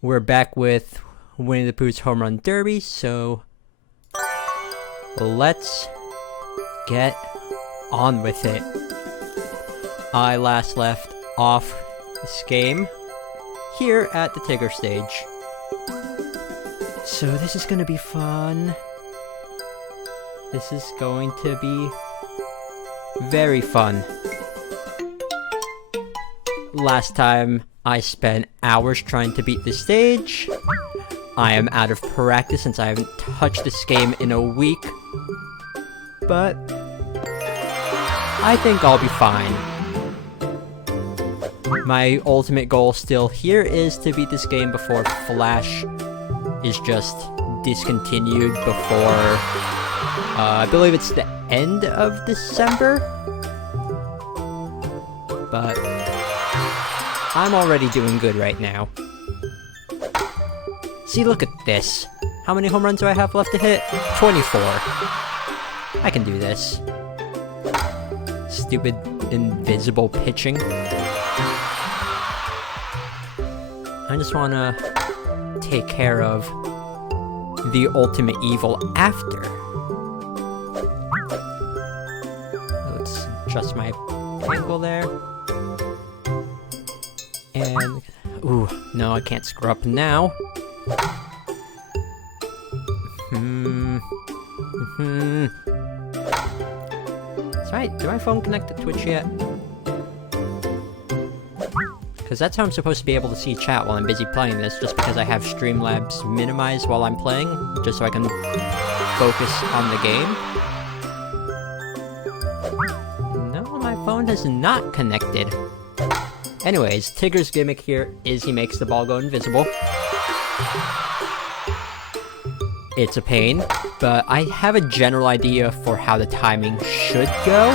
We're back with Winnie the Pooh's Home Run Derby, so let's get on with it. I last left off this game here at the Tigger stage. So this is gonna be fun. This is going to be very fun. Last time I spent hours trying to beat this stage. I am out of practice since I haven't touched this game in a week. But I think I'll be fine. My ultimate goal still here is to beat this game before Flash is just discontinued before, I believe it's the end of December. But I'm already doing good right now. See, look at this. How many home runs do I have left to hit? 24. I can do this. Stupid invisible pitching. I just want to take care of the ultimate evil after. Let's adjust my angle there. And, ooh, no, I can't screw up now. Sorry, did my phone connect to Twitch yet? Because that's how I'm supposed to be able to see chat while I'm busy playing this, just because I have Streamlabs minimized while I'm playing, just so I can focus on the game. No, my phone has not connected. Anyways, Tigger's gimmick here is he makes the ball go invisible. It's a pain, but I have a general idea for how the timing should go.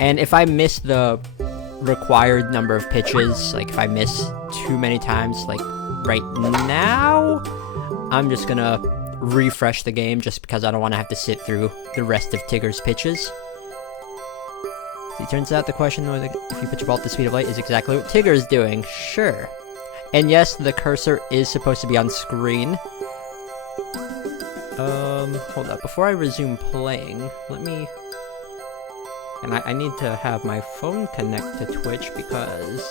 And if I miss the required number of pitches, like if I miss too many times, like right now, I'm just gonna refresh the game just because I don't want to have to sit through the rest of Tigger's pitches. It turns out the question was if you pitch a ball at the speed of light is exactly what Tigger is doing. Sure. And yes, the cursor is supposed to be on screen. Hold up. Before I resume playing, let me... And I need to have my phone connect to Twitch because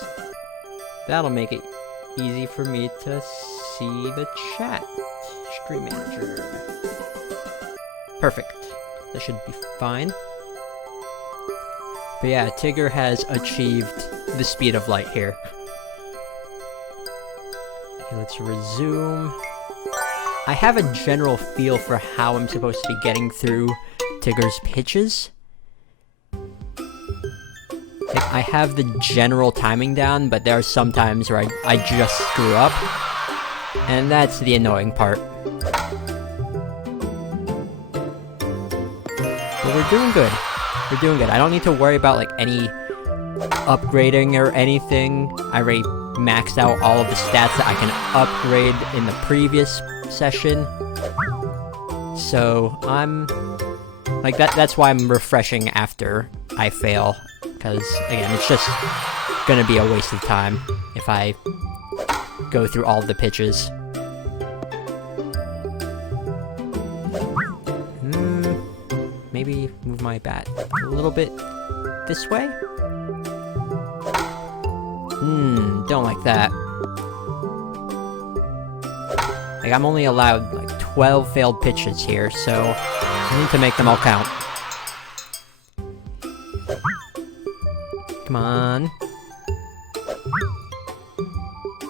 that'll make it easy for me to see the chat. Stream Manager. Perfect. That should be fine. But yeah, Tigger has achieved the speed of light here. Okay, let's resume. I have a general feel for how I'm supposed to be getting through Tigger's pitches. Like, I have the general timing down, but there are some times where I just screw up. And that's the annoying part. But we're doing good. We're doing good. I don't need to worry about, like, any upgrading or anything. I already maxed out all of the stats that I can upgrade in the previous session. So, I'm... Like, that's why I'm refreshing after I fail. Because, again, it's just gonna be a waste of time if I go through all of the pitches. Maybe move my bat a little bit this way? Don't like that. Like, I'm only allowed, like, 12 failed pitches here, so I need to make them all count. Come on.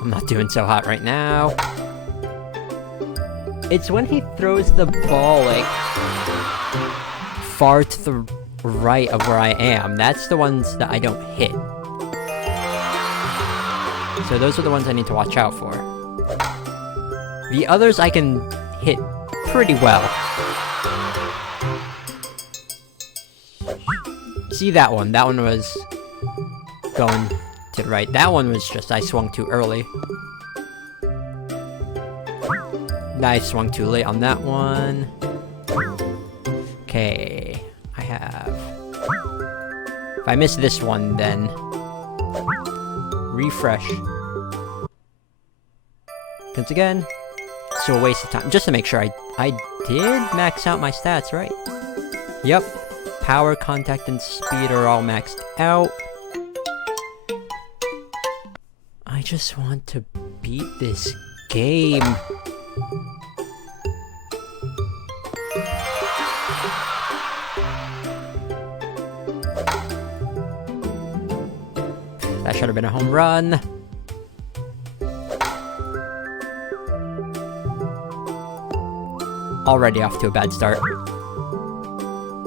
I'm not doing so hot right now. It's when he throws the ball, like, far to the right of where I am. That's the ones that I don't hit. So those are the ones I need to watch out for. The others I can hit pretty well. See that one? That one was going to the right. That one was just I swung too early. I swung too late on that one. Okay, I have... If I miss this one, then refresh. Once again, still a waste of time. Just to make sure I did max out my stats, right? Yep. Power, contact, and speed are all maxed out. I just want to beat this game. That should have been a home run. Already off to a bad start.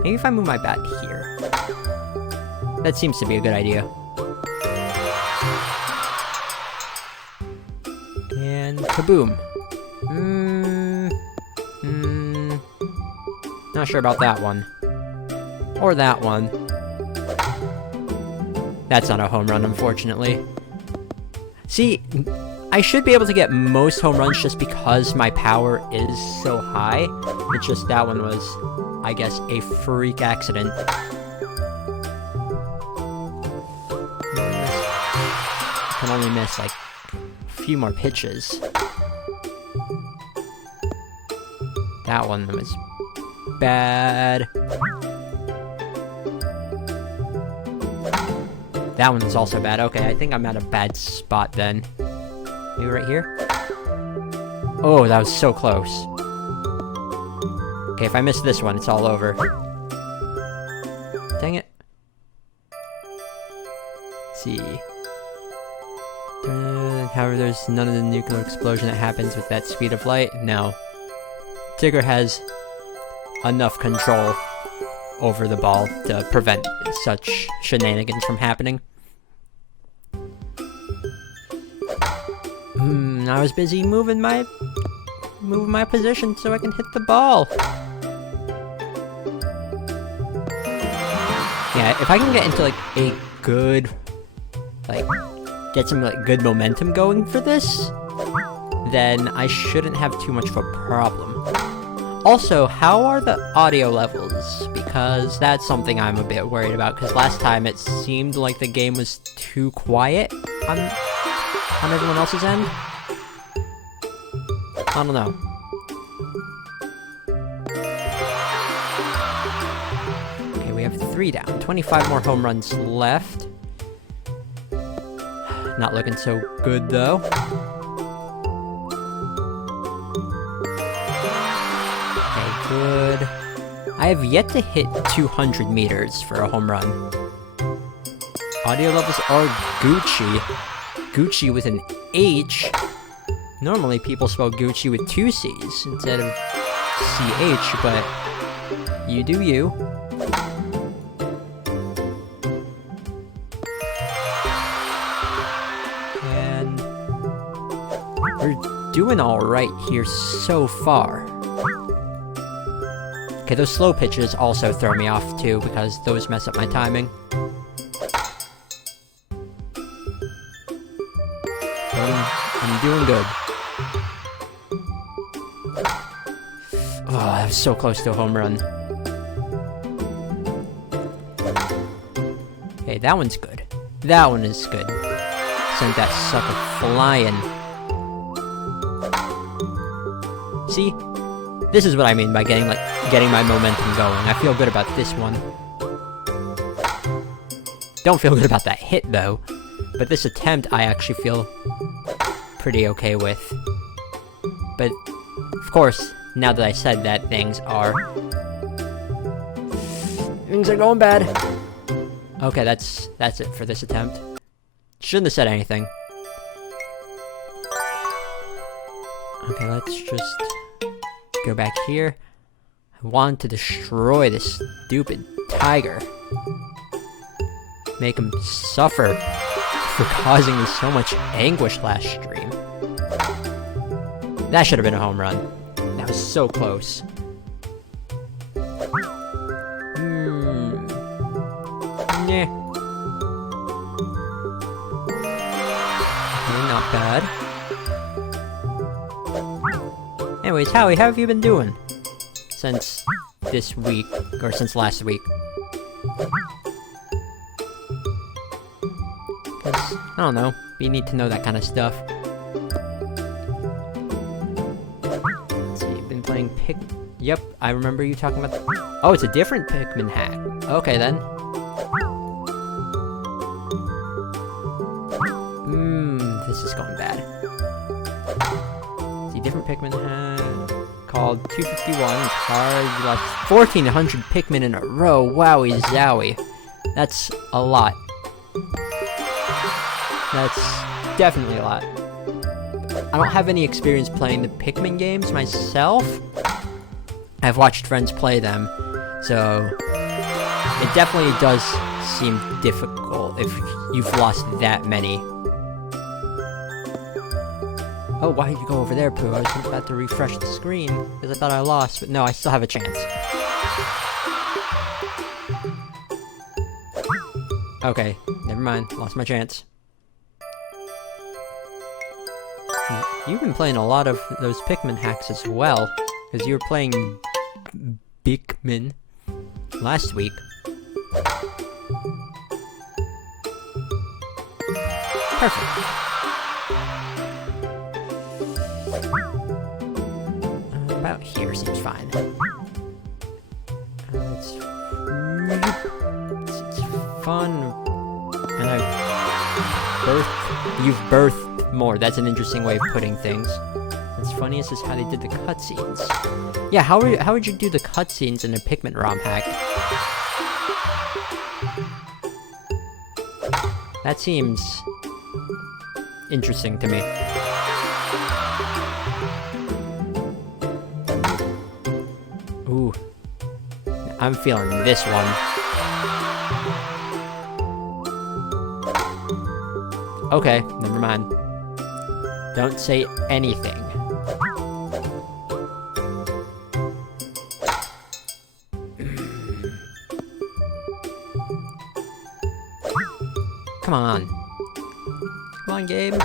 Maybe if I move my bat here. That seems to be a good idea. And kaboom. Not sure about that one. Or that one. That's not a home run, unfortunately. See, I should be able to get most home runs just because my power is so high. It's just that one was, I guess, a freak accident. I can only miss, like, a few more pitches. That one was bad. That one was also bad. Okay, I think I'm at a bad spot then. Maybe right here? Oh, that was so close. Okay, if I miss this one, it's all over. Dang it. Let's see. However, there's none of the nuclear explosion that happens with that speed of light. No. Tigger has enough control over the ball to prevent such shenanigans from happening. I was busy moving my position so I can hit the ball. Yeah, if I can get into like a good, get some like good momentum going for this, then I shouldn't have too much of a problem. Also, how are the audio levels? Because that's something I'm a bit worried about, because last time it seemed like the game was too quiet on everyone else's end. I don't know. Okay, we have 3 down. 25 more home runs left. Not looking so good, though. Okay, good. I have yet to hit 200 meters for a home run. Audio levels are Gucci. Gucci with an H. Normally people spell Gucci with 2 C's instead of CH, but you do you. And we're doing alright here so far. Okay, those slow pitches also throw me off too, because those mess up my timing. I'm doing good. Oh, that was so close to a home run. Okay, that one's good. That one is good. Sent that sucker flying. See? This is what I mean by getting my momentum going. I feel good about this one. Don't feel good about that hit, though. But this attempt, I actually feel pretty okay with. But, of course, now that I said that, things are going bad. Okay, that's it for this attempt. Shouldn't have said anything. Okay, let's just go back here. I want to destroy this stupid tiger. Make him suffer for causing me so much anguish last stream. That should have been a home run. That was so close. Yeah. Okay, not bad. Anyways, Howie, how have you been doing? Since this week, or since last week? 'Cause I don't know. You need to know that kind of stuff. Let's see, you've been playing Yep, I remember you talking about Oh, it's a different Pikmin hack. Okay, then. This is going bad. See, different Pikmin hack called 251. It's hard. You lost 1,400 Pikmin in a row. Wowie zowie. That's a lot. That's definitely a lot. I don't have any experience playing the Pikmin games myself. I've watched friends play them, so it definitely does seem difficult if you've lost that many. Oh, why did you go over there, Pooh? I was about to refresh the screen, because I thought I lost, but no, I still have a chance. Okay, never mind. Lost my chance. You've been playing a lot of those Pikmin hacks as well, because you were playing Pikmin last week. Perfect. About here seems fine. It's fun, and you've birthed more. That's an interesting way of putting things. What's funniest is how they did the cutscenes. Yeah, how would you do the cutscenes in a Pikmin ROM hack? That seems interesting to me. Ooh, I'm feeling this one. Okay, never mind. Don't say anything. Come on. Come on, game.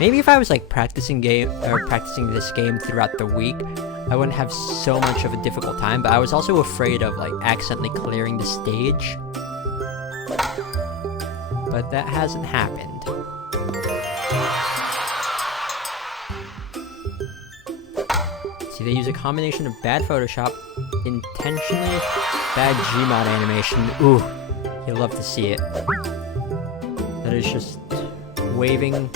Maybe if I was like practicing this game throughout the week, I wouldn't have so much of a difficult time, but I was also afraid of like accidentally clearing the stage. But that hasn't happened. See, they use a combination of bad Photoshop, intentionally bad Gmod animation. Ooh, you'll love to see it. That is just waving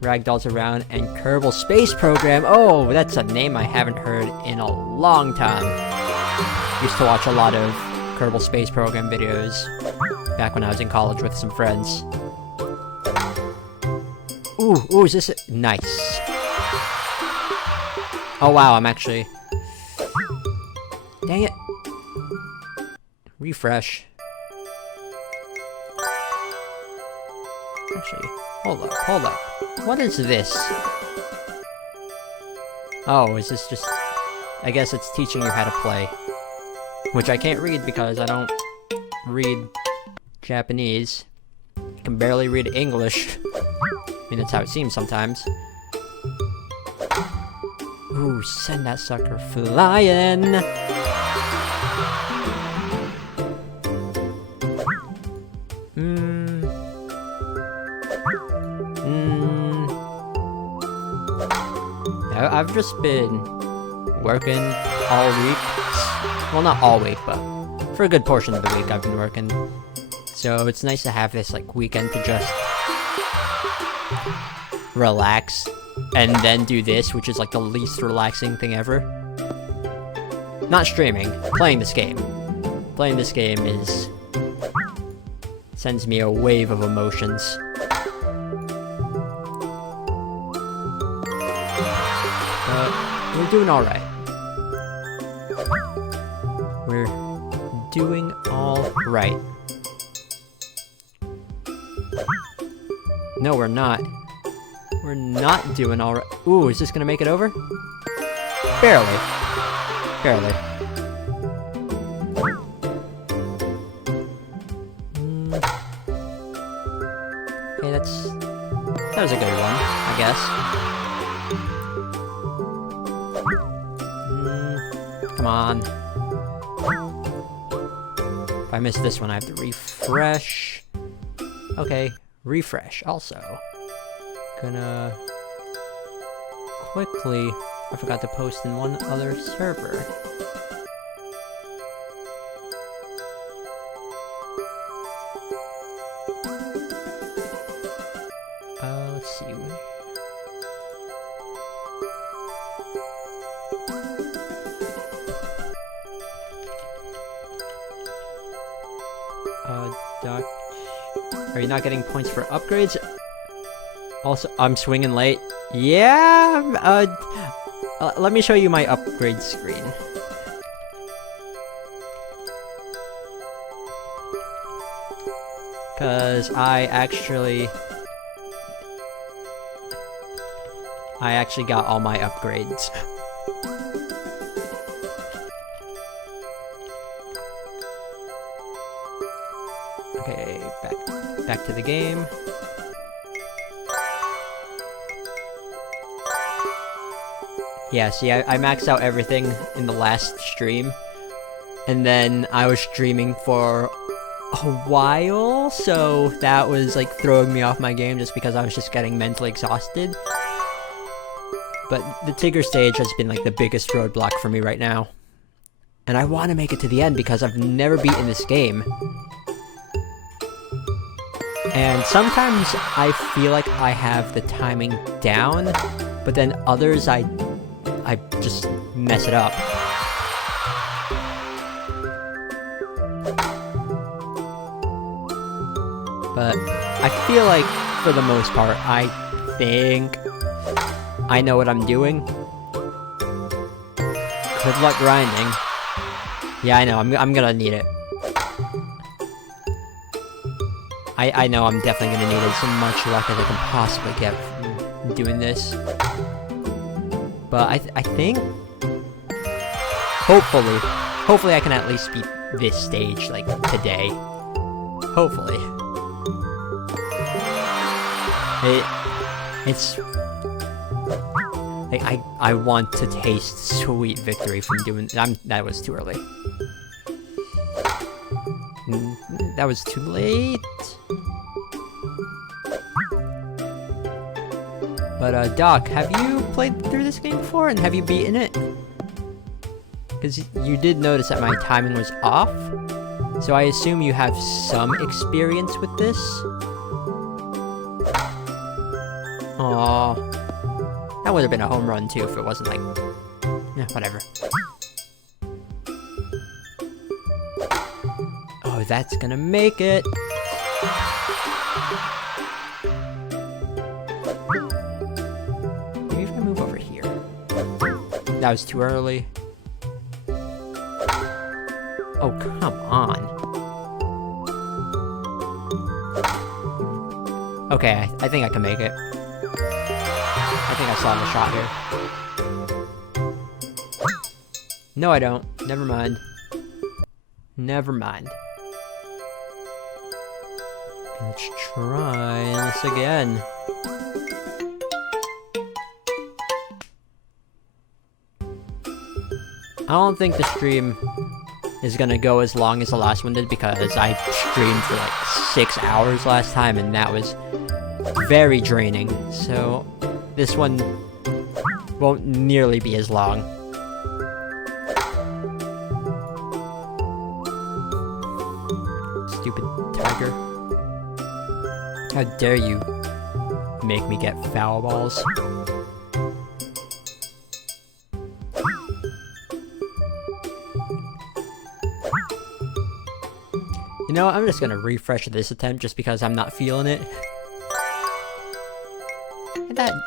ragdolls around, and Kerbal Space Program. Oh, that's a name I haven't heard in a long time. Used to watch a lot of Kerbal Space Program videos back when I was in college with some friends. Ooh, is this nice? Oh wow, I'm actually... Dang it. Refresh. Actually, hold up. What is this? Oh, is this just... I guess it's teaching you how to play. Which I can't read because I don't read Japanese. I can barely read English. I mean, that's how it seems sometimes. Ooh, send that sucker flying! I've just been working all week. Well, not all week, but for a good portion of the week I've been working. So it's nice to have this like weekend to just relax and then do this, which is like the least relaxing thing ever. Not streaming, playing this game. Playing this game sends me a wave of emotions. We're doing alright. We're doing alright. No, we're not. We're not doing alright. Ooh, is this gonna make it over? Barely. Barely. Okay, that was a good one, I guess. Come on. If I miss this one, I have to refresh. Okay, refresh also. Gonna quickly... I forgot to post in one other server. Let's see. Doc, are you not getting points for upgrades? Also, I'm swinging late. Yeah. Let me show you my upgrade screen. Cause I actually got all my upgrades. Okay, back to the game. Yeah, see, I maxed out everything in the last stream, and then I was streaming for a while, so that was like throwing me off my game just because I was just getting mentally exhausted. But the Tigger stage has been like the biggest roadblock for me right now. And I want to make it to the end because I've never beaten this game. And sometimes I feel like I have the timing down, but then others I just mess it up. But I feel like, for the most part, I think I know what I'm doing. Good luck grinding. Yeah, I know, I'm gonna need it. I know I'm definitely gonna need as much luck as I can possibly get from doing this. But I think... Hopefully I can at least beat this stage, like, today. Hopefully. It's... Like, I want to taste sweet victory from doing... that was too early. That was too late. But, Doc, have you played through this game before, and have you beaten it? Because you did notice that my timing was off, so I assume you have some experience with this? Aww. That would have been a home run, too, if it wasn't like... Yeah, whatever. Oh, that's gonna make it! Maybe if I move over here. That was too early. Oh, come on. Okay, I think I can make it. I think I saw the shot here. No, I don't. Never mind. Never mind. Let's try this again. I don't think the stream is gonna go as long as the last one did because I streamed for like 6 hours last time and that was very draining. So this one won't nearly be as long. Stupid tiger. How dare you make me get foul balls. You know what, I'm just gonna refresh this attempt just because I'm not feeling it.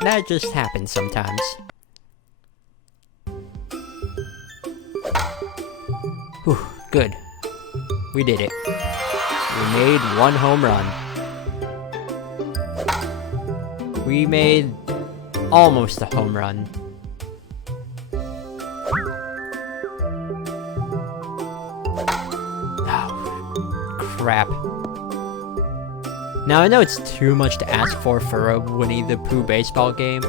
That just happens sometimes. Whew, good. We did it. We made one home run. We made almost a home run. Crap. Now I know it's too much to ask for a Winnie the Pooh baseball game,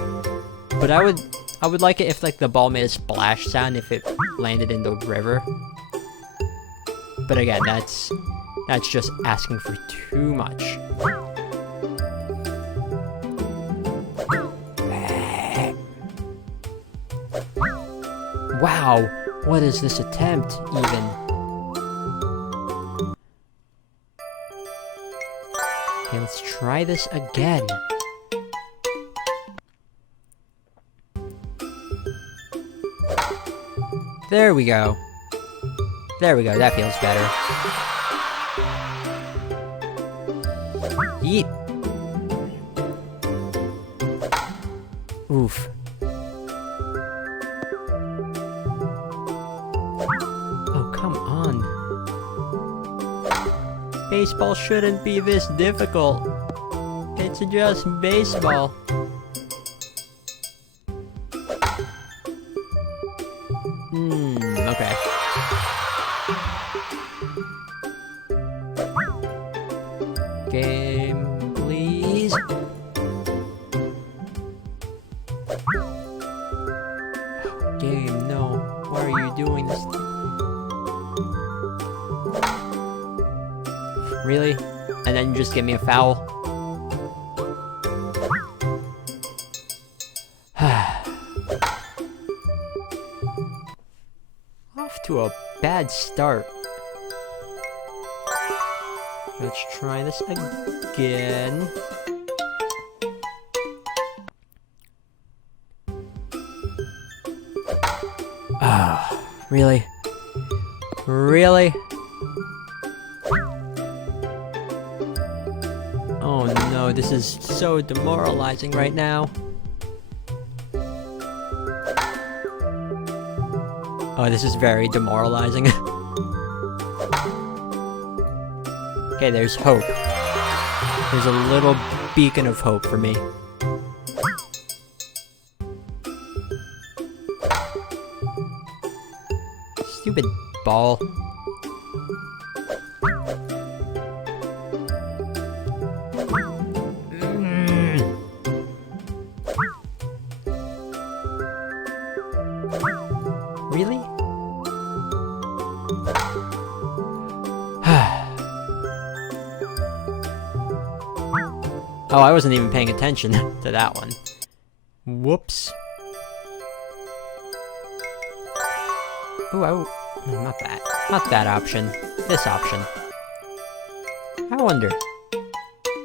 but I would like it if like the ball made a splash sound if it landed in the river. But again, that's just asking for too much. Wow, what is this attempt even? Okay, let's try this again. There we go. There we go, that feels better. Yeet. Oof. Oh, come on. Baseball shouldn't be this difficult. It's just baseball. Okay. Game, please. Game, no. Why are you doing this? Really? And then you just give me a foul? Off to a bad start. Let's try this again. Ah, really? Really? Oh no, this is so demoralizing right now. Oh, this is very demoralizing. Okay, there's hope. There's a little beacon of hope for me. Stupid ball. Really? Oh, I wasn't even paying attention to that one. Whoops. Ooh, no, not that. Not that option. This option. I wonder,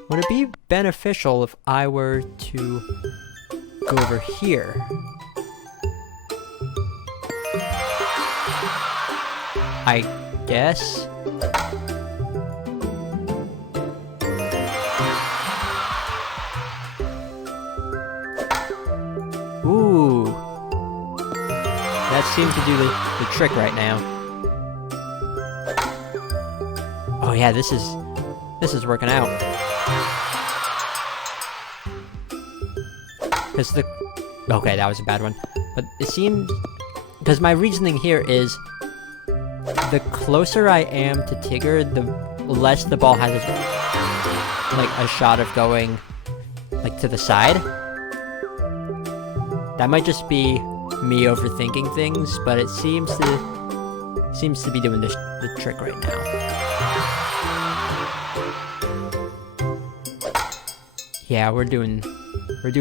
would it be beneficial if I were to go over here? I guess. Ooh. That seems to do the trick right now. Oh yeah, this is working out. Cause okay, that was a bad one. But it seems, because my reasoning here is, the closer I am to Tigger, the less the ball has like a shot of going like to the side. That might just be me overthinking things, but it seems to be doing the trick right now. Yeah, we're doing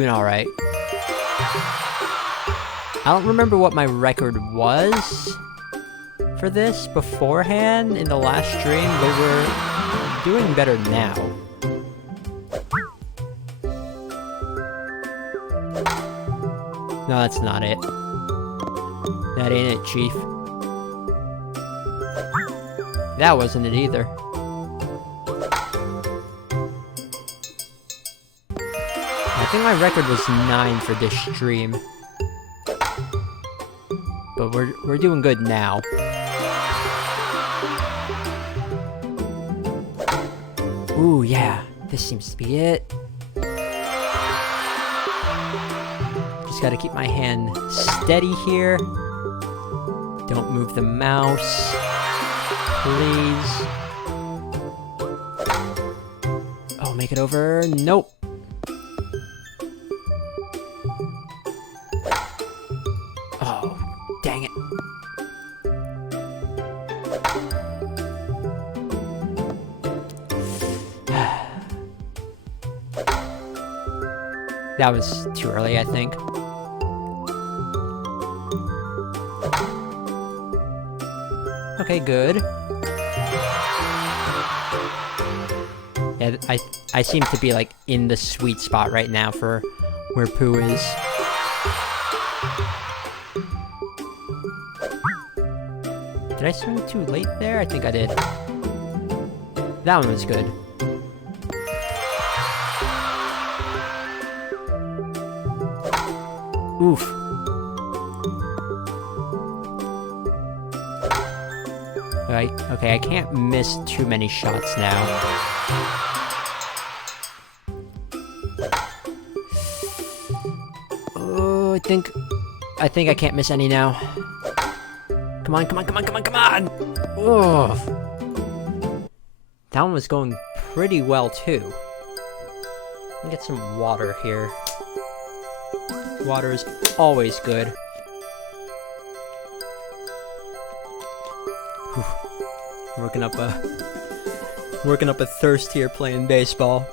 all right. I don't remember what my record was for this beforehand in the last stream, but we're doing better now. No, that's not it. That ain't it, Chief. That wasn't it either. I think my record was 9 for this stream. But we're doing good now. Ooh, yeah. This seems to be it. Just gotta keep my hand steady here. Don't move the mouse. Please. Oh, make it over. Nope. Oh, dang it. That was too early, I think. Okay, good. Yeah, I seem to be, like, in the sweet spot right now for where Pooh is. Did I swing too late there? I think I did. That one was good. Oof. Okay, I can't miss too many shots now. Oh, I think I can't miss any now. Come on, come on, come on, come on, come on! Oh. That one was going pretty well, too. Let me get some water here. Water is always good. Whew. Working up a thirst here playing baseball.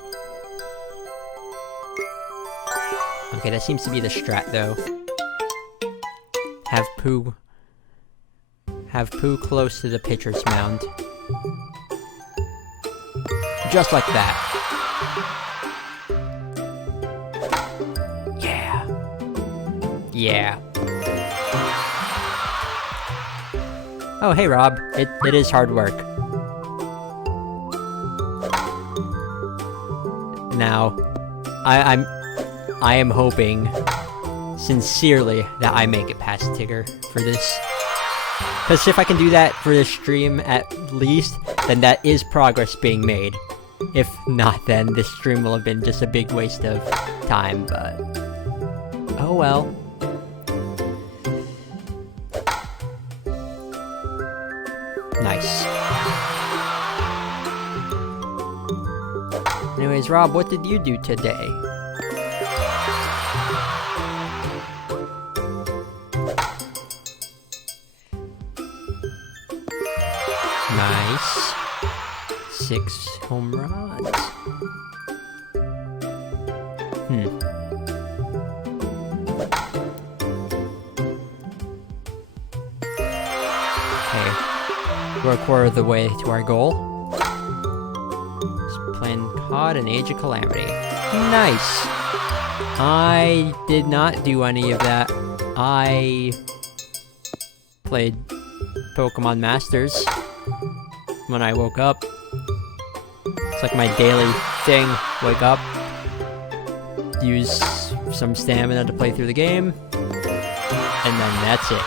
Okay, that seems to be the strat, though. Have Pooh close to the pitcher's mound. Just like that. Yeah. Yeah. Oh, hey, Rob. It is hard work. Now, I am hoping sincerely that I make it past Tigger for this. Because if I can do that for this stream at least, then that is progress being made. If not, then this stream will have been just a big waste of time, but... oh well. Nice. Anyways, Rob, what did you do today? Nice. 6 home runs. Okay. We're a quarter of the way to our goal. Just playing COD and Age of Calamity. Nice! I did not do any of that. I played Pokemon Masters when I woke up. It's like my daily thing. Wake up, use some stamina to play through the game, and then that's it.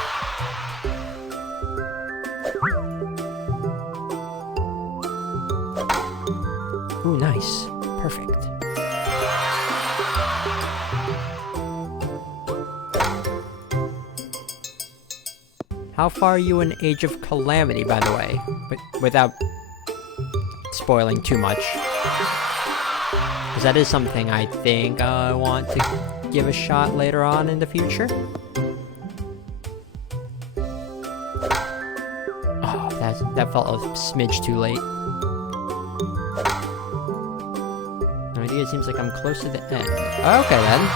Ooh, nice. Perfect. How far are you in Age of Calamity, by the way? Without spoiling too much. Because that is something I think I want to give a shot later on in the future. Oh, that felt a smidge too late. No idea, it seems like I'm close to the end. Okay, then.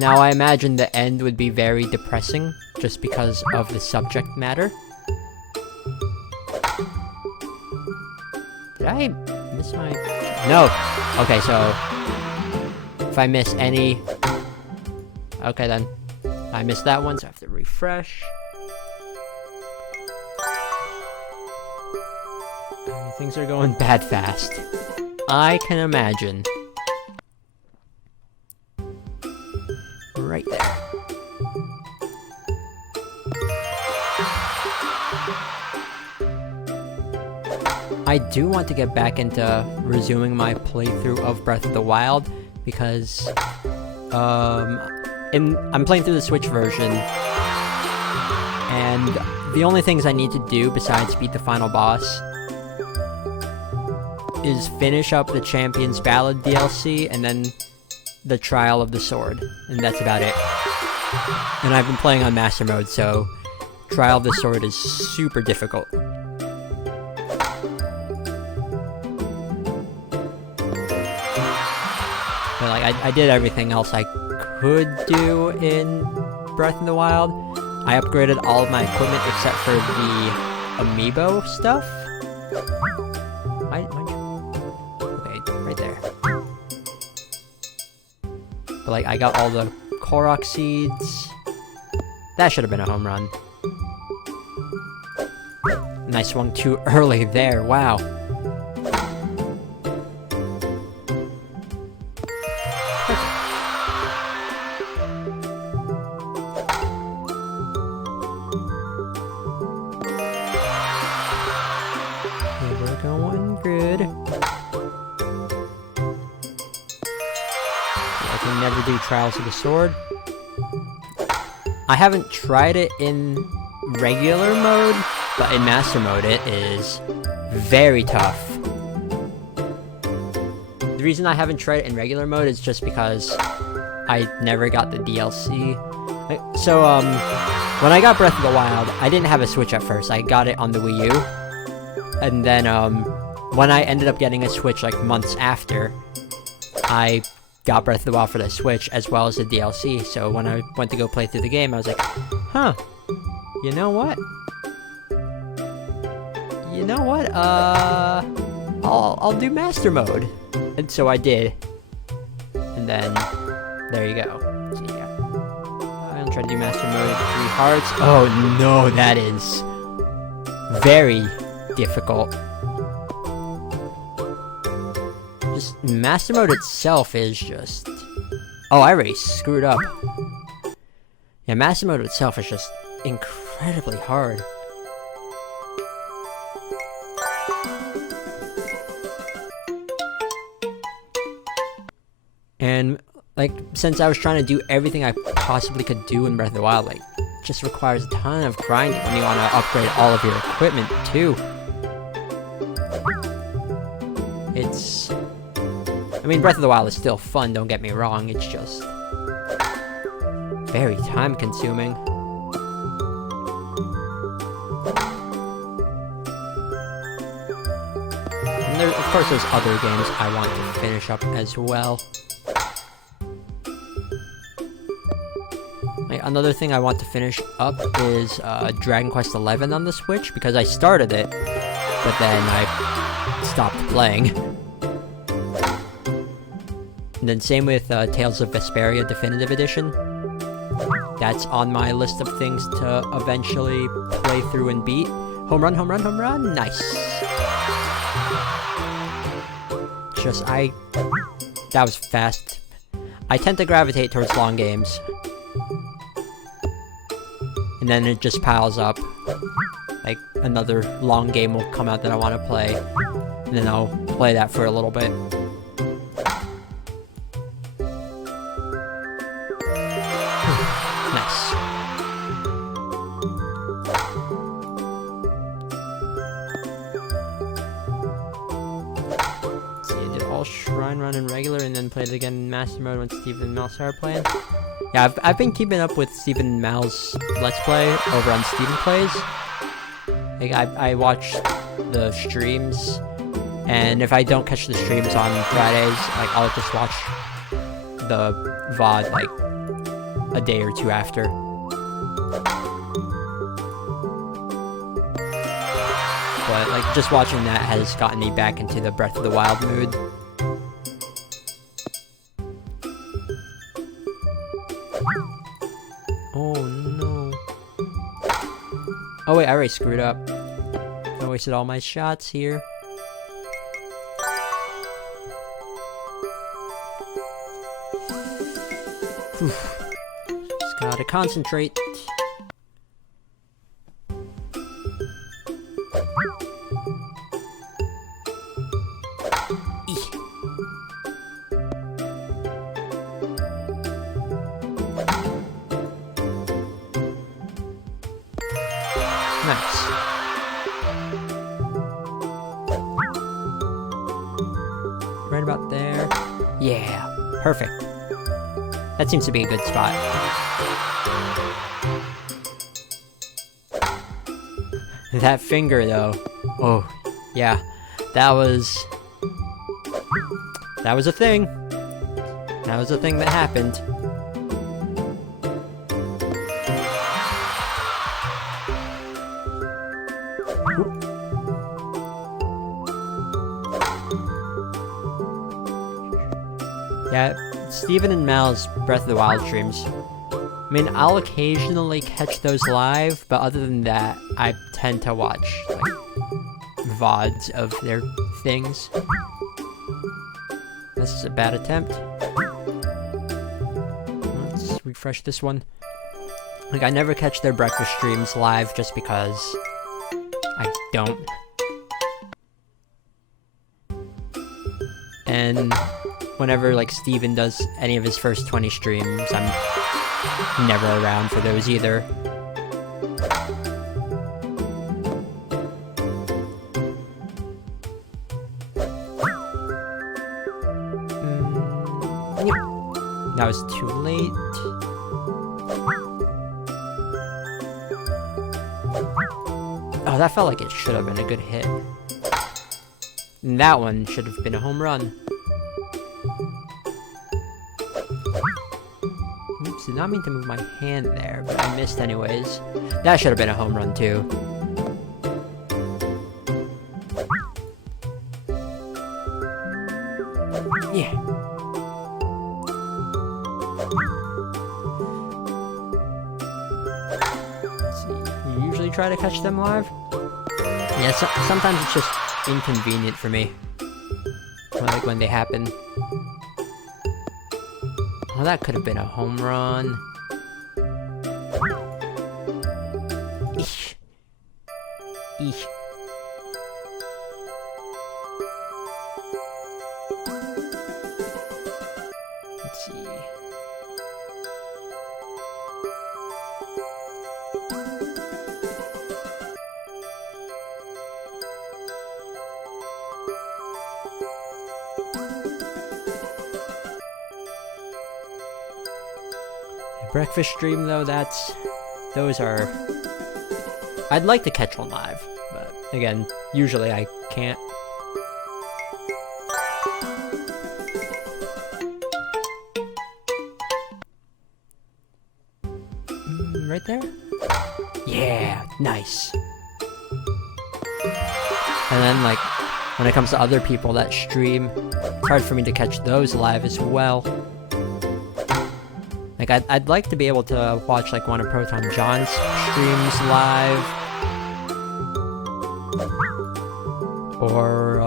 Now, I imagine the end would be very depressing, just because of the subject matter. Did I miss my... no! Okay, so... if I miss any... okay, then. I missed that one, so I have to refresh. Things are going bad fast. I can imagine. Right there. I do want to get back into resuming my playthrough of Breath of the Wild because I'm playing through the Switch version, and the only things I need to do besides beat the final boss is finish up the Champion's Ballad DLC and then the Trial of the Sword, and that's about it. And I've been playing on Master Mode, so Trial of the Sword is super difficult. I did everything else I could do in Breath of the Wild. I upgraded all of my equipment except for the amiibo stuff. Okay, right there. But like, I got all the Korok seeds. That should have been a home run. And I swung too early there, wow. We're going good. I can never do Trials of the Sword. I haven't tried it in regular mode, but in Master Mode it is very tough. The reason I haven't tried it in regular mode is just because I never got the DLC. So, when I got Breath of the Wild, I didn't have a Switch at first. I got it on the Wii U. And then, when I ended up getting a Switch, like, months after, I got Breath of the Wild for the Switch, as well as the DLC. So when I went to go play through the game, I was like, huh, you know what? I'll do Master Mode. And so I did. And then, there you go. So yeah. I'll try to do Master Mode at 3 hearts. Oh no, that is very difficult. Just Master Mode itself is just... Oh, I already screwed up. Yeah, Master Mode itself is just incredibly hard. And, like, since I was trying to do everything I possibly could do in Breath of the Wild, like, it just requires a ton of grinding when you want to upgrade all of your equipment, too. It's... I mean, Breath of the Wild is still fun, don't get me wrong, it's just... very time-consuming. And there, of course, there's other games I want to finish up as well. Another thing I want to finish up is Dragon Quest XI on the Switch, because I started it, but then I stopped playing. And then same with Tales of Vesperia Definitive Edition. That's on my list of things to eventually play through and beat. Home run, home run, home run! Nice! That was fast. I tend to gravitate towards long games. And then it just piles up. Like, another long game will come out that I want to play. And then I'll play that for a little bit. Nice. Let's see, I did all Shrine Run and regular, and then played it again in Master Mode when Steve and Mal started playing. Yeah, I've been keeping up with Steven and Mal's Let's Play over on Steven Plays. Like, I watch the streams, and if I don't catch the streams on Fridays, like, I'll just watch the VOD, like, a day or two after. But, like, just watching that has gotten me back into the Breath of the Wild mood. Oh no. Oh wait, I already screwed up. I wasted all my shots here. Whew. Just gotta concentrate. Nice. Right about there. Yeah, perfect. That seems to be a good spot. That finger, though. Oh, yeah. That was a thing. That was a thing that happened. Yeah, Steven and Mal's Breath of the Wild streams. I mean, I'll occasionally catch those live, but other than that, I tend to watch, like, VODs of their things. This is a bad attempt. Let's refresh this one. Like, I never catch their breakfast streams live just because I don't. And whenever, like, Steven does any of his first 20 streams, I'm never around for those either. That was too late. Oh, that felt like it should have been a good hit. And that one should have been a home run. Oops, did not mean to move my hand there, but I missed anyways. That should have been a home run too. Yeah. Let's see. You usually try to catch them live? Yeah, sometimes it's just inconvenient for me. Like when they happen. Oh, that could have been a home run. Eesh. Eesh. Let's see. Breakfast stream though, those are, I'd like to catch one live, but again, usually I can't. Right there? Yeah, nice. And then like, when it comes to other people that stream, it's hard for me to catch those live as well. Like, I'd like to be able to watch, like, one of Proton John's streams live. Or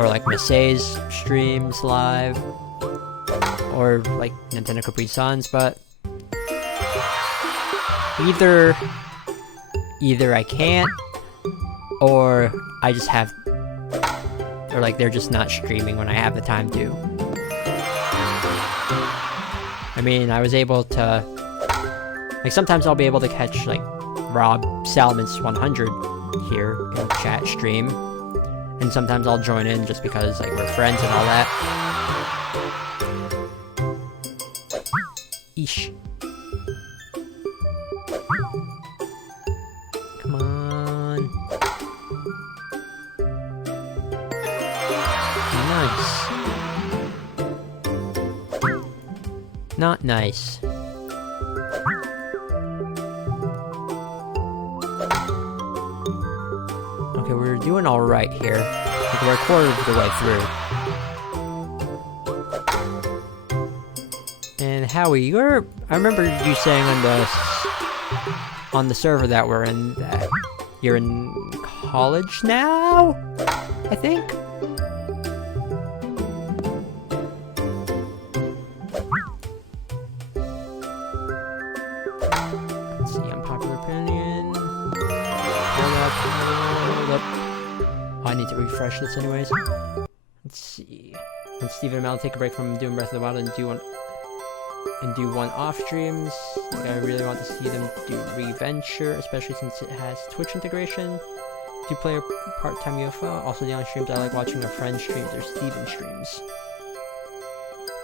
like, Masay's streams live. Or, like, Nintendo Capri Sun's, but... Either I can't, or I just have... Or, like, they're just not streaming when I have the time to. I mean, I was able to, like, sometimes I'll be able to catch, like, Rob Salmon's 100 here in chat stream, and sometimes I'll join in just because, like, we're friends and all that. Eesh. Come on. Nice. Not nice. Okay, we're doing alright here. Like, we're a quarter of the way through. And Howie, I remember you saying on the server that we're in that you're in college now? I think? I need to refresh this anyways. Let's see. And Steven and Mal take a break from doing Breath of the Wild and do one off streams. Like, I really want to see them do Reventure, especially since it has Twitch integration. Do play a part-time UFO. Also, the only streams I like watching are friends' streams or Steven streams.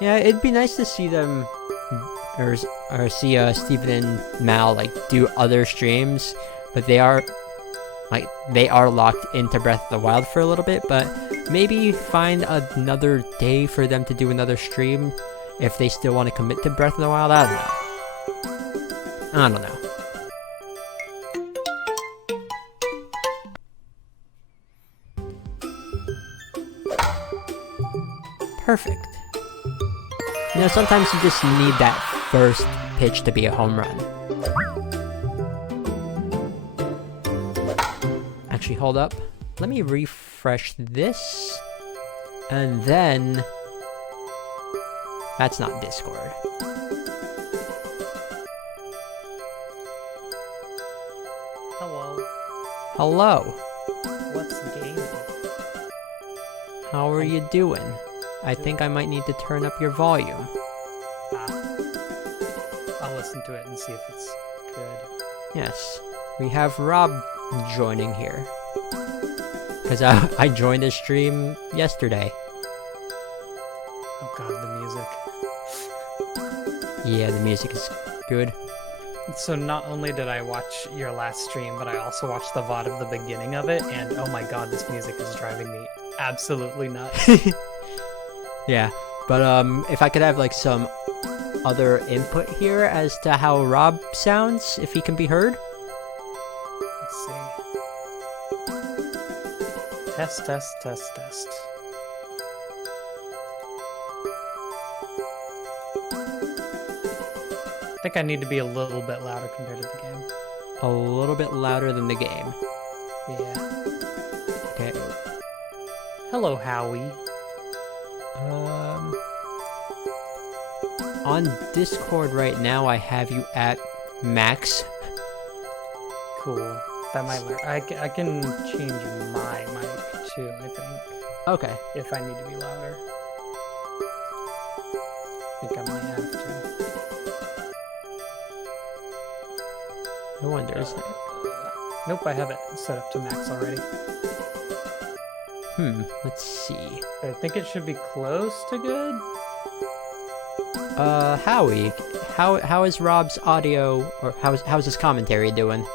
Yeah, it'd be nice to see them, or see Steven and Mal like do other streams, but they are Like, they are locked into Breath of the Wild for a little bit, but maybe find another day for them to do another stream if they still want to commit to Breath of the Wild. I don't know. Perfect. You know, sometimes you just need that first pitch to be a home run. Actually, hold up. Let me refresh this. And then... That's not Discord. Hello. Hello. What's gaming? How are you doing? I think I might need to turn up your volume. I'll listen to it and see if it's good. Yes. We have Rob joining here. Because I joined his stream yesterday. Oh god, the music. Yeah, the music is good. So not only did I watch your last stream, but I also watched the VOD of the beginning of it, and oh my god, this music is driving me absolutely nuts. Yeah, but if I could have like some other input here as to how Rob sounds, if he can be heard. Let's see. Test, test, test, test. I think I need to be a little bit louder compared to the game. A little bit louder than the game. Yeah. Okay. Hello, Howie. On Discord right now, I have you at max. Cool. That might work. I can change my mic too, I think. Okay. If I need to be louder. I think I might have to. I wonder. Nope, I have it set up to max already. Let's see. I think it should be close to good. Howie, how is Rob's audio, or how's his commentary doing?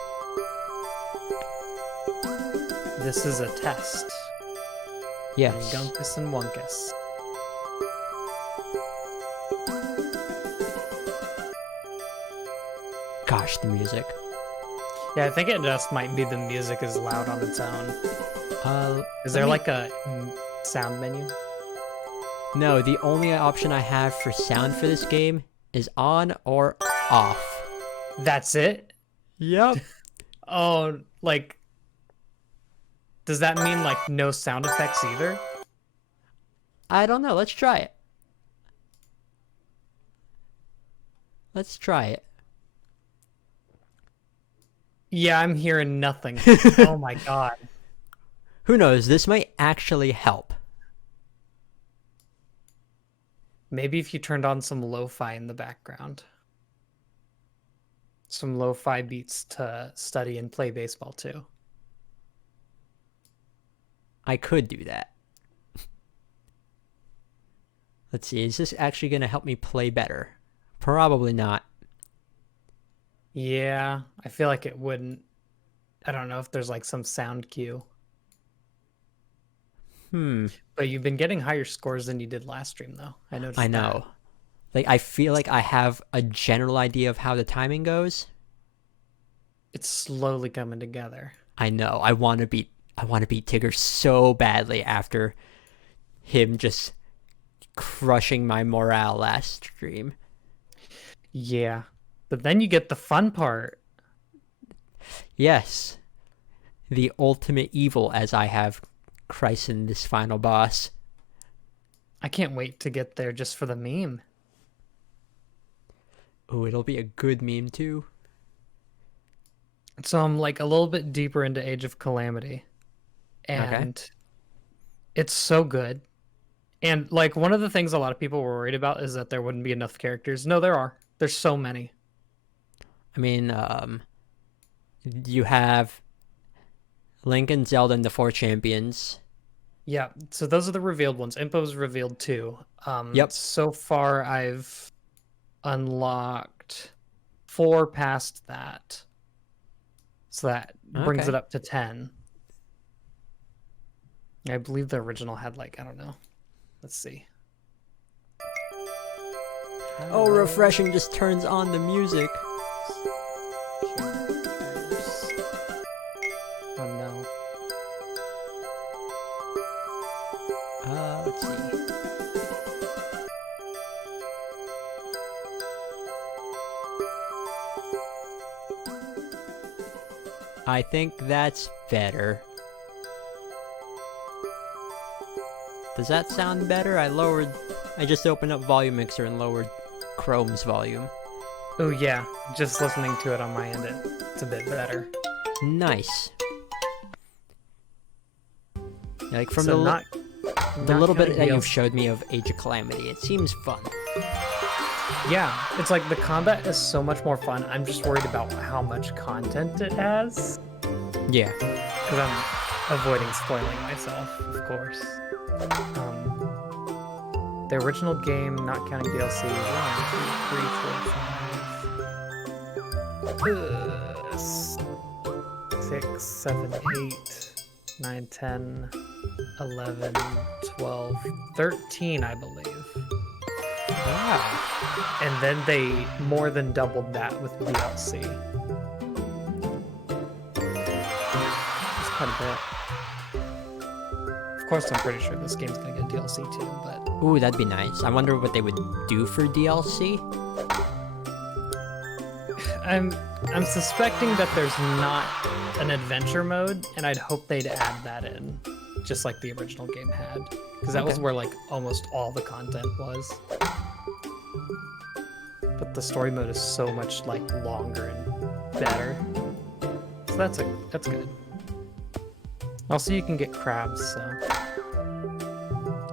This is a test. Yes. Gunkus and Wunkus. Gosh, the music. Yeah, I think it just might be the music is loud on its own. Is there like a sound menu? No, the only option I have for sound for this game is on or off. That's it? Yep. Oh, like... Does that mean, like, no sound effects either? I don't know. Let's try it. Let's try it. Yeah, I'm hearing nothing. Oh my god. Who knows? This might actually help. Maybe if you turned on some lo-fi in the background. Some lo-fi beats to study and play baseball too. I could do that. Let's see. Is this actually going to help me play better? Probably not. Yeah, I feel like it wouldn't. I don't know if there's like some sound cue. But you've been getting higher scores than you did last stream, though. I noticed. I know. Like, I feel like I have a general idea of how the timing goes. It's slowly coming together. I know. I want to beat Tigger so badly after him just crushing my morale last stream. Yeah. But then you get the fun part. Yes. The ultimate evil, as I have christened this final boss. I can't wait to get there just for the meme. Oh, it'll be a good meme too. So I'm like a little bit deeper into Age of Calamity. And it's so good. And like one of the things a lot of people were worried about is that there wouldn't be enough characters. No, there are. There's so many. I mean, you have Link and Zelda and the 4 champions. Yeah, so those are the revealed ones. Impo's revealed too. Yep. So far, I've unlocked 4 past that. So that brings Okay. it up to 10. I believe the original had like, I don't know. Let's see. Oh, refreshing just turns on the music. Oh no. Let's see. I think that's better. Does that sound better? I just opened up Volume Mixer and lowered Chrome's volume. Oh yeah, just listening to it on my end, it's a bit better. Nice. Like from So the little bit counting that you've DLC. showed me of Age of Calamity, it seems fun. Yeah, it's like the combat is so much more fun. I'm just worried about how much content it has. Yeah. Because I'm avoiding spoiling myself, of course. The original game, not counting DLC, 6, 7, 8, 9, 10, 11, 12, 13, I believe. Ah. And then they more than doubled that with DLC. It's quite a bit. Of course, I'm pretty sure this game's gonna get DLC too, but Ooh, that'd be nice. I wonder what they would do for DLC. I'm suspecting that there's not an adventure mode, and I'd hope they'd add that in, just like the original game had, because that was Okay. where like almost all the content was. But the story mode is so much like longer and better, so that's good. Also, you can get crabs, so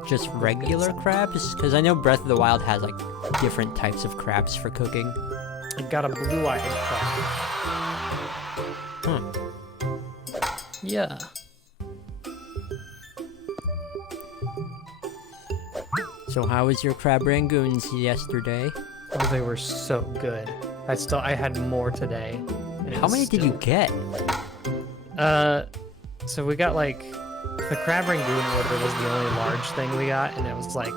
Just regular crabs? Because I know Breath of the Wild has like different types of crabs for cooking. I got a blue-eyed crab. Huh. Yeah. So how was your crab rangoons yesterday? Oh, they were so good. I had more today. and it How was many did still- you get? So we got like the crab rangoon order was the only large thing we got, and it was like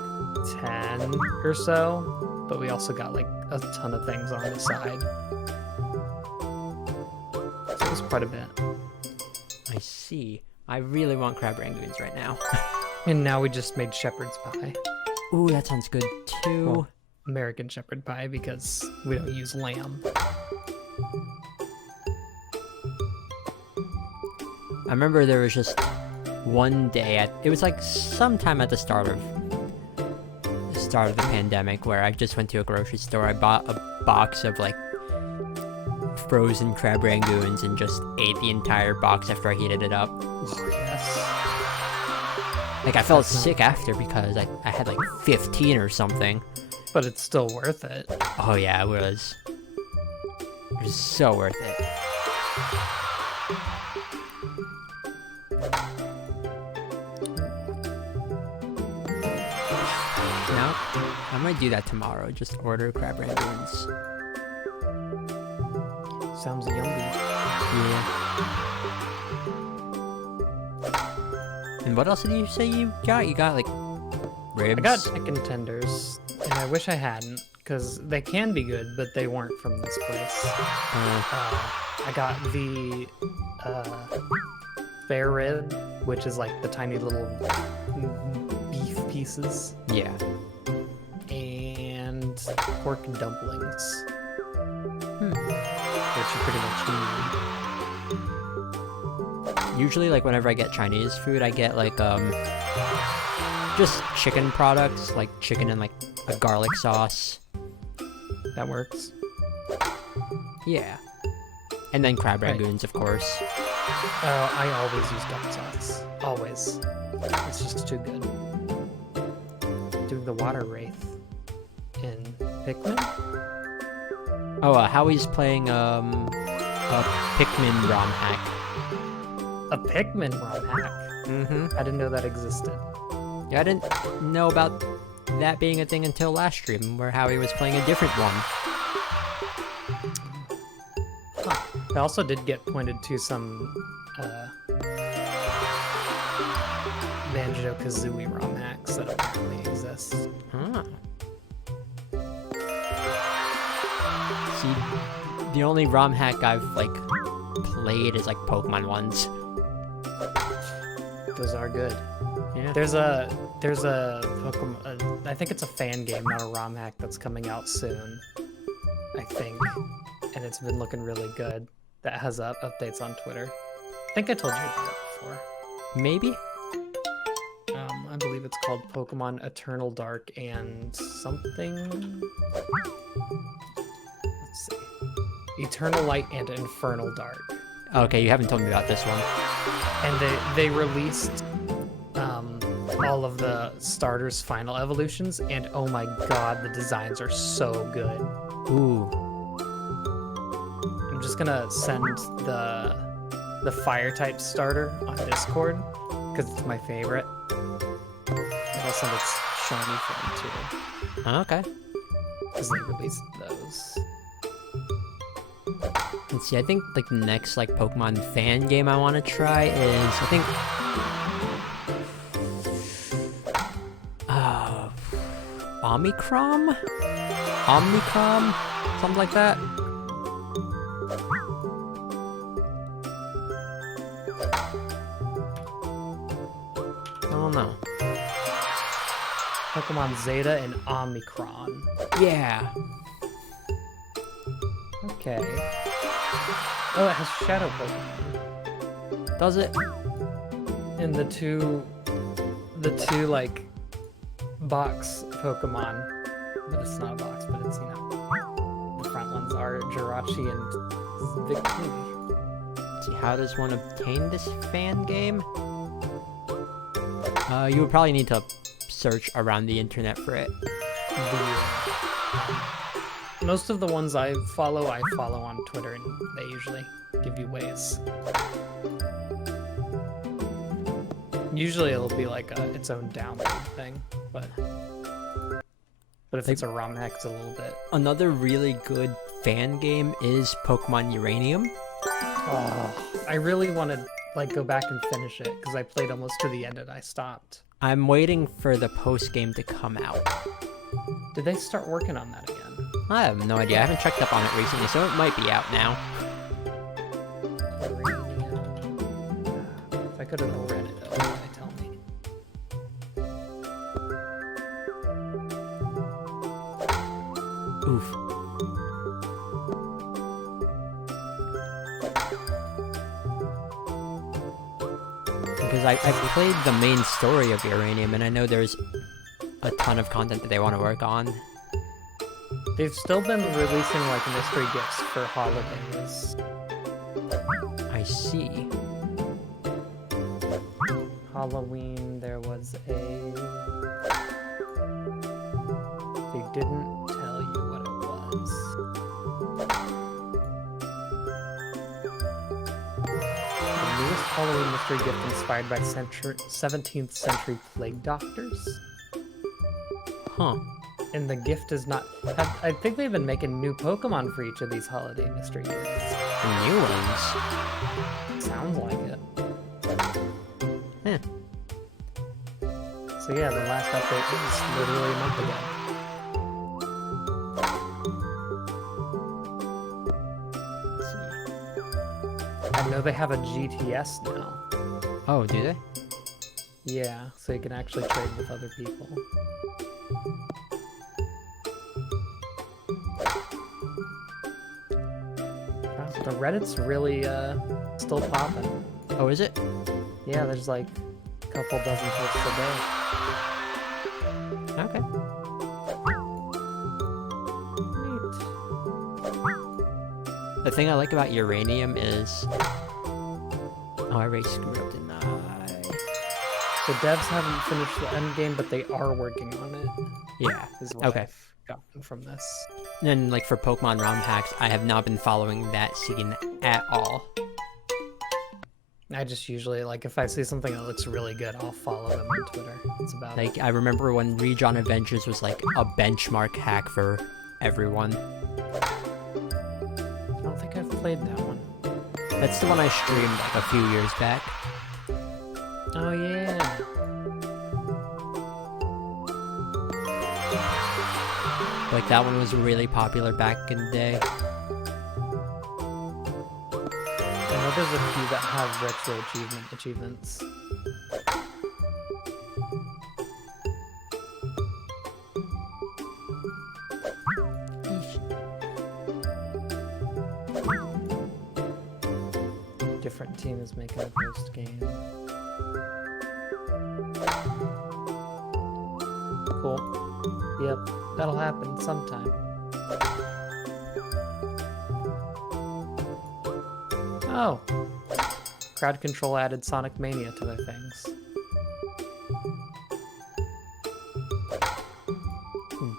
10 or so. But we also got like a ton of things on the side. So it was quite a bit. I see. I really want crab rangoons right now. And now we just made shepherd's pie. Ooh, that sounds good too. Well, American shepherd pie because we don't use lamb. I remember there was just one day it was like sometime at the start of the pandemic where I just went to a grocery store. I bought a box of like frozen crab rangoons and just ate the entire box after I heated it up. Oh, yes. Like I felt That's not- sick after because I had like 15 or something. But it's still worth it. Oh yeah, it was. It was so worth it. Now, I might do that tomorrow. Just order crab rangoons. Sounds yummy. Yeah. And what else did you say you got? You got like ribs? I got chicken tenders, and I wish I hadn't, because they can be good, but they weren't from this place. I got the spare rib, which is like the tiny little beef pieces, yeah. and pork dumplings, Hmm. which you pretty much need. Usually, like whenever I get Chinese food, I get like just chicken products, like chicken and like a garlic sauce. That works. Yeah. And then crab Right. rangoons, of course. I always use duck sauce. Always. It's just too good. Doing the water wraith in Pikmin. Oh, Howie's playing a Pikmin ROM hack. A Pikmin ROM hack. Mm-hmm. I didn't know that existed. Yeah, I didn't know about that being a thing until last stream, where Howie was playing a different one. I also did get pointed to some Banjo-Kazooie ROM hacks that apparently exist. Huh. See, the only ROM hack I've like played is like Pokemon ones. Those are good. Yeah. There's a Pokemon. I think it's a fan game, not a ROM hack, that's coming out soon. I think, and it's been looking really good. That has updates on Twitter. I think I told you about it before. Maybe. I believe it's called Pokemon Eternal Dark and something. Let's see. Eternal Light and Infernal Dark. Okay, you haven't told me about this one. And they released all of the starters' final evolutions, and oh my god, the designs are so good. Ooh. I'm just gonna send the fire type starter on Discord because it's my favorite. And I'll send its shiny form too Okay. because they released those. Let's see, I think like the next like Pokemon fan game I want to try is I think Omicron? Something like that. I don't know. Pokemon Zeta and Omicron. Yeah. Okay. Oh, it has Shadow Pokemon. Does it? And the two like box Pokemon, but it's not a box, but it's, you know, the front ones are Jirachi and Victini. Let's see, how does one obtain this fan game? You would probably need to search around the internet for it. Most of the ones I follow on Twitter, and they usually give you ways. Usually it'll be like its own download thing, but if it's a ROM hack, it's a little bit. Another really good fan game is Pokemon Uranium. Oh, I really want to like go back and finish it because I played almost to the end and I stopped. I'm waiting for the post game to come out. Did they start working on that again? I have no idea. I haven't checked up on it recently, so it might be out now. If I could have read it, what would they tell me? Oof. Because I played the main story of Uranium, and I know there's a ton of content that they want to work on. They've still been releasing like mystery gifts for holidays. I see. Halloween, there was a... They didn't tell you what it was. The newest Halloween mystery gift inspired by 17th century plague doctors. Huh. And the gift is not... I think they've been making new Pokemon for each of these holiday mystery gifts. New ones? Sounds like it. Huh. So yeah, the last update was literally a month ago. I know they have a GTS now. Oh, do they? Yeah, so you can actually trade with other people. Wow, the Reddit's really still popping. Oh, is it? Yeah, there's like a couple dozen posts a day. Okay. Neat. The thing I like about Uranium is... Oh, I already screwed up, didn't I? So devs haven't finished the end game, but they are working on it. Yeah. Is what Okay. I've gotten from this. And then, like, for Pokemon ROM hacks, I have not been following that scene at all. I just usually, like, if I see something that looks really good, I'll follow them on Twitter. That's about it. Like, I remember when Region Adventures was, like, a benchmark hack for everyone. I don't think I've played that one. That's the one I streamed like a few years back. Oh yeah. Like that one was really popular back in the day. I know there's a few that have retro achievements. Different team is making a post game. Cool. Yep, that'll happen sometime. Oh. Crowd control added Sonic Mania to their things.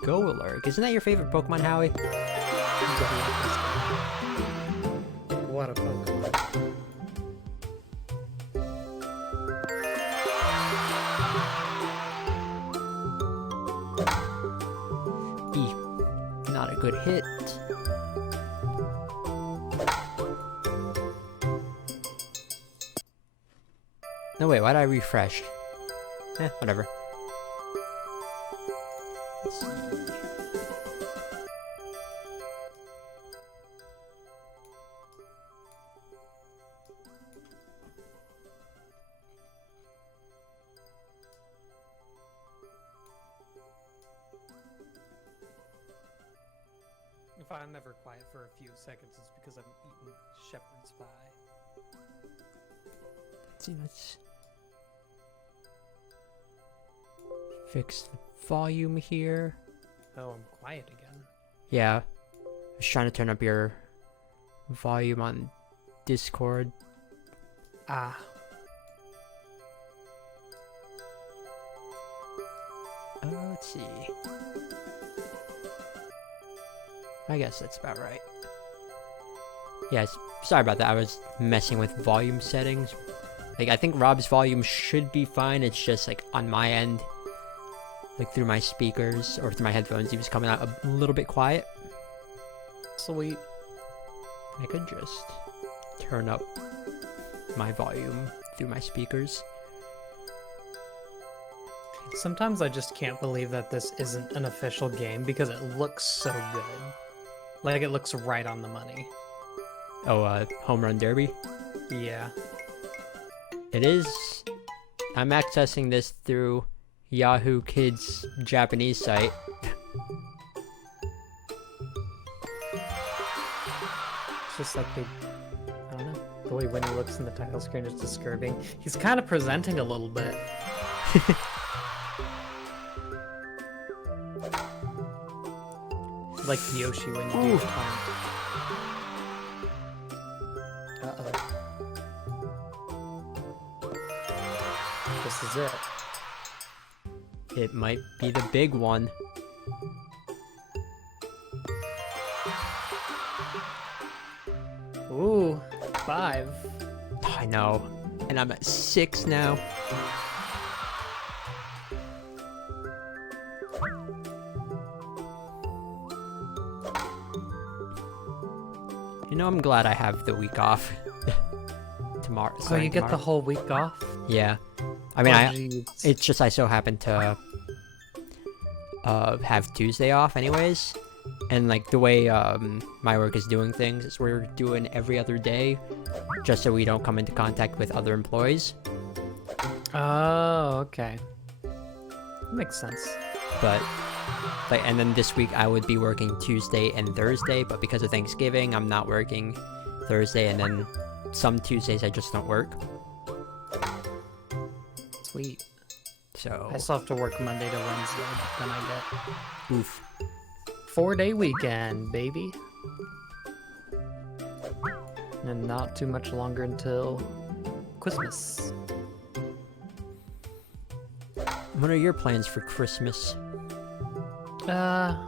Golurk. Isn't that your favorite Pokemon, Howie? What a Pokemon. Not a good hit. No, wait, why'd I refresh? Whatever. Let's see. If I'm ever quiet for a few seconds, it's because I'm eating shepherd's pie. Let's see, let's fix the volume here. Oh, I'm quiet again. Yeah. I was trying to turn up your volume on Discord. Ah. Let's see. I guess that's about right. Yes, sorry about that. I was messing with volume settings. Like, I think Rob's volume should be fine. It's just, like, on my end, like, through my speakers or through my headphones, he was coming out a little bit quiet. Sweet. I could just turn up my volume through my speakers. Sometimes I just can't believe that this isn't an official game because it looks so good. Like, it looks right on the money. Oh, Home Run Derby? Yeah. It is. I'm accessing this through Yahoo Kids Japanese site. It's just like I don't know. The way Winnie looks in the title screen is disturbing. He's kind of presenting a little bit. Like Yoshi when you do taunt. Uh-oh. This is it. It might be the big one. Ooh, 5. I know. And I'm at 6 now. You know, I'm glad I have the week off. Tomorrow. So you get the whole week off? Yeah. I mean, geez. It's just I so happen to have Tuesday off anyways. And like the way my work is doing things is we're doing every other day just so we don't come into contact with other employees. Oh, okay. That makes sense. But like, and then this week I would be working Tuesday and Thursday, but because of Thanksgiving, I'm not working Thursday, and then some Tuesdays I just don't work. Sweet. So I still have to work Monday to Wednesday, but then I get oof. 4-day weekend, baby. And not too much longer until Christmas. What are your plans for Christmas?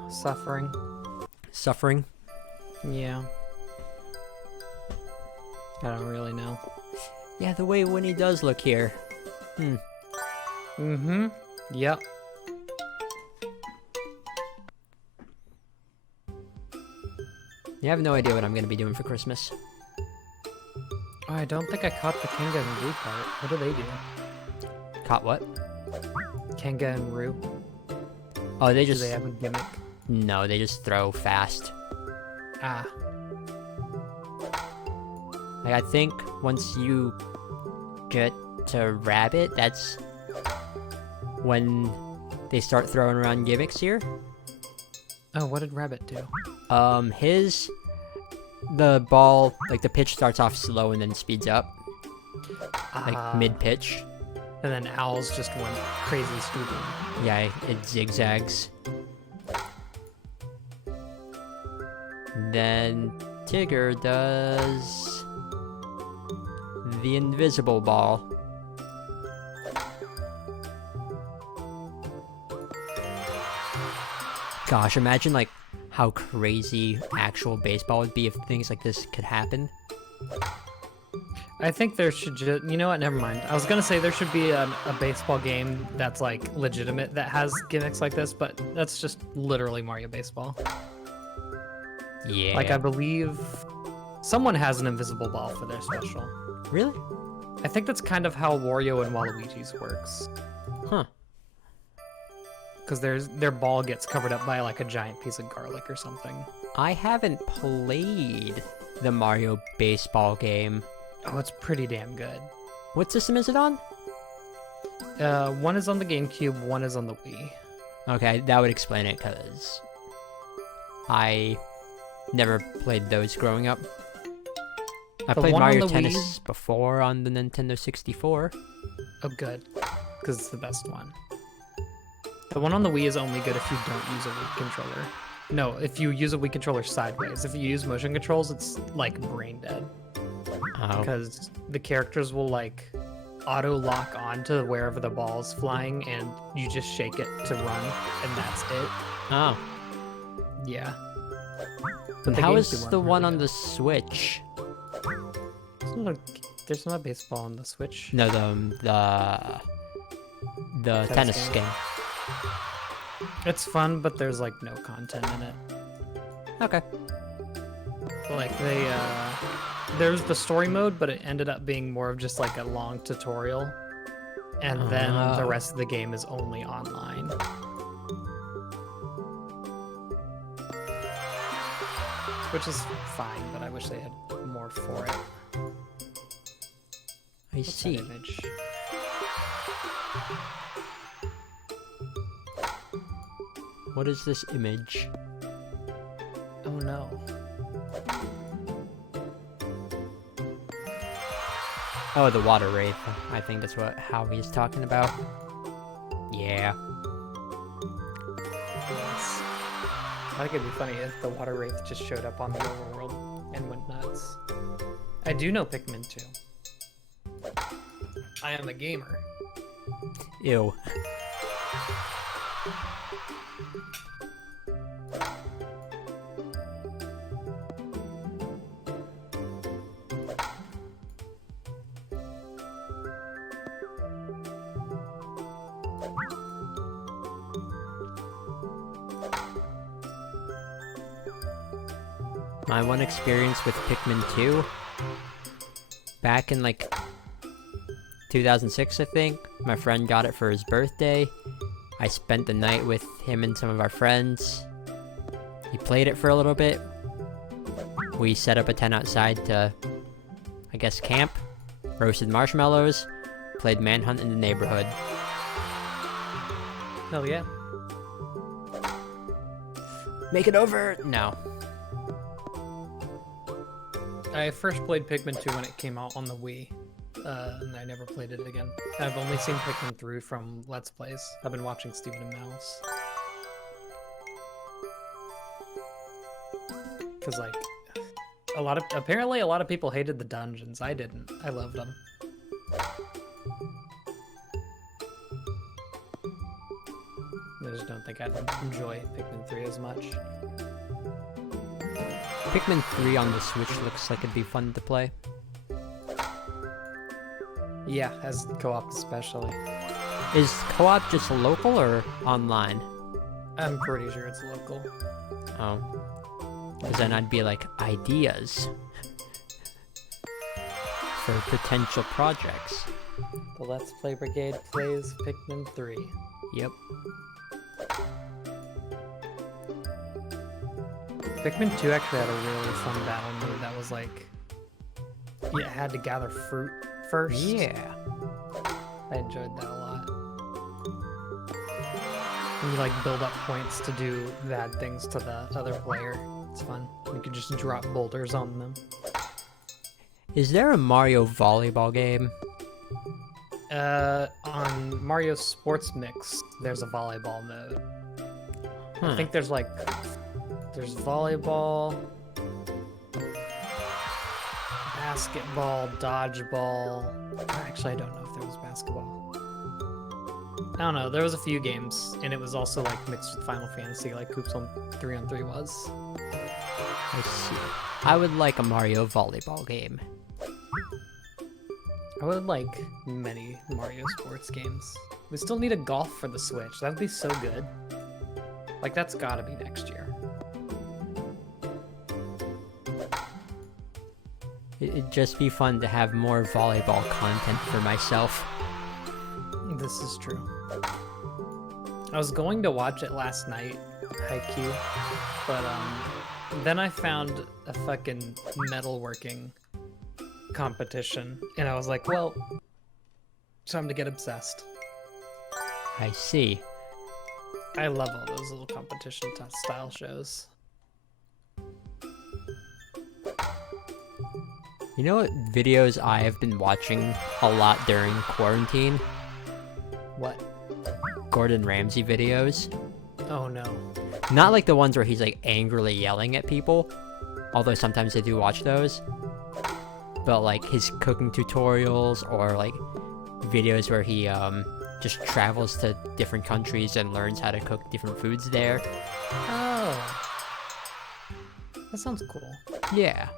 Suffering. Suffering? Yeah. I don't really know. Yeah, the way Winnie does look here. Mm-hmm. Yep. You have no idea what I'm gonna be doing for Christmas. Oh, I don't think I caught the Kanga and Roo part. What do they do? Caught what? Kanga and Roo. Oh, they Do just... they have a gimmick? No, they just throw fast. Ah. Like, I think once you get to Rabbit, that's when they start throwing around gimmicks here. Oh, what did Rabbit do? The ball, like the pitch starts off slow and then speeds up, like mid-pitch. And then Owls just went crazy stupid. Yeah, it zigzags. Then Tigger does the invisible ball. Gosh, imagine like how crazy actual baseball would be if things like this could happen. I think there should just, you know what, never mind. I was gonna say there should be a baseball game that's like legitimate that has gimmicks like this, but that's just literally Mario Baseball. Yeah. Like I believe someone has an invisible ball for their special. Really? I think that's kind of how Wario and Waluigi's works. Huh. Because their ball gets covered up by like a giant piece of garlic or something. I haven't played the Mario Baseball game. Oh, it's pretty damn good. What system is it on? One is on the GameCube, one is on the Wii. Okay, that would explain it, because I never played those growing up. I The played one on Mario the Tennis before on the Nintendo 64. Oh, good. Because it's the best one. The one on the Wii is only good if you don't use a Wii controller. No, if you use a Wii controller sideways. If you use motion controls, it's like brain dead. Oh. Because the characters will like auto-lock onto wherever the ball's flying and you just shake it to run and that's it. Oh. Yeah. And the how GameCube is the one's one really on the Switch? There's not a baseball on the Switch. No, the tennis game. It's fun, but there's like no content in it. Okay. Like there's the story mode, but it ended up being more of just like a long tutorial. And then the Oh. rest of the game is only online. Which is fine, but I wish they had more for it. I What's that see. image? What is this image? Oh no. Oh, the water wraith. I think that's how he's talking about. Yeah. Yes. I think it'd be funny if the water wraith just showed up on the overworld and went nuts. I do know Pikmin 2. I am a gamer. Ew. My one experience with Pikmin 2, back in like 2006 I think, my friend got it for his birthday. I spent the night with him and some of our friends. He played it for a little bit. We set up a tent outside to, I guess, camp, roasted marshmallows, played Manhunt in the neighborhood. Hell yeah. Make it over! No. I first played Pikmin 2 when it came out on the Wii, and I never played it again. I've only seen Pikmin 3 from Let's Plays. I've been watching Steven and Mouse. Because, like, apparently a lot of people hated the dungeons. I didn't. I loved them. I just don't think I'd enjoy Pikmin 3 as much. Pikmin 3 on the Switch looks like it'd be fun to play. Yeah, as co-op especially. Is co-op just local or online? I'm pretty sure it's local. Oh. Because then I'd be like, ideas. for potential projects. The Let's Play Brigade plays Pikmin 3. Yep. Pikmin 2 actually had a really fun battle mode that was like, you had to gather fruit first. Yeah. I enjoyed that a lot. And you like build up points to do bad things to the other player. It's fun. You could just drop boulders on them. Is there a Mario volleyball game? On Mario Sports Mix, there's a volleyball mode. I think there's volleyball, basketball, dodgeball. Actually, I don't know if there was basketball. I don't know. There was a few games, and it was also like mixed with Final Fantasy, like Hoops on 3-on-3 was. I see. I would like a Mario volleyball game. I would like many Mario sports games. We still need a golf for the Switch. That'd be so good. Like, that's gotta be next year. It'd just be fun to have more volleyball content for myself. This is true. I was going to watch it last night, Haikyuu, but then I found a fucking metalworking competition, and I was like, well, time to get obsessed. I see. I love all those little competition style shows. You know what videos I have been watching a lot during quarantine? What? Gordon Ramsay videos. Oh no. Not like the ones where he's like angrily yelling at people, although sometimes I do watch those. But like his cooking tutorials or like videos where he just travels to different countries and learns how to cook different foods there. Oh. That sounds cool. Yeah.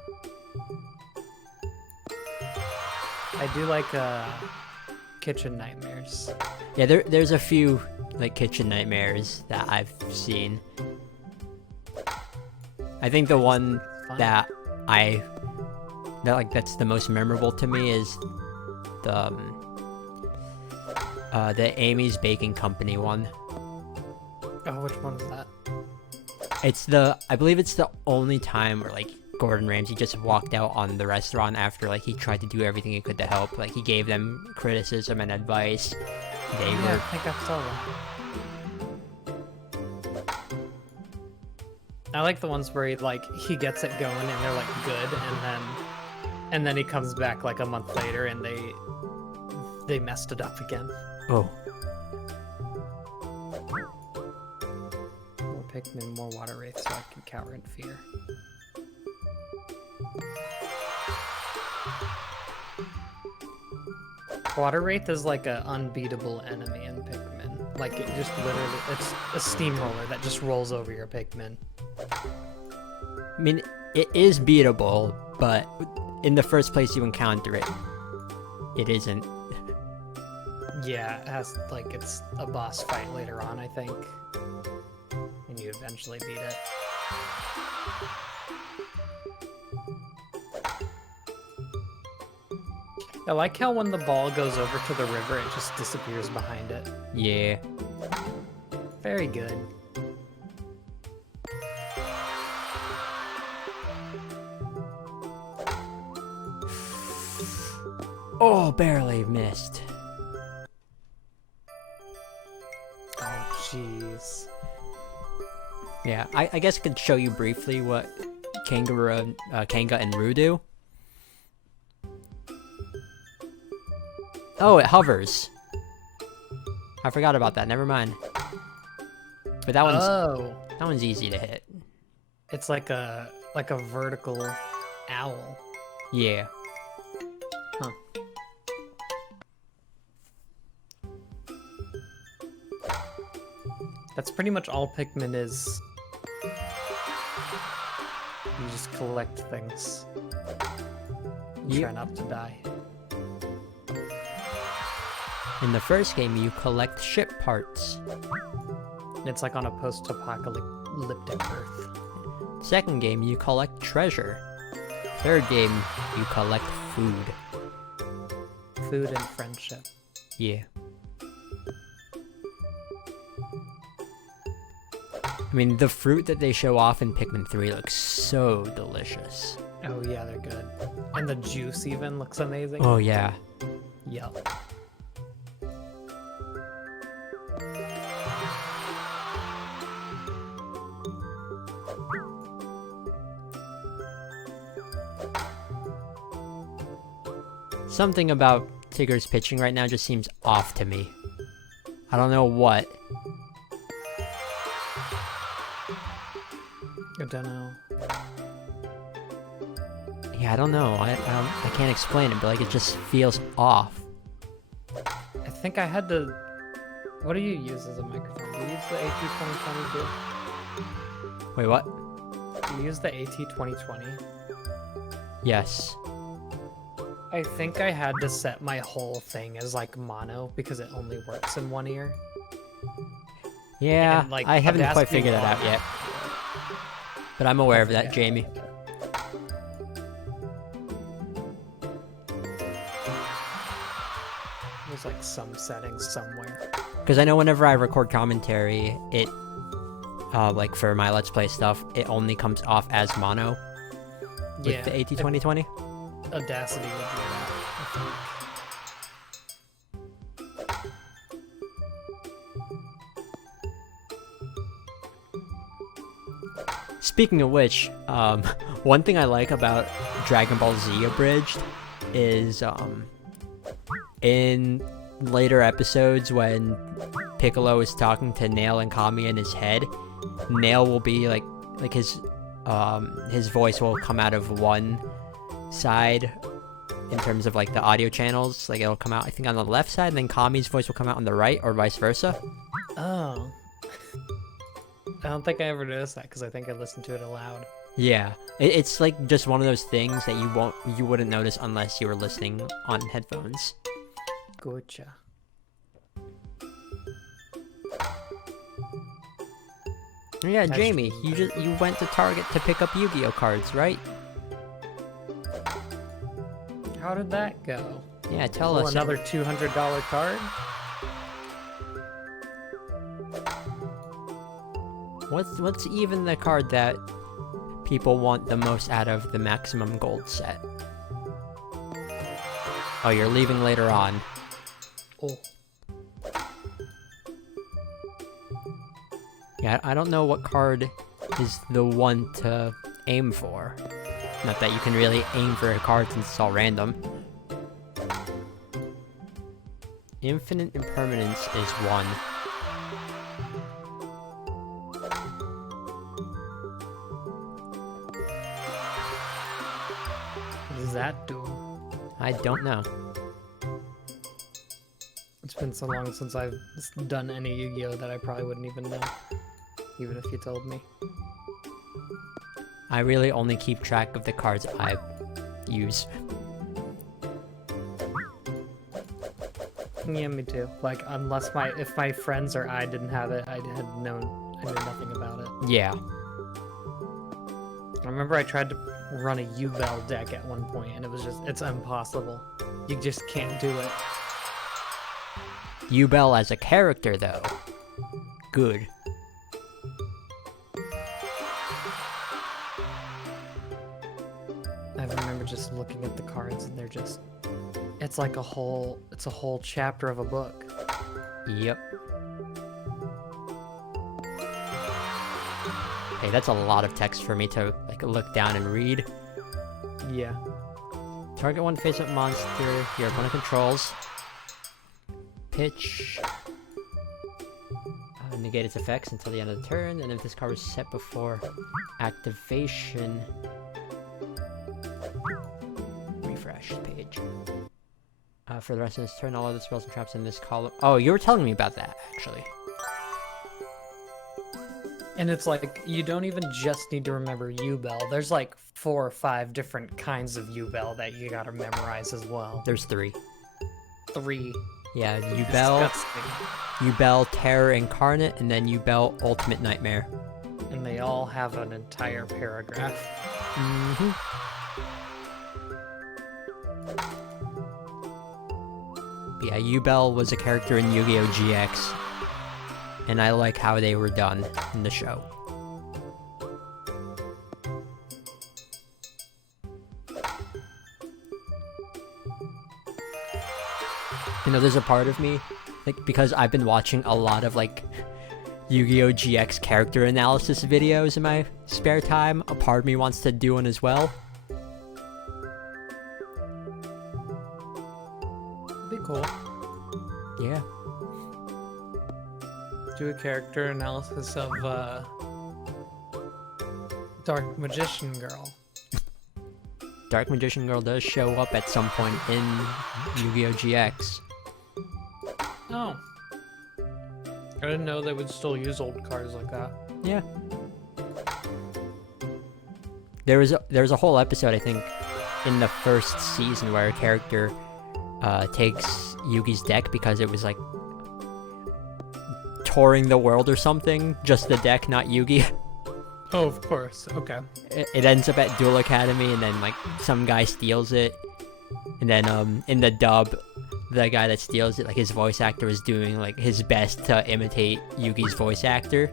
I do like Kitchen Nightmares. Yeah, there's a few like Kitchen Nightmares that I've seen. I think the one that that's the most memorable to me is the Amy's Baking Company one. Oh, which one is that? I believe it's the only time where like Gordon Ramsay just walked out on the restaurant after like he tried to do everything he could to help. Like he gave them criticism and advice. I think I saw that. I like the ones where he gets it going and they're like good, and then he comes back like a month later and they messed it up again. Oh. More Pikmin, more water wraiths so I can cower in fear. Water Wraith is like an unbeatable enemy in Pikmin. Like, it just literally, it's a steamroller that just rolls over your Pikmin. I mean, it is beatable, but in the first place you encounter it, it isn't. Yeah, it has, like, it's a boss fight later on, I think. And you eventually beat it. I like how when the ball goes over to the river, it just disappears behind it. Yeah. Very good. Oh, barely missed. Oh, jeez. Yeah, I guess I could show you briefly what Kanga and Roo do. Oh, it hovers. I forgot about that. Never mind. But that one's easy to hit. It's like a vertical owl. Yeah. Huh. That's pretty much all Pikmin is. You just collect things. You try not to die. In the first game, you collect ship parts. It's like on a post-apocalyptic Earth. Second game, you collect treasure. Third game, you collect food. food and friendship. Yeah. I mean, the fruit that they show off in Pikmin 3 looks so delicious. Oh yeah, they're good. And the juice even looks amazing. Oh yeah. Yep. Something about Tigger's pitching right now just seems off to me. I don't know what. I don't know. Yeah, I don't know. I can't explain it, but like it just feels off. I think I had to... What do you use as a microphone? Do you use the AT2020 too? Wait, what? Do you use the AT2020? Yes. I think I had to set my whole thing as like mono because it only works in one ear. Yeah, And, like, I haven't quite Audacity figured that out yet. But I'm aware of that, Jamie. There's like some settings somewhere. Because I know whenever I record commentary, it, like for my Let's Play stuff, it only comes off as mono with the AT2020. Audacity would do that, I think. Speaking of which, one thing I like about Dragon Ball Z Abridged is, in later episodes when Piccolo is talking to Nail and Kami in his head, Nail will be like his voice will come out of one side in terms of like the audio channels. Like it'll come out, I think, on the left side, and then Kami's voice will come out on the right, or vice versa. Oh. I don't think I ever noticed that because I think I listened to it aloud. Yeah, it's like just one of those things that you wouldn't notice unless you were listening on headphones. Gotcha. Yeah, Jamie, you went to Target to pick up Yu-Gi-Oh cards, right? How did that go? Yeah, tell us. Another $200 card? What's even the card that people want the most out of the maximum gold set? Oh, you're leaving later on. Oh. Yeah, I don't know what card is the one to aim for. Not that you can really aim for a card since it's all random. Infinite Impermanence is one. What does that do? I don't know. It's been so long since I've done any Yu-Gi-Oh that I probably wouldn't even know. Even if you told me. I really only keep track of the cards I use. Yeah, me too. Like, unless if my friends or I didn't have it, I knew nothing about it. Yeah. I remember I tried to run a U-Bell deck at one point, and it's impossible. You just can't do it. Yubel as a character, though. Good. I remember just looking at the cards, and it's like a whole chapter of a book. Yep. Hey, that's a lot of text for me to like look down and read. Yeah. Target one face-up monster your opponent controls. Pitch. Negate its effects until the end of the turn, and if this card was set before activation. Refresh page. For the rest of this turn, all other spells and traps in this column. Oh, you were telling me about that, actually. And it's like, you don't even just need to remember U-Bell. There's like 4 or 5 different kinds of U-Bell that you gotta memorize as well. There's 3. 3. Yeah, Yubel Terror Incarnate, and then Yubel Ultimate Nightmare. And they all have an entire paragraph. Mm-hmm. Yeah, Yubel was a character in Yu-Gi-Oh! GX, and I like how they were done in the show. You know, there's a part of me, like, because I've been watching a lot of, like, Yu-Gi-Oh! GX character analysis videos in my spare time, a part of me wants to do one as well. That'd be cool. Yeah. Do a character analysis of Dark Magician Girl. Dark Magician Girl does show up at some point in Yu-Gi-Oh! GX. Oh. I didn't know they would still use old cards like that. Yeah. There was a whole episode, I think, in the first season where a character takes Yugi's deck because it was like touring the world or something. Just the deck, not Yugi. Oh, of course. Okay. It ends up at Duel Academy, and then like some guy steals it, and then in the dub, the guy that steals it, like his voice actor is doing like his best to imitate Yugi's voice actor.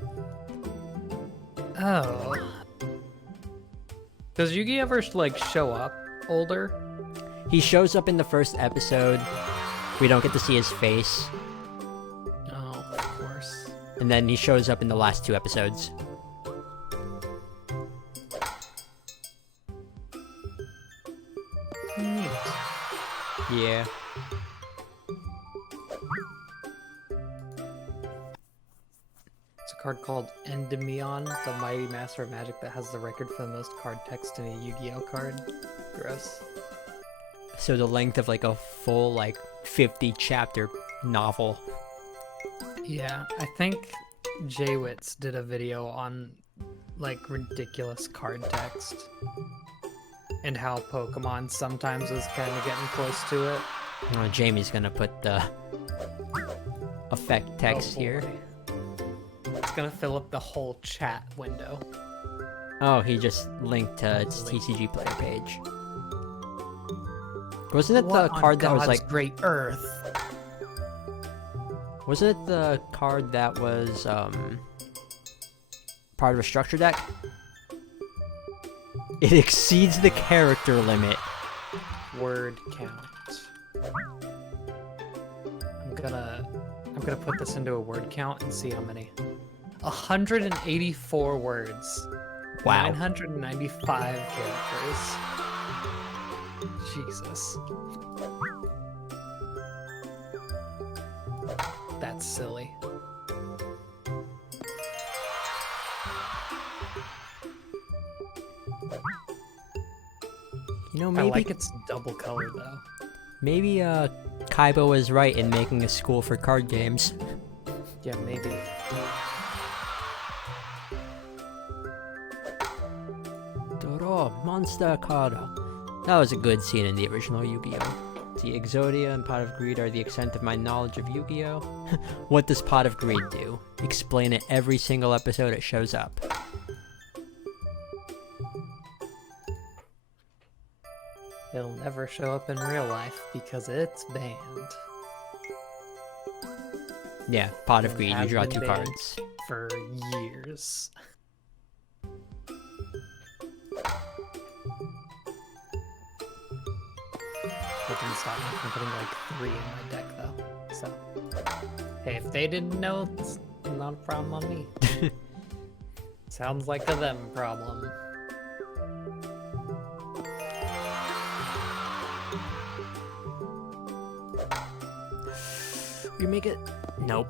Oh. Does Yugi ever like show up older? He shows up in the first episode. We don't get to see his face. Oh, of course. And then he shows up in the last 2 episodes. Neat. Yeah. It's a card called Endymion, the Mighty Master of Magic that has the record for the most card text in a Yu-Gi-Oh card. Gross. So the length of like a full like 50 chapter novel. Yeah, I think Jaywitz did a video on like ridiculous card text and how Pokemon sometimes is kind of getting close to it. Jamie's gonna put the effect text here. It's gonna fill up the whole chat window. Oh, he just linked to its TCG player page. Wasn't it the card that was like Great Earth? Wasn't it the card that was part of a structure deck? It exceeds the character limit. Word count. I'm gonna put this into a word count and see how many. 184 words. Wow. 995 characters. Jesus. That's silly. You know, I maybe like it's double colored though. maybe Kaiba was right in making a school for card games. Yeah, maybe. Doro, Monster Card. That was a good scene in the original Yu-Gi-Oh! The Exodia and Pot of Greed are the extent of my knowledge of Yu-Gi-Oh! What does Pot of Greed do? Explain it every single episode it shows up. It'll never show up in real life because it's banned. Yeah, Pot of Greed, you Has draw been 2 banned cards. for years. It didn't stop me from putting like 3 in my deck though. So, hey, if they didn't know, it's not a problem on me. Sounds like a them problem. You make it? Nope.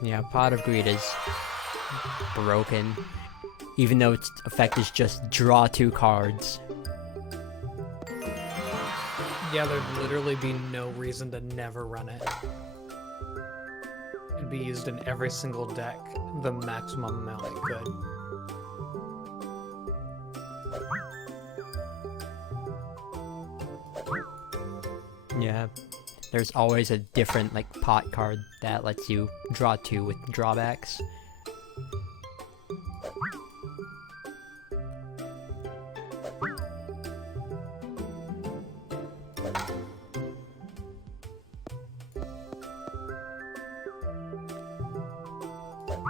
Yeah, Pot of Greed is broken. Even though its effect is just draw 2 cards. Yeah, there'd literally be no reason to never run it. It'd be used in every single deck, the maximum amount it could. Yeah. There's always a different, like, pot card that lets you draw 2 with drawbacks.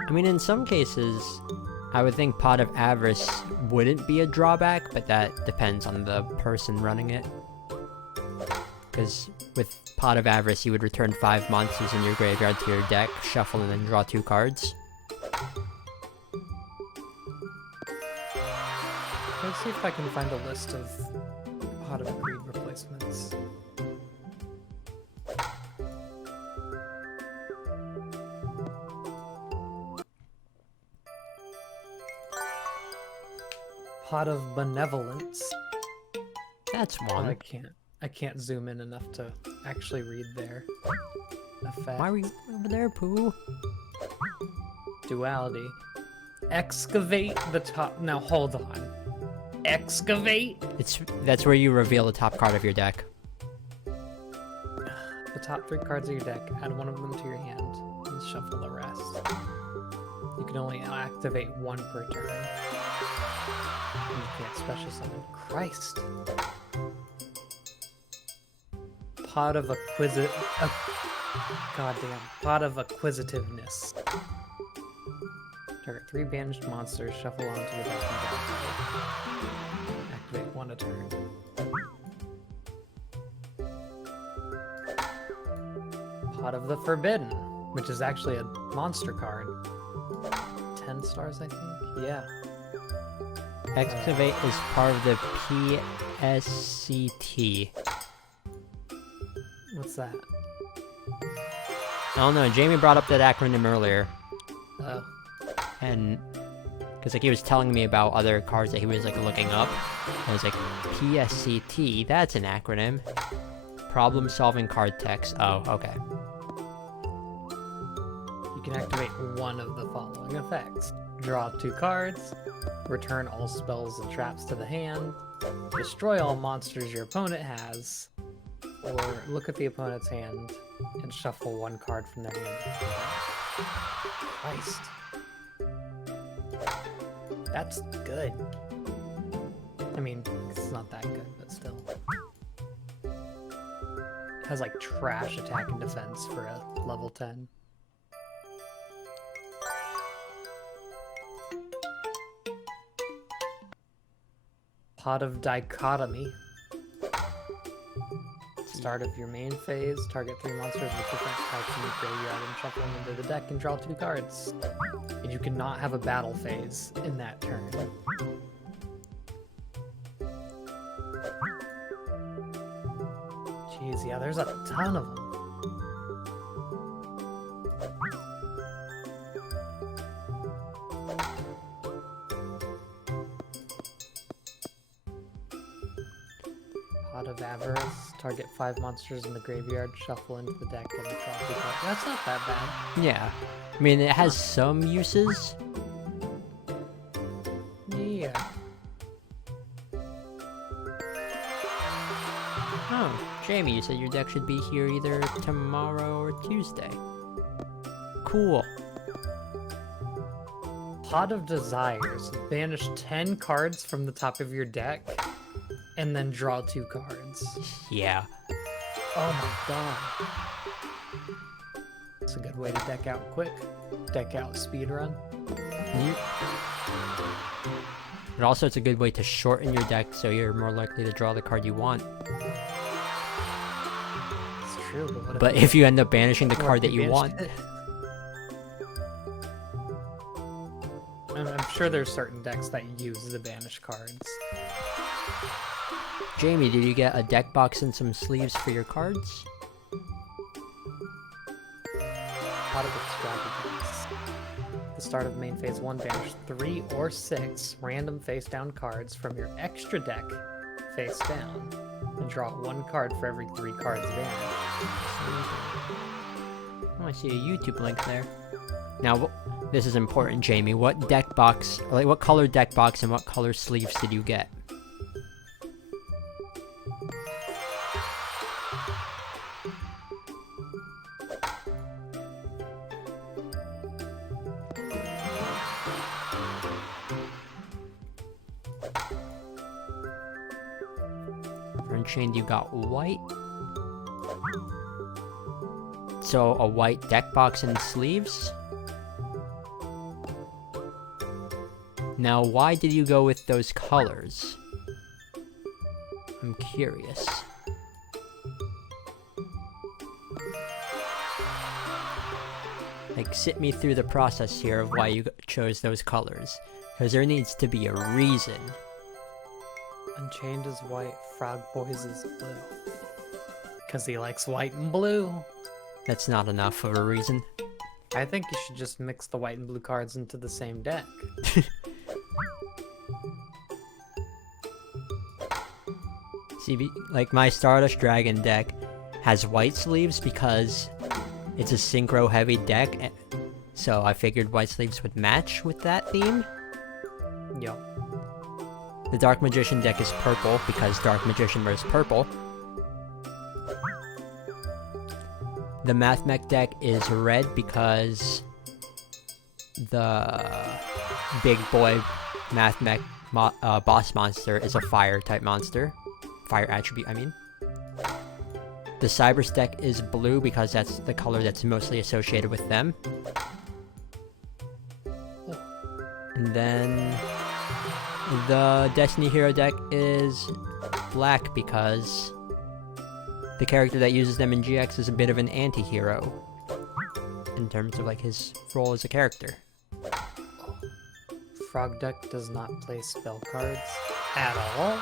I mean, in some cases, I would think Pot of Avarice wouldn't be a drawback, but that depends on the person running it. Because with Pot of Avarice, you would return 5 monsters in your graveyard to your deck, shuffle, and then draw 2 cards. Let's see if I can find a list of Pot of Greed replacements. Pot of Benevolence. That's Oh, one. I can't zoom in enough to actually read their effect. Why are we over there, Pooh? Duality. Excavate the top. Now hold on. Excavate That's where you reveal the top card of your deck. the top 3 cards of your deck. Add one of them to your hand and shuffle the rest. You can only activate 1 per turn. And you can't special summon. Christ. Pot of Pot of Acquisitiveness. Target 3 banished monsters, shuffle onto the deck and draw a card. Activate 1 a turn. Pot of the Forbidden, which is actually a monster card. 10 stars, I think? Yeah. Excavate is part of the PSCT. What's that? I don't know, Jamie brought up that acronym earlier, Oh. and because like he was telling me about other cards that he was like looking up, and I was like, PSCT, that's an acronym. Problem solving card text. Oh, okay. You can activate 1 of the following effects. Draw 2 cards, return all spells and traps to the hand, destroy all monsters your opponent has, or look at the opponent's hand and shuffle 1 card from their hand. Christ. That's good. I mean, it's not that good, but still. It has like trash attack and defense for a level 10. Pot of Dichotomy. Start of your main phase, target 3 monsters with different types in your graveyard and shuffle them into the deck and draw 2 cards. And you cannot have a battle phase in that turn. Jeez, yeah, there's a ton of them. Pot of Avarice. Target 5 monsters in the graveyard, shuffle into the deck, and draw 2 cards. That's not that bad. Yeah. I mean, it has some uses. Yeah. Oh, Jamie, you said your deck should be here either tomorrow or Tuesday. Cool. Pot of Desires. Banish 10 cards from the top of your deck, and then draw 2 cards. Yeah. Oh my god. It's a good way to deck out quick. Deck out speedrun. But also, it's a good way to shorten your deck so you're more likely to draw the card you want. It's true, but But if you end up banishing the card that you want... I'm sure there's certain decks that use the banish cards. Jamie, did you get a deck box and some sleeves for your cards? Pot of Extravagance. At the start of main phase 1, banish 3 or 6 random face down cards from your extra deck face down, and draw 1 card for every 3 cards banished. Oh, I see a YouTube link there. Now, this is important, Jamie. What deck box, like what color deck box and what color sleeves did you get? Unchained, you got white. So a white deck box and sleeves. Now, why did you go with those colors? I'm curious. Like, sit me through the process here of why you chose those colors. Because there needs to be a reason. Unchained is white, Frog Boys is blue. Because he likes white and blue. That's not enough of a reason. I think you should just mix the white and blue cards into the same deck. See, like, my Stardust Dragon deck has white sleeves because it's a synchro heavy deck, so I figured white sleeves would match with that theme. Yo. The Dark Magician deck is purple because Dark Magician wears purple. The Math Mech deck is red because the big boy Math Mech boss monster is a fire type monster. Fire attribute, I mean. The Cybers deck is blue because that's the color that's mostly associated with them. And then the Destiny Hero deck is black because the character that uses them in GX is a bit of an anti-hero in terms of like his role as a character. Frog deck does not play spell cards at all.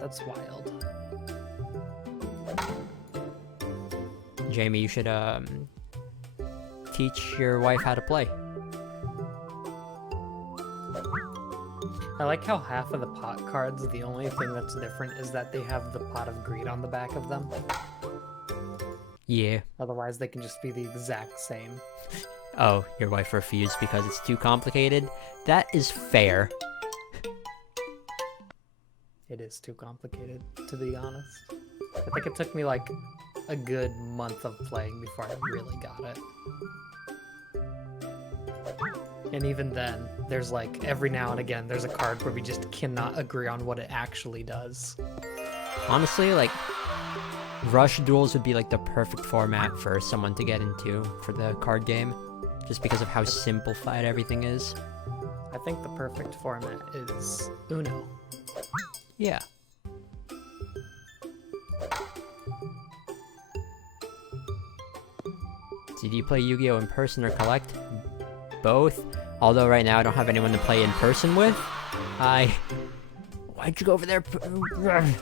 That's wild. Jamie, you should teach your wife how to play. I like how half of the pot cards, the only thing that's different is that they have the Pot of Greed on the back of them. Yeah. Otherwise, they can just be the exact same. Oh, your wife refused because it's too complicated? That is fair. It is too complicated, to be honest. I think it took me like a good month of playing before I really got it. And even then, there's like, every now and again, there's a card where we just cannot agree on what it actually does. Honestly, like, Rush Duels would be like the perfect format for someone to get into for the card game, just because of how simplified everything is. I think the perfect format is Uno. Yeah. So do you play Yu-Gi-Oh! In person or collect? Both. Although right now I don't have anyone to play in person with. Why'd you go over there? I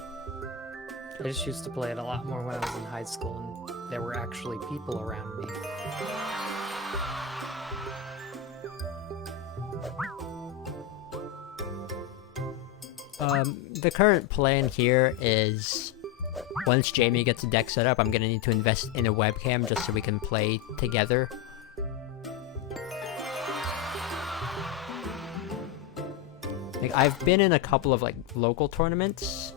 just used to play it a lot more when I was in high school and there were actually people around me. The current plan here is once Jamie gets a deck set up, I'm gonna need to invest in a webcam just so we can play together. Like, I've been in a couple of, like, local tournaments.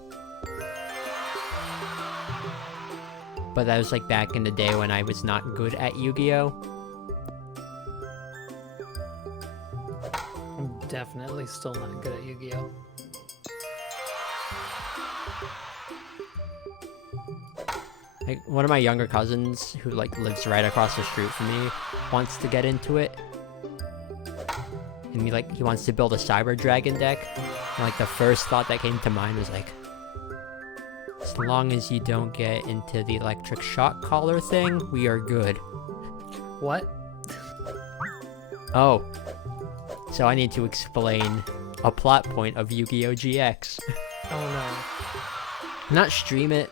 But that was, like, back in the day when I was not good at Yu-Gi-Oh! I'm definitely still not good at Yu-Gi-Oh! Like, one of my younger cousins, who, like, lives right across the street from me, wants to get into it. And he wants to build a Cyber Dragon deck. And, like, the first thought that came to mind was, like, as long as you don't get into the electric shock collar thing, we are good. What? Oh. So I need to explain a plot point of Yu-Gi-Oh! GX. Oh Not stream it,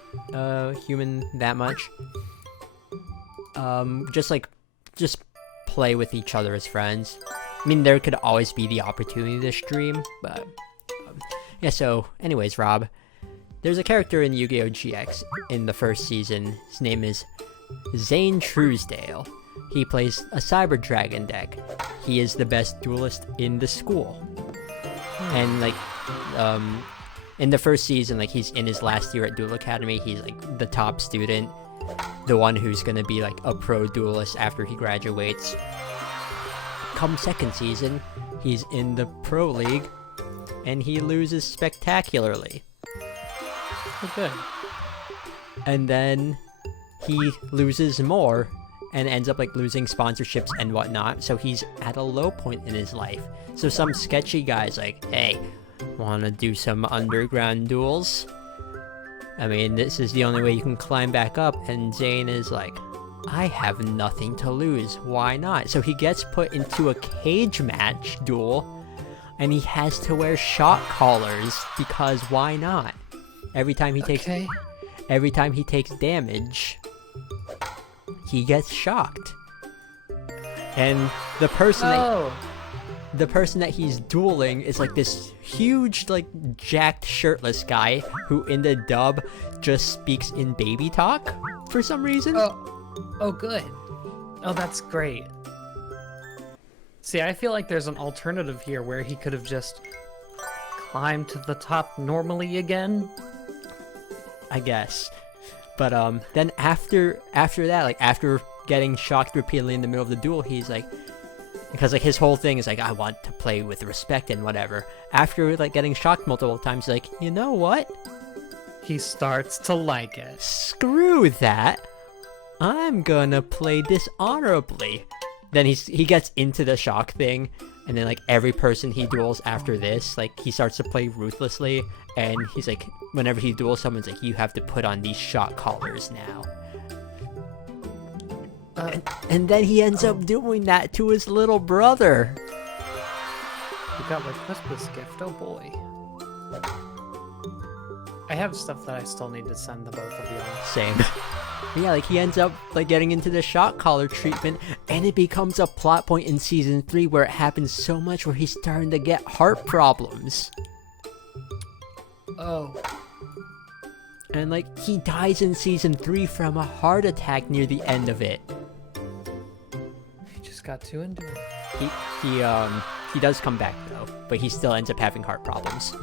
human, that much. Just play with each other as friends. I mean, there could always be the opportunity to stream, but... yeah, so, anyways, Rob. There's a character in Yu-Gi-Oh! GX in the first season. His name is Zane Truesdale. He plays a Cyber Dragon deck. He is the best duelist in the school. And, like, in the first season, like, he's in his last year at Duel Academy. He's, like, the top student. The one who's gonna be, like, a pro duelist after he graduates. Come second season, he's in the Pro League. and he loses spectacularly. Oh, good. And then he loses more and ends up like losing sponsorships and whatnot, so he's at a low point in his life. So some sketchy guy's like, hey, wanna do some underground duels? I mean, this is the only way you can climb back up. And Zane is like, I have nothing to lose, why not? So he gets put into a cage match duel, and he has to wear shock collars because why not? Every time he takes damage, he gets shocked. And the person that he's dueling is like this huge, like, jacked shirtless guy who in the dub just speaks in baby talk for some reason. Oh, good. Oh, that's great. See, I feel like there's an alternative here where he could have just climbed to the top normally again. I guess. But then after that, like, after getting shocked repeatedly in the middle of the duel, he's like, because like his whole thing is like, I want to play with respect and whatever. After like getting shocked multiple times, he's like, you know what? He starts to like it. Screw that. I'm gonna play dishonorably. Then he gets into the shock thing, and then like every person he duels after this, like he starts to play ruthlessly, and he's like, whenever he duels someone, it's like, you have to put on these shock collars now. And then he ends up doing that to his little brother. You got my Christmas gift, oh boy. I have stuff that I still need to send the both of you. Same. Yeah, like he ends up like getting into the shock collar treatment, and it becomes a plot point in season 3 where it happens so much where he's starting to get heart problems. Oh. And like he dies in season 3 from a heart attack near the end of it. He just got too into it. He does come back though, but he still ends up having heart problems.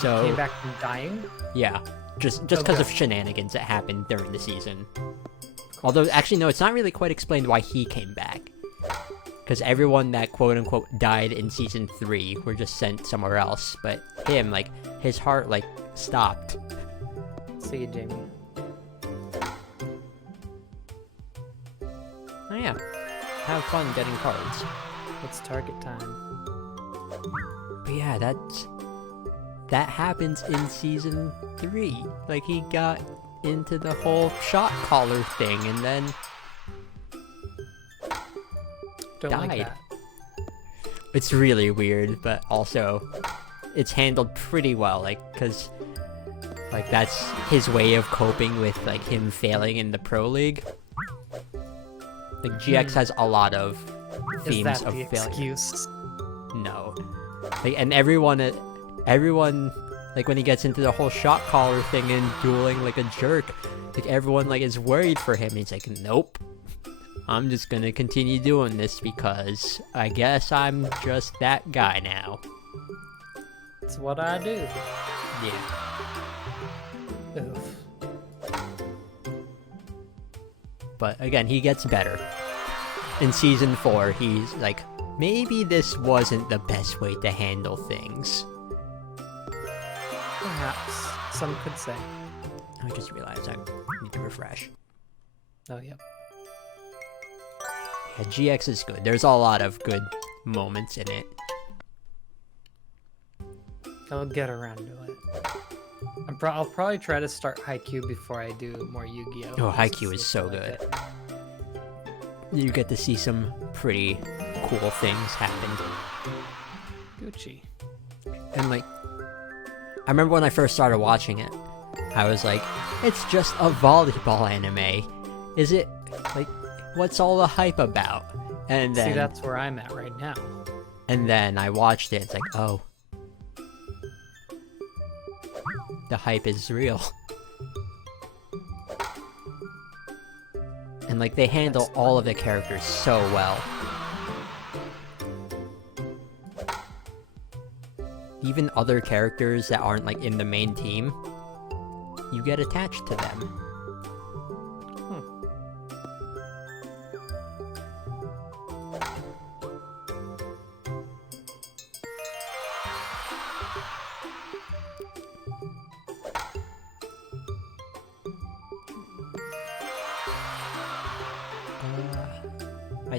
He came back from dying? Yeah, just because of shenanigans that happened during the season. Although, actually, no, it's not really quite explained why he came back. Because everyone that quote-unquote died in season 3 were just sent somewhere else. But him, like, his heart, like, stopped. See you, Jamie. Oh yeah, have fun getting cards. It's target time. But yeah, that happens in season 3. Like, he got into the whole shot collar thing and then Don't died. like that. It's really weird, but also it's handled pretty well, like, because like that's his way of coping with like him failing in the pro league. Like GX has a lot of themes of failure. Excuse? No, like, and everyone like when he gets into the whole shot collar thing and dueling like a jerk, like everyone like is worried for him. He's like, nope, I'm just gonna continue doing this because I guess I'm just that guy now. It's what I do. Yeah. Oof. But again, he gets better. In season 4, he's like, maybe this wasn't the best way to handle things. Perhaps. Some could say. I just realized I need to refresh. Oh, yep. Yeah, GX is good. There's a lot of good moments in it. I'll get around to it. I'll probably try to start Haikyuu before I do more Yu-Gi-Oh! Oh, Haikyuu is so good. You get to see some pretty cool things happen. Gucci. And like, I remember when I first started watching it, I was like, it's just a volleyball anime. Is it, like, what's all the hype about? And then, see, that's where I'm at right now. And then I watched it, it's like, oh, the hype is real. And like, they handle all of the characters so well. Even other characters that aren't like in the main team, you get attached to them.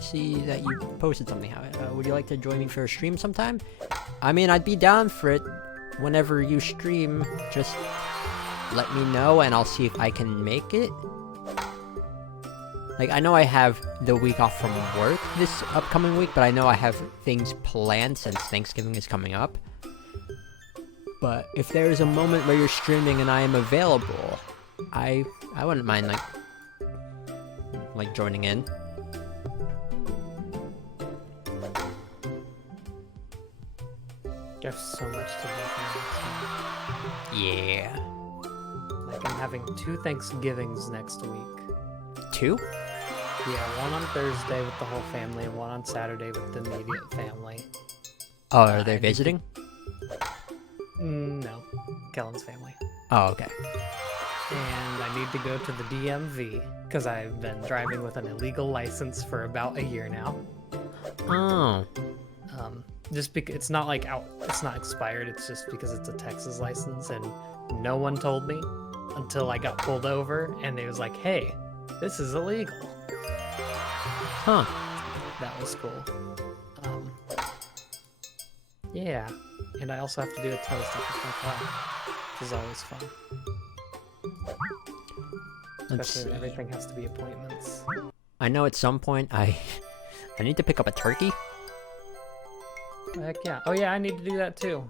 see that you posted something. Would you like to join me for a stream sometime? I mean, I'd be down for it whenever you stream. Just let me know and I'll see if I can make it. Like, I know I have the week off from work this upcoming week, but I know I have things planned since Thanksgiving is coming up. But if there is a moment where you're streaming and I am available, I wouldn't mind, like joining in. You have so much to do for next week. Yeah. Like, I'm having 2 Thanksgivings next week. 2? Yeah, one on Thursday with the whole family and one on Saturday with the immediate family. Oh, are they visiting? No, Kellen's family. Oh, okay. And I need to go to the DMV because I've been driving with an illegal license for about a year now. Oh. Just because it's not like it's not expired. It's just because it's a Texas license, and no one told me until I got pulled over, and they was like, "Hey, this is illegal." Huh. That was cool. Yeah, and I also have to do a ton of stuff with my car, which is always fun. Especially when everything has to be appointments. I know at some point I need to pick up a turkey. Heck yeah. Oh yeah, I need to do that too.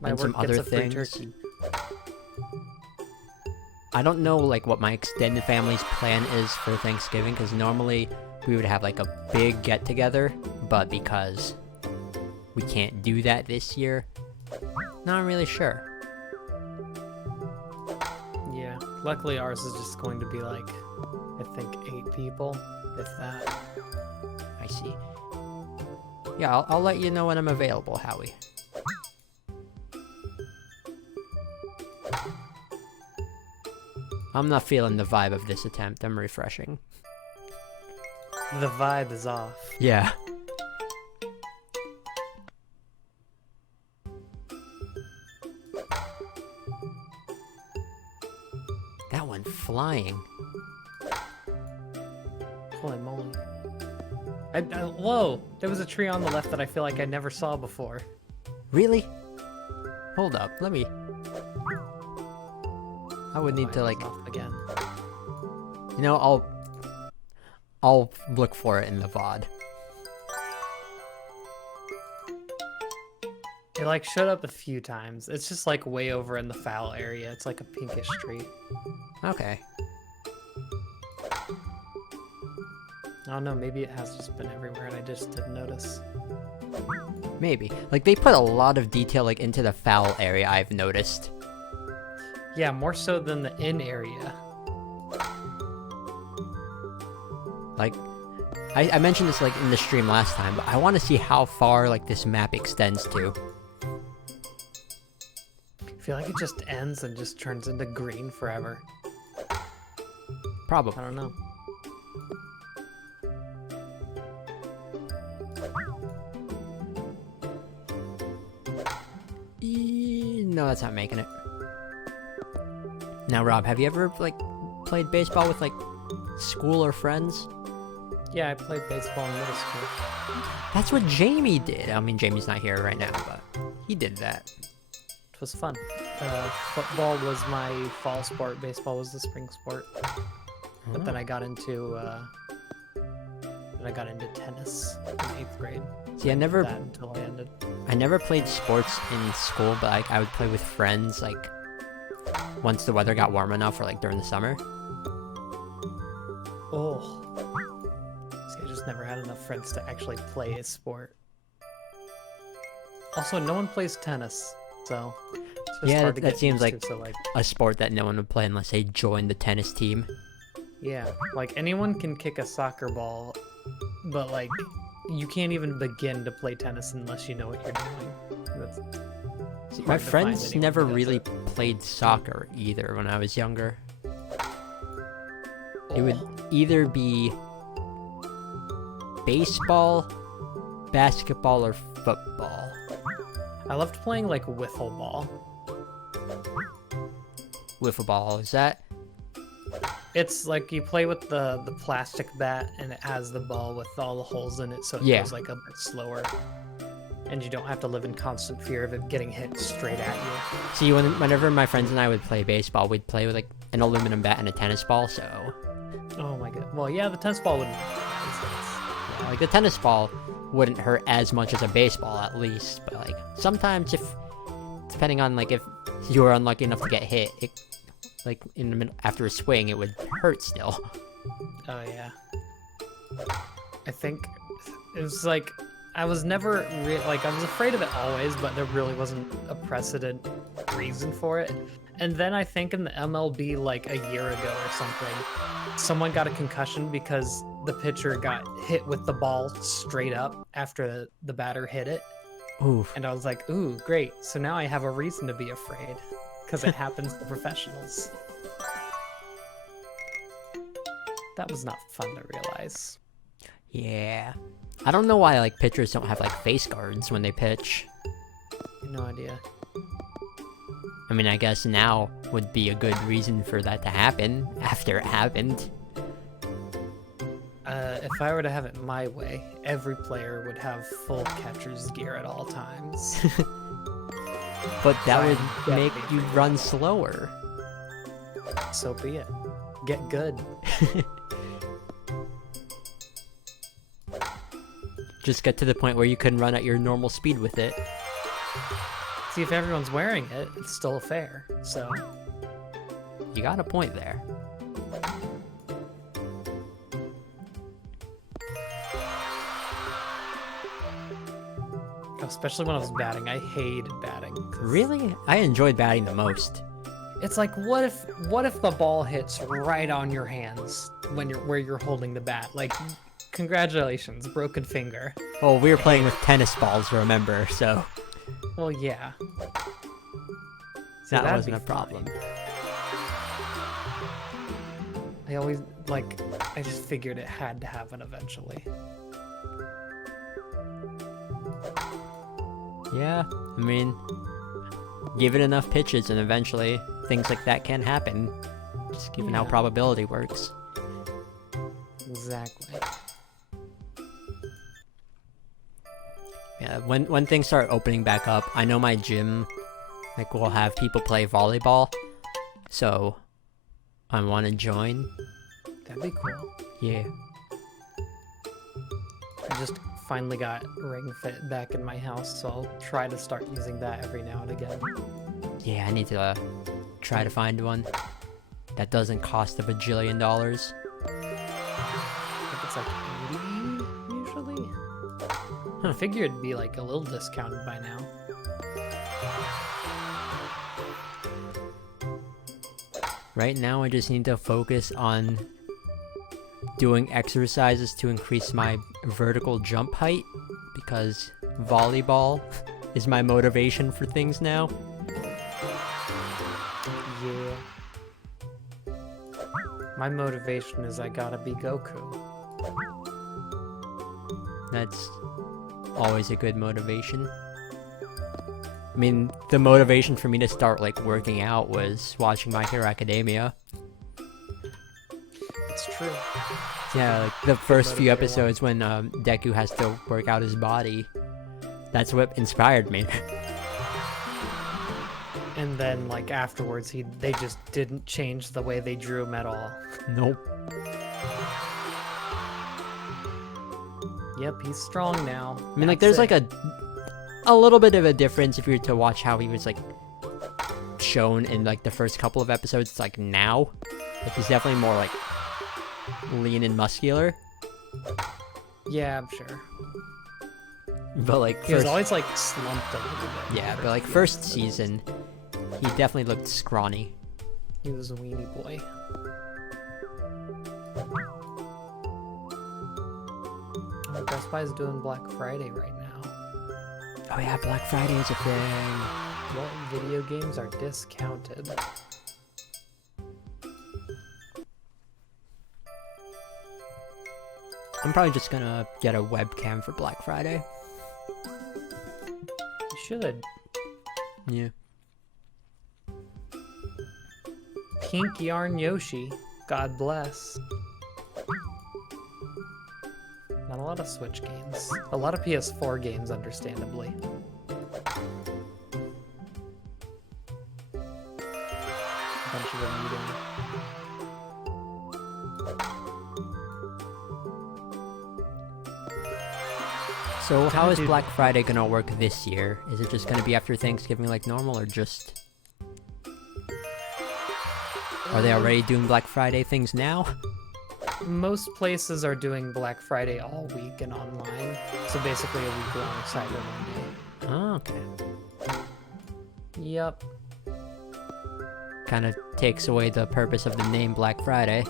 My And work some gets other a free things. turkey. I don't know like what my extended family's plan is for Thanksgiving, because normally we would have like a big get together, but because we can't do that this year, not really sure. Yeah. Luckily ours is just going to be like, I think 8 people, if that. I see. Yeah, I'll let you know when I'm available, Howie. I'm not feeling the vibe of this attempt. I'm refreshing. The vibe is off. Yeah. That one flying. Holy moly. Whoa! There was a tree on the left that I feel like I never saw before. Really? Hold up, let me... I would need to like... Off again. You know, I'll look for it in the VOD. It like showed up a few times. It's just like way over in the foul area. It's like a pinkish tree. Okay. I don't know, maybe it has just been everywhere and I just didn't notice. Maybe. Like, they put a lot of detail like into the foul area, I've noticed. Yeah, more so than the in area. Like, I mentioned this like in the stream last time, but I want to see how far like this map extends to. I feel like it just ends and just turns into green forever. Probably. I don't know. No, that's not making it. Now, Rob, have you ever like played baseball with like school or friends? Yeah, I played baseball in middle school. That's what Jamie did. I mean, Jamie's not here right now, but he did that. It was fun. Football was my fall sport. Baseball was the spring sport. But then I got into tennis in 8th grade. See, I never That until I ended. I never played sports in school, but like I would play with friends like once the weather got warm enough, or like during the summer. Oh. See, I just never had enough friends to actually play a sport. Also, no one plays tennis, so it's just Yeah, hard to that get seems used like to, so like a sport that no one would play unless they joined the tennis team. yeah, like anyone can kick a soccer ball, but like you can't even begin to play tennis unless you know what you're doing. It's My hard to find friends anyone never who does really it. played soccer either when I was younger. It would Oh. either be baseball, basketball, or football. I loved playing like wiffle ball. Wiffle ball, is that? It's like you play with the plastic bat, and it has the ball with all the holes in it, so it Yeah. goes like a bit slower. And you don't have to live in constant fear of it getting hit straight at you. See, whenever my friends and I would play baseball, we'd play with like an aluminum bat and a tennis ball. So, Oh my god. Well, yeah, the tennis ball wouldn't. yeah, like the tennis ball wouldn't hurt as much as a baseball, at least. But like sometimes, depending on like if you were unlucky enough to get hit, it like in the middle after a swing, it would hurt still. Oh yeah. I think it was like I was never like I was afraid of it always, but there really wasn't a precedent reason for it. And then I think in the MLB like a year ago or something, someone got a concussion because the pitcher got hit with the ball straight up after the batter hit it. Oof. And I was like, ooh, great. So now I have a reason to be afraid because it happens to professionals. That was not fun to realize. Yeah. I don't know why like pitchers don't have like face guards when they pitch. No idea. I mean, I guess now would be a good reason for that to happen after it happened. If I were to have it my way, every player would have full catcher's gear at all times. But that would Yeah, make you basically. run slower. So be it. Get good. Just get to the point where you can run at your normal speed with it. See, if everyone's wearing it, it's still fair. So, You got a point there. especially when I was batting, I hated batting. 'Cause Really? I enjoyed batting the most. It's like, what if the ball hits right on your hands when where you're holding the bat? Like, congratulations, broken finger. Well, we were playing with tennis balls, remember, so Well, yeah. See, that that'd wasn't a be problem. fine. I always, like, I just figured it had to happen eventually. Yeah, I mean, give it enough pitches and eventually things like that can happen. Just given how Yeah. probability works. Exactly. Yeah, when things start opening back up, I know my gym, like, will have people play volleyball, so I want to join. That'd be cool. Yeah. I just finally got Ring Fit back in my house, so I'll try to start using that every now and again. Yeah, I need to try to find one that doesn't cost a bajillion dollars. I think it's like 80 usually. I figure it'd be like a little discounted by now. Right now, I just need to focus on doing exercises to increase my vertical jump height, because volleyball is my motivation for things now. Yeah. My motivation is I gotta be Goku. That's always a good motivation. I mean, the motivation for me to start, like, working out was watching My Hero Academia. It's true. Yeah, like, the first few motivator one. episodes when Deku has to work out his body. That's what inspired me. And then, like, afterwards, they just didn't change the way they drew him at all. Nope. Yep, he's strong now. I mean, like, there's, like, a little bit of a difference if you were to watch how he was, like, shown in, like, the first couple of episodes. It's like, now. Like, he's definitely more, like, lean and muscular. Yeah, I'm sure. But, like, He was first... always, like, slumped a little bit. Yeah, but, like, first season, he definitely looked scrawny. He was a weenie boy. Oh, Best Buy's doing Black Friday right now. Oh yeah, Black Friday is a thing. What video games are discounted? I'm probably just gonna get a webcam for Black Friday. You should. Yeah. Pink Yarn Yoshi God bless. Not a lot of Switch games. A lot of PS4 games, understandably. A bunch of them eating. So how is Black Friday gonna work this year? Is it just gonna be after Thanksgiving like normal, or just... Are they already doing Black Friday things now? Most places are doing Black Friday all week and online. So basically a week-long Cyber Monday. Oh, okay. Yep. Kind of takes away the purpose of the name Black Friday.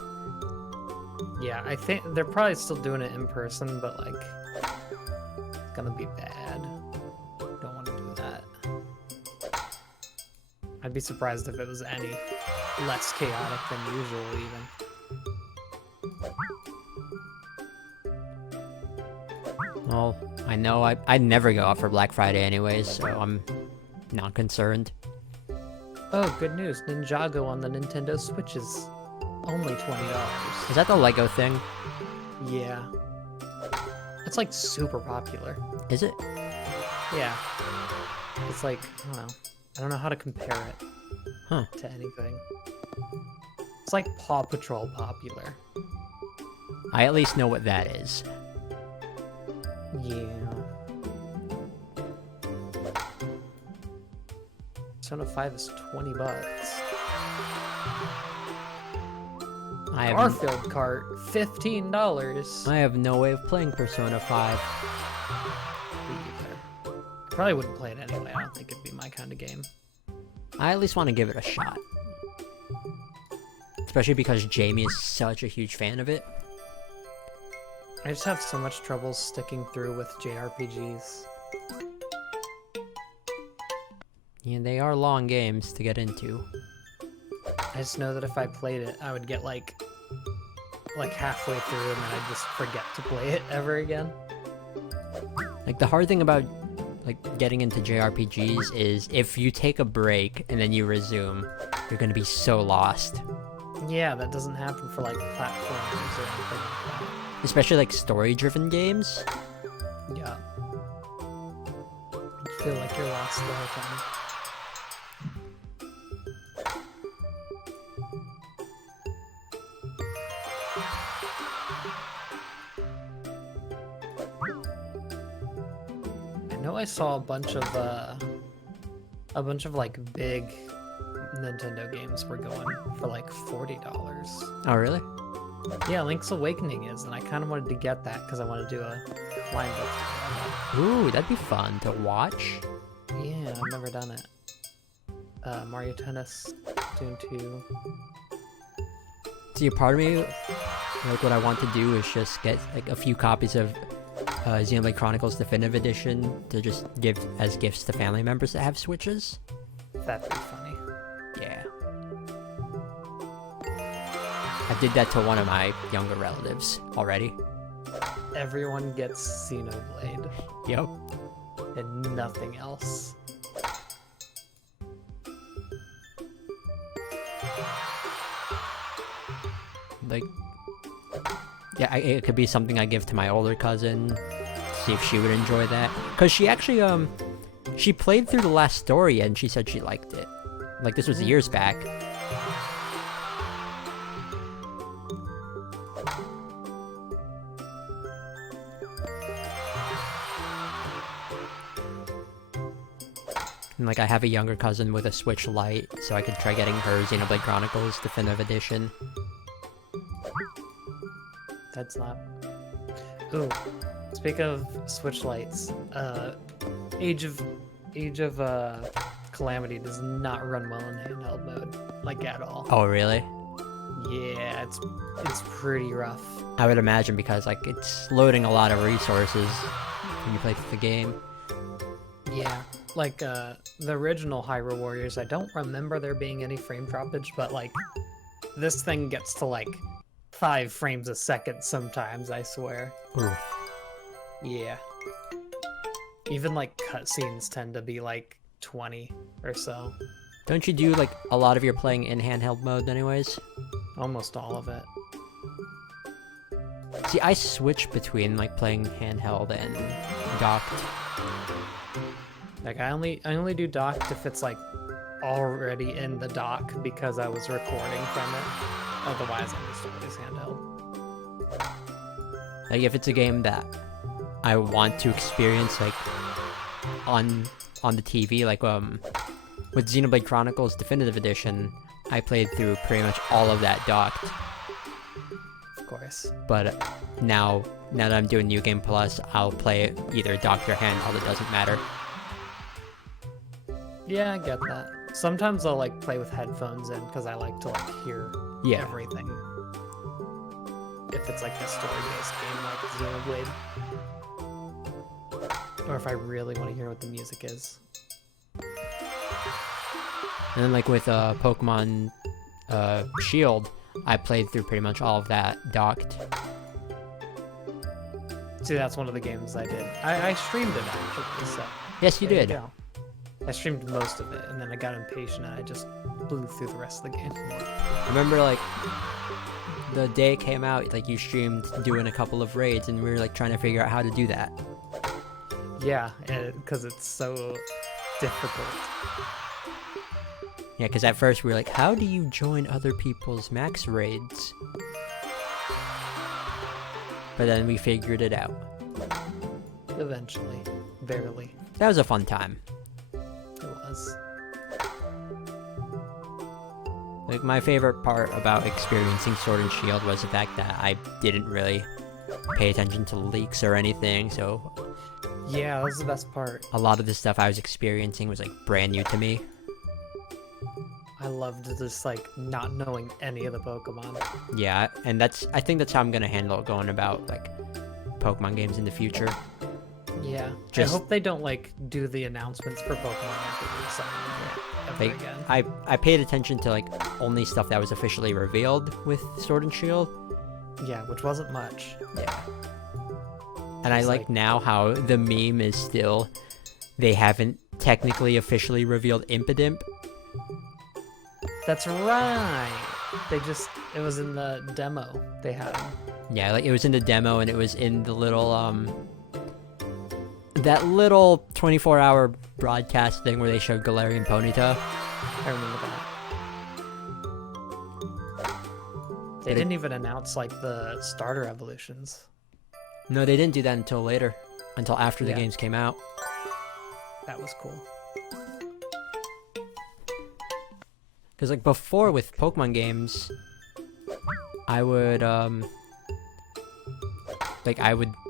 Yeah, I think they're probably still doing it in person, but like, it's gonna be bad. Don't want to do that. I'd be surprised if it was any less chaotic than usual, even. Well, I know I never go out for Black Friday anyways, so I'm not concerned. Oh, good news. Ninjago on the Nintendo Switch is only $20. Is that the Lego thing? Yeah. It's like super popular. Is it? Yeah. It's like, I don't know how to compare it to anything. It's like Paw Patrol popular. I at least know what that is. Yeah. Persona 5 is $20. Garfield Kart, $15. I have no way of playing Persona 5. Me either. I probably wouldn't play it anyway. I don't think it'd be my kind of game. I at least want to give it a shot. Especially because Jamie is such a huge fan of it. I just have so much trouble sticking through with JRPGs. Yeah, they are long games to get into. I just know that if I played it, I would get like halfway through and then I'd just forget to play it ever again. Like, the hard thing about like getting into JRPGs is if you take a break and then you resume, you're gonna be so lost. Yeah, that doesn't happen for like platformers or anything like that. Especially like story-driven games. Yeah. You feel like you're lost the whole time. I know I saw a bunch of like big Nintendo games were going for like $40. Oh, really? Yeah, Link's Awakening is, and I kind of wanted to get that because I want to do a line book. Ooh, that'd be fun to watch. Yeah, I've never done it. Mario Tennis, Dune 2. See, a part of me, like, what I want to do is just get like a few copies of Xenoblade Chronicles Definitive Edition to just give as gifts to family members that have Switches. That'd be funny. Yeah. I did that to one of my younger relatives already. Everyone gets Xenoblade Yep. and nothing else. Like, yeah, it could be something I give to my older cousin, see if she would enjoy that. Cause she actually, she played through the last story and she said she liked it. Like, this was years back. And like, I have a younger cousin with a Switch Lite, so I could try getting her Xenoblade Chronicles Definitive Edition. That's not. Ooh, speak of Switch Lites, Age of Calamity does not run well in handheld mode, like at all. Oh, really? Yeah, it's pretty rough. I would imagine, because like it's loading a lot of resources when you play through the game. Yeah, like the original Hyrule Warriors, I don't remember there being any frame droppage, but like this thing gets to like 5 frames a second sometimes, I swear. Oof. Yeah. Even like cutscenes tend to be like 20 or so. Don't you do like a lot of your playing in handheld mode anyways? Almost all of it. See, I switch between like playing handheld and docked. Like I only do docked if it's like already in the dock because I was recording from it. Otherwise, I'm just always handheld. Like if it's a game that I want to experience like on the TV, like with Xenoblade Chronicles Definitive Edition, I played through pretty much all of that docked. Of course. But now that I'm doing New Game Plus, I'll play it either docked or handheld. It doesn't matter. Yeah, I get that. Sometimes I'll like play with headphones in because I like to like hear everything. If it's like a story-based game like Xenoblade. Or if I really want to hear what the music is. And then like with Pokemon Shield, I played through pretty much all of that docked. See, that's one of the games I did. I streamed it actually, so... Yes, you did. I streamed most of it, and then I got impatient and I just blew through the rest of the game. I remember like the day it came out, like you streamed doing a couple of raids, and we were like trying to figure out how to do that. Yeah, because it's so difficult. Yeah, because at first we were like, how do you join other people's max raids? But then we figured it out. Eventually. Barely. That was a fun time. It was. Like, my favorite part about experiencing Sword and Shield was the fact that I didn't really pay attention to leaks or anything, so... Yeah, that was the best part. A lot of the stuff I was experiencing was, like, brand new to me. I loved just, like, not knowing any of the Pokemon. Yeah, and I think that's how I'm gonna handle it going about, like, Pokemon games in the future. Yeah. I hope they don't, like, do the announcements for Pokemon ever again. I paid attention to, like, only stuff that was officially revealed with Sword and Shield. Yeah, which wasn't much. Yeah. And I like now how the meme is still, they haven't technically officially revealed Impidimp. That's right. It was in the demo they had. Yeah, like it was in the demo and it was in the little, that little 24-hour broadcast thing where they showed Galarian Ponyta. I remember that. They didn't even announce, like, the starter evolutions. No, they didn't do that until later. Until after the games came out. That was cool. Because, like, before with Pokemon games, I would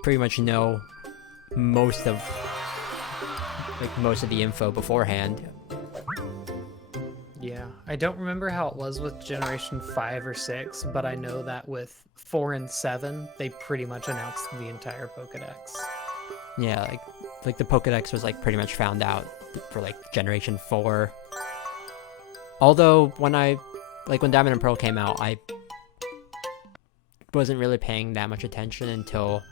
pretty much know most of the info beforehand. Yeah, I don't remember how it was with Generation 5 or 6, but I know that with 4 and 7, they pretty much announced the entire Pokedex. Yeah, like the Pokedex was, like, pretty much found out for, like, Generation 4. Although, when Diamond and Pearl came out, I wasn't really paying that much attention until,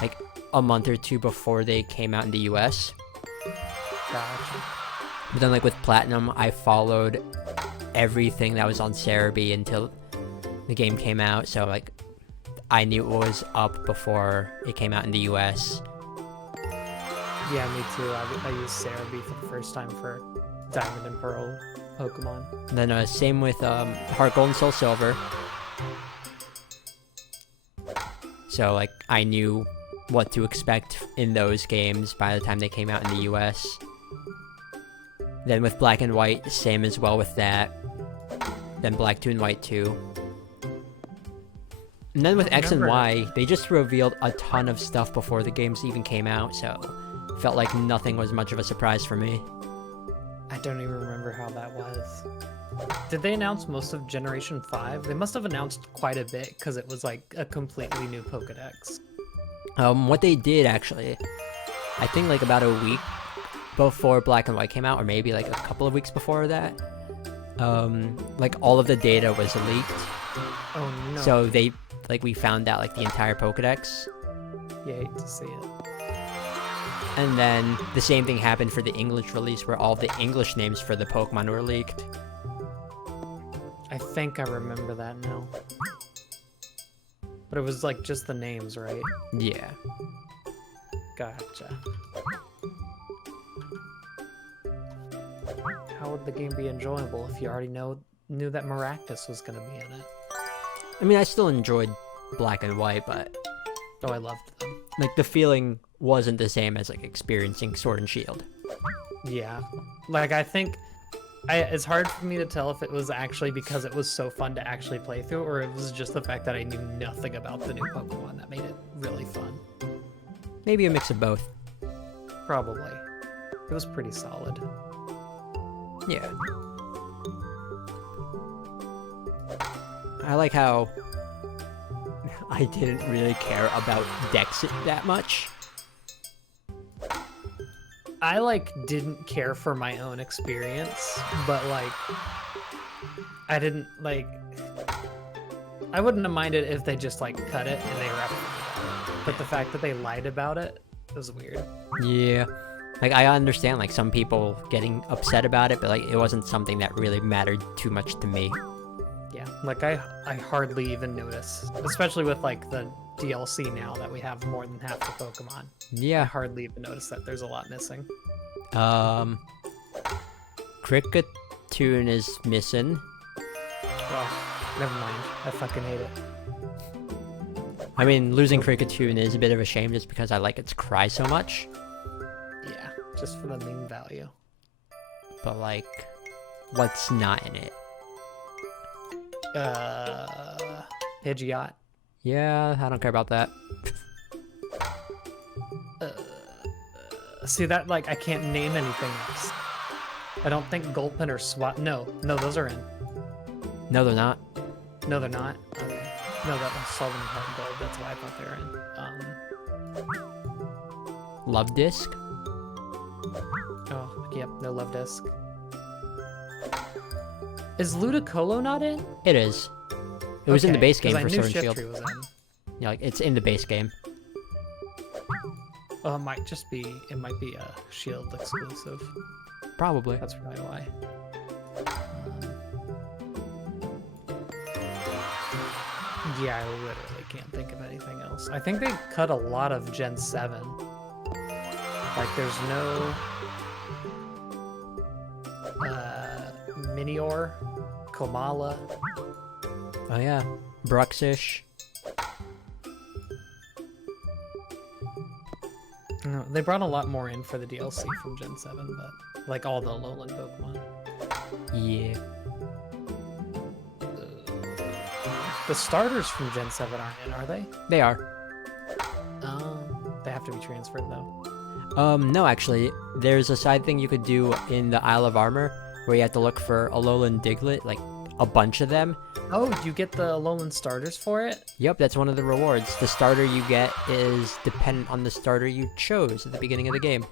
like, a month or two before they came out in the US. Gotcha. But then, like, with Platinum, I followed everything that was on Cerebi until the game came out, so, like, I knew it was up before it came out in the US. Yeah, me too. I used Cerebi for the first time for Diamond and Pearl Pokemon. And then, same with Heart Gold and Soul Silver. So, like, I knew what to expect in those games by the time they came out in the US. Then with Black and White, same as well with that. Then Black 2 and White 2. And then with X and Y, they just revealed a ton of stuff before the games even came out, so felt like nothing was much of a surprise for me. I don't even remember how that was. Did they announce most of Generation 5? They must have announced quite a bit, because it was like a completely new Pokedex. What they did, actually, I think like about a week before Black and White came out, or maybe like a couple of weeks before that, like all of the data was leaked. Oh no. So we found out like the entire Pokedex. You hate to see it. And then the same thing happened for the English release where all the English names for the Pokemon were leaked. I think I remember that now. But it was like just the names, right? Yeah. Gotcha. How would the game be enjoyable if you already knew that Maractus was going to be in it? I mean, I still enjoyed Black and White, but Oh, I loved them. like the feeling wasn't the same as like experiencing Sword and Shield. Yeah. Like, I think it's hard for me to tell if it was actually because it was so fun to actually play through, or it was just the fact that I knew nothing about the new Pokemon that made it really fun. Maybe a mix of both. Probably. It was pretty solid. Yeah. I like how I didn't really care about Dexit that much. I like didn't care for my own experience, but like I didn't like I wouldn't have minded if they just like cut it and they were upfront about it. But the fact that they lied about it was weird. Yeah. Like I understand like some people getting upset about it, but like it wasn't something that really mattered too much to me. Yeah, like I hardly even notice, especially with like the DLC now that we have more than half the Pokemon. I Yeah. hardly even notice that there's a lot missing. Kricketune is missing. Oh, never mind. I fucking hate it. I mean, losing Kricketune is a bit of a shame just because I like its cry so much. Yeah, just for the meme value. But like, what's not in it? Pidgeot. Yeah, I don't care about that. See that, like, I can't name anything else. I don't think Gulpin or Swat. No, those are in. No, they're not. No, they're not. Okay. No, that was Sullivan Heart Gold. That's why I thought they were in. Love Disc? Oh, yep, no Love Disc. Is Ludicolo not in? It is. It was in the base game for Sword and Shield. Shiftry was in. Yeah, like it's in the base game. Oh, it might be a Shield exclusive. Probably. That's probably why. Yeah, I literally can't think of anything else. I think they cut a lot of Gen 7. Like, there's no Minior, Komala. Oh yeah. Bruxish. No, they brought a lot more in for the DLC from Gen 7, but like all the Alolan Pokemon. Yeah. The starters from Gen 7 aren't in, are they? They are. They have to be transferred though. No, actually, there's a side thing you could do in the Isle of Armor where you have to look for Alolan Diglett, like a bunch of them. Oh, you get the Alolan starters for it? Yep, that's one of the rewards. The starter you get is dependent on the starter you chose at the beginning of the game.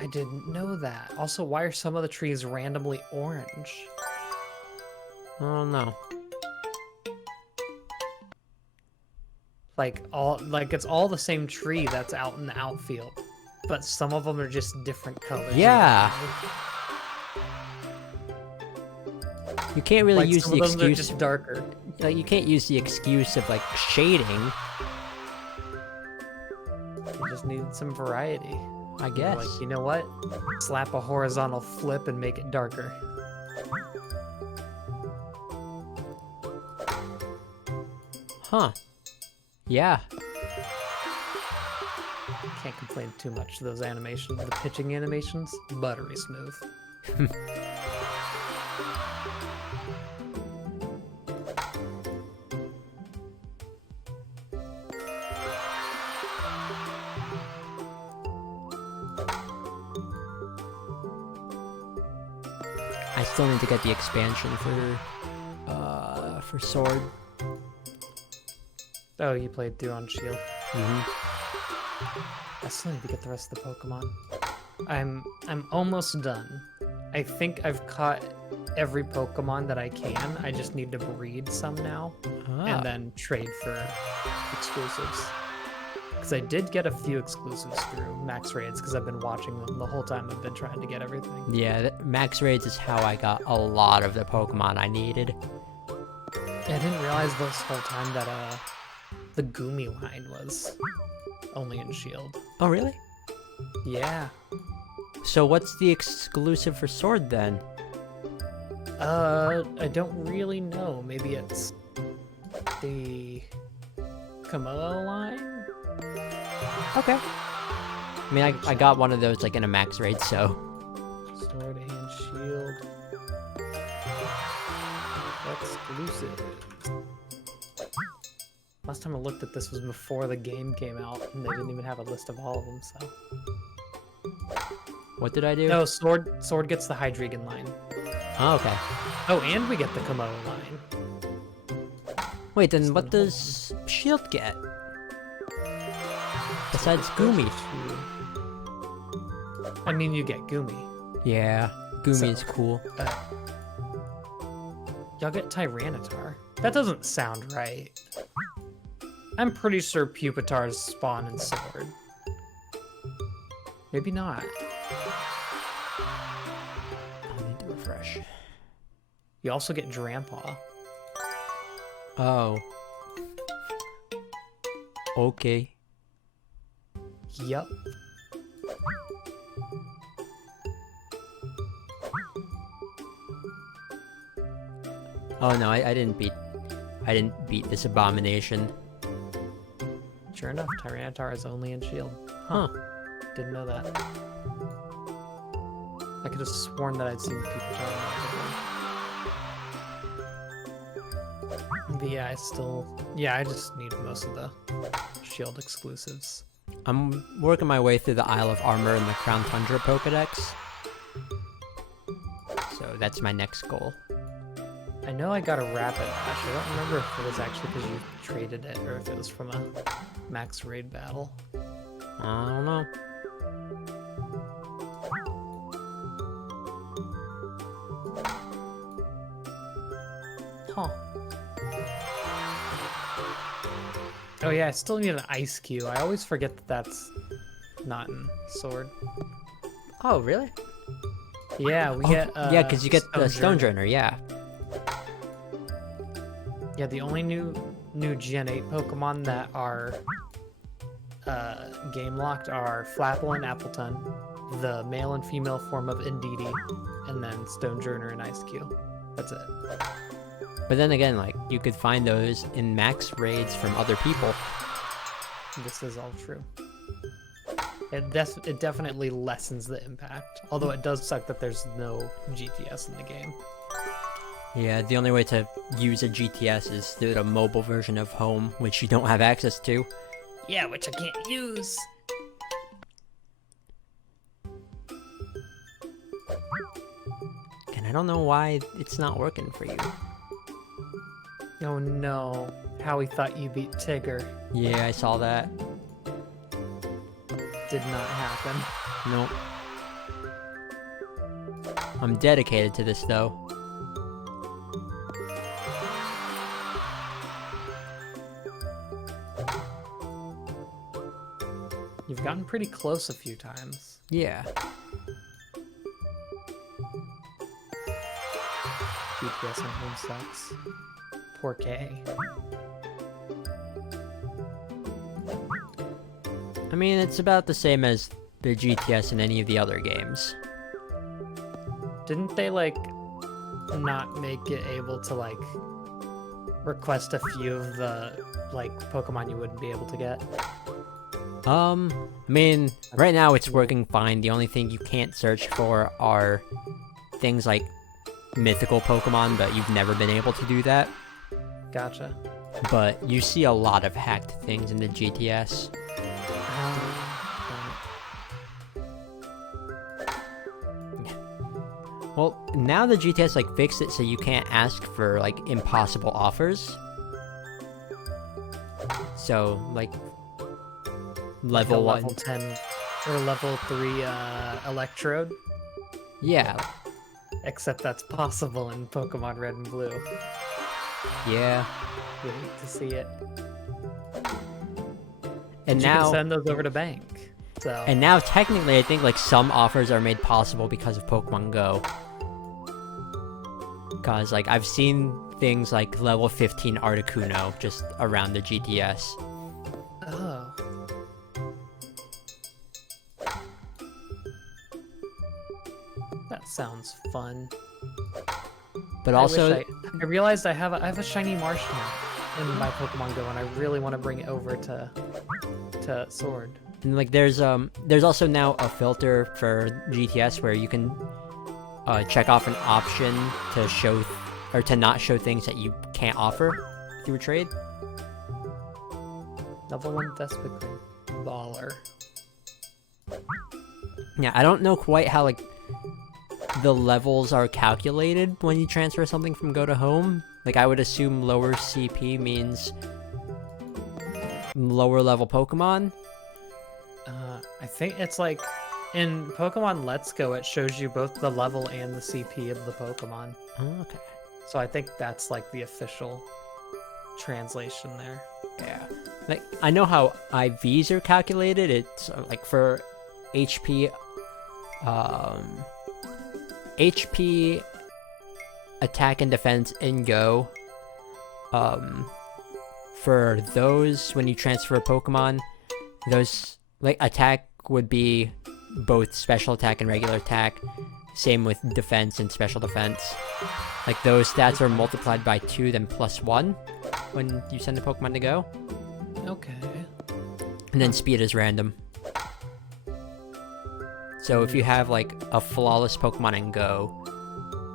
I didn't know that. Also, why are some of the trees randomly orange? I don't know. Like it's all the same tree that's out in the outfield, but some of them are just different colors. Yeah. You can't really Like use some the of them are excuse. just darker. Like you can't use the excuse of like shading. You just needed some variety. I You're guess. like, you know what? Slap a horizontal flip and make it darker. Huh. Yeah. Can't complain too much. Those animations, the pitching animations, buttery smooth. I still need to get the expansion for Sword. Oh, you played through on Shield. Mm-hmm. I still need to get the rest of the Pokemon. I'm almost done. I think I've caught every Pokemon that I can. I just need to breed some now, and then trade for exclusives. Because I did get a few exclusives through max raids because I've been watching them the whole time I've been trying to get everything. Yeah, max raids is how I got a lot of the Pokemon I needed. Yeah, I didn't realize this whole time that the Goomy line was only in Shield. Oh, really? Yeah. So what's the exclusive for Sword then? I don't really know. Maybe it's the Komodo line? Okay. I mean, I got one of those like in a max raid, so. Sword and Shield. Exclusive. Last time I looked at this was before the game came out, and they didn't even have a list of all of them, so. What did I do? No, Sword gets the Hydreigon line. Oh, okay. Oh, and we get the Komodo line. Wait, then what does Shield get? Besides Goomy. I mean, you get Goomy. Yeah, Goomy So, is cool. Y'all get Tyranitar. That doesn't sound right. I'm pretty sure Pupitars spawn in Sword. Maybe not. I need to refresh. You also get Drampaw. Oh. Okay. Yup. Oh no, I didn't beat this abomination. Sure enough, Tyranitar is only in Shield. Huh. Didn't know that. I could have sworn that I'd seen Pupitar in the other one. But yeah, I just need most of the Shield exclusives. I'm working my way through the Isle of Armor and the Crown Tundra Pokedex. So that's my next goal. I know I got a Rapid Ash. I don't remember if it was actually because you traded it or if it was from a max raid battle. I don't know. Huh. Oh yeah, I still need an Ice Cube. I always forget that that's not in Sword. Oh, really? Yeah, we get yeah, because you get the Stone Journer, yeah. Yeah, the only new Gen 8 Pokemon that are game locked are Flapple and Appleton, the male and female form of Indeedee, and then Stone Journer and Ice Cube. That's it. But then again, like, you could find those in max raids from other people. This is all true. It definitely lessens the impact, although it does suck that there's no GTS in the game. Yeah, the only way to use a GTS is through the mobile version of Home, which you don't have access to. Yeah, which I can't use. And I don't know why it's not working for you. Oh no, Howie thought you beat Tigger. Yeah, I saw that. Did not happen. Nope. I'm dedicated to this, though. You've gotten pretty close a few times. Yeah. GTS on home sucks. Poor K. I mean, it's about the same as the GTS in any of the other games. Didn't they, like, not make it able to, like, request a few of the, like, Pokemon you wouldn't be able to get? I mean, right now it's working fine. The only thing you can't search for are things like mythical Pokemon, but you've never been able to do that. Gotcha. But you see a lot of hacked things in the GTS. Well, now the GTS like fixed it so you can't ask for like impossible offers. So like level like 1, level 10 or level 3 Electrode. Yeah. Except that's possible in Pokemon Red and Blue. Yeah. You hate to see it. And you can now, send those over to bank. So. and now technically, I think like some offers are made possible because of Pokemon Go. Cause like I've seen things like level 15 Articuno just around the GTS. Oh. That sounds fun. But also, I realized I have a shiny Marshmallow in my Pokemon Go, and I really want to bring it over to Sword. and like there's also now a filter for GTS where you can check off an option to show or to not show things that you can't offer through a trade. Level 1 Vespiquen. Baller. Yeah, I don't know quite how like the levels are calculated when you transfer something from Go to Home. Like I would assume lower CP means lower level Pokemon. I think it's like in Pokemon Let's Go, it shows you both the level and the CP of the Pokemon. Oh, okay. So I think that's like the official translation there. Yeah. Like I know how IVs are calculated. It's like for HP HP attack and defense in Go. For those when you transfer a Pokemon, those like attack would be both special attack and regular attack. Same with defense and special defense. Like those stats are multiplied by 2 then +1 when you send a Pokemon to Go. Okay. And then speed is random. So if you have like a flawless Pokemon in Go,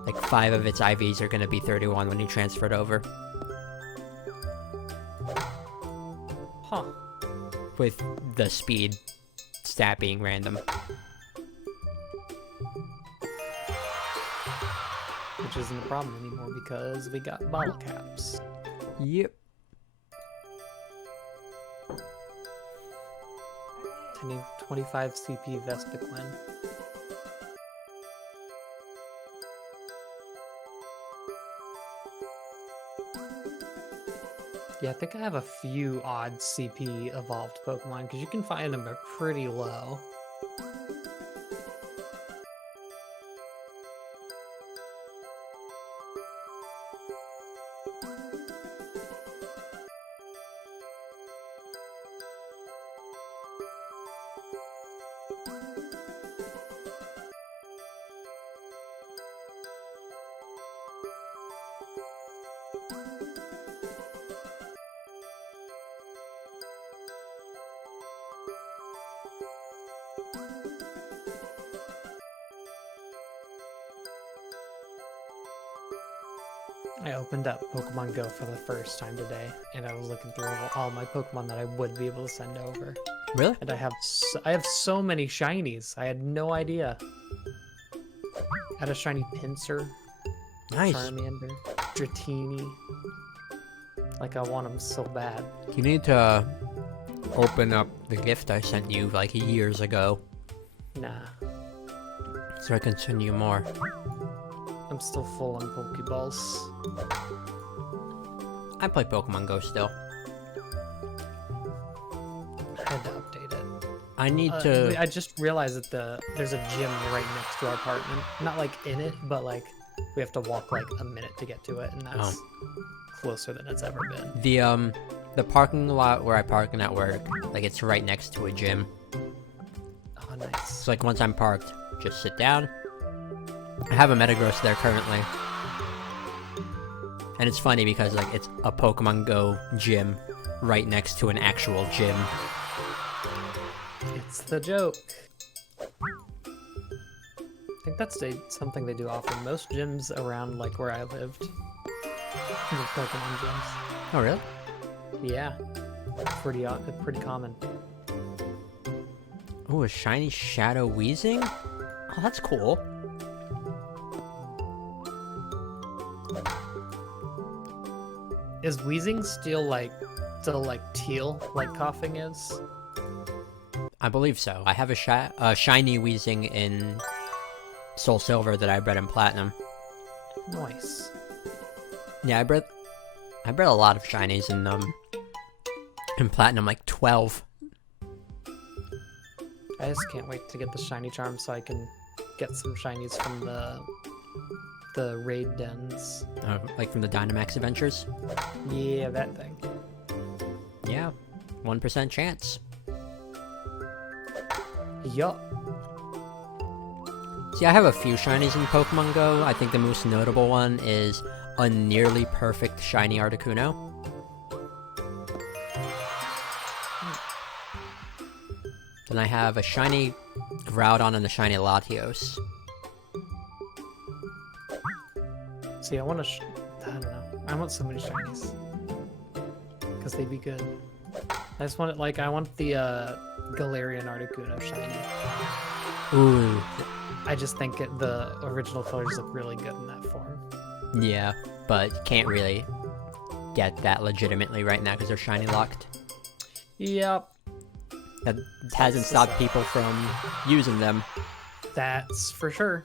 like 5 of its IVs are going to be 31 when you transfer it over. Huh. With the speed stat being random. Which isn't a problem anymore because we got bottle caps. Yep. 25 CP Vespiquen. Yeah, I think I have a few odd CP evolved Pokemon because you can find them at pretty low. I opened up Pokemon Go for the first time today, and I was looking through all my Pokemon that I would be able to send over. Really? And I have so many shinies. I had no idea. I had a shiny Pinsir, Nice. Charmander, Dratini. Like I want them so bad. You need to open up the gift I sent you like years ago Nah, so I can send you more. I'm still full on Pokeballs. I play Pokemon Go still. I had to update it. I need to... I just realized that there's a gym right next to our apartment. Not like in it, but like we have to walk like a minute to get to it, and that's closer than it's ever been. The parking lot where I park in at work, like it's right next to a gym. Oh, nice. So like once I'm parked, just sit down. I have a Metagross there currently. And it's funny because like it's a Pokemon Go gym right next to an actual gym. It's the joke. I think that's something they do often. Most gyms around like where I lived were Pokemon gyms. Oh really? Yeah, pretty common. Oh, a shiny Shadow Weezing? Oh, that's cool. Is Weezing still like teal like Coughing is? I believe so. I have a shiny Weezing in Soul Silver that I bred in Platinum. Nice. Yeah, I bred a lot of shinies in Platinum, like 12. I just can't wait to get the shiny charm so I can get some shinies from the raid dens. Like from the Dynamax adventures? Yeah, that thing. Yeah, 1% chance. Yup. See, I have a few shinies in Pokemon Go. I think the most notable one is a nearly perfect shiny Articuno. Then I have a shiny Groudon and a shiny Latios. See, I want to. I don't know. I want so many shinies because they'd be good. I just want it. Like, I want the Galarian Articuno shiny. Ooh. I just think the original colors look really good in that form. Yeah, but can't really get that legitimately right now because they're shiny locked. Yep. That hasn't stopped people from using them. That's for sure.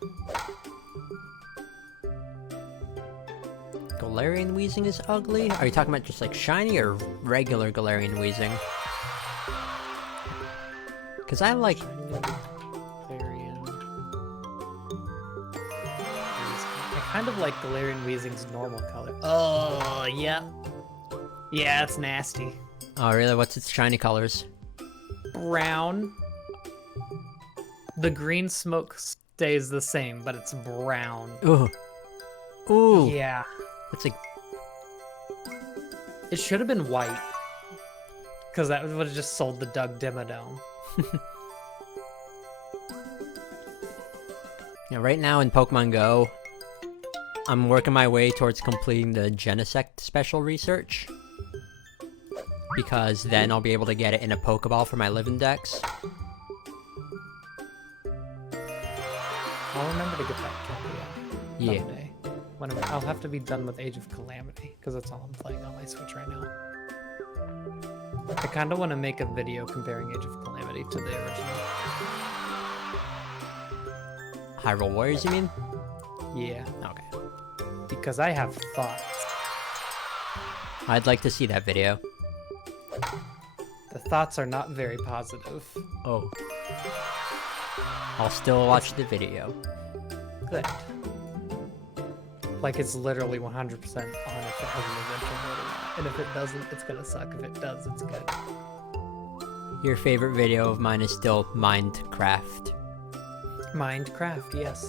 Galarian Weezing is ugly? Are you talking about just like shiny or regular Galarian Weezing? Because I like... Galarian Weezing. I kind of like Galarian Weezing's normal color. Oh, yeah. Yeah, it's nasty. Oh, really? What's its shiny colors? Brown. The green smoke stays the same, but it's brown. Ooh. Ooh. Yeah. It's like... It should have been white. Because that would have just sold the Doug Dimmadome. Yeah, right now in Pokemon Go, I'm working my way towards completing the Genesect special research. Because then I'll be able to get it in a Pokeball for my Living Dex. I'll remember to get that Yeah. someday. I'll have to be done with Age of Calamity, because that's all I'm playing on my Switch right now. I kind of want to make a video comparing Age of Calamity to the original. Hyrule Warriors, you mean? Yeah, Okay. because I have thoughts. I'd like to see that video. The thoughts are not very positive. Oh. I'll still watch the video. Good. Like, it's literally 100% on if it has an adventure mode or not. And if it doesn't, it's gonna suck. If it does, it's good. Your favorite video of mine is still Minecraft. Minecraft, yes.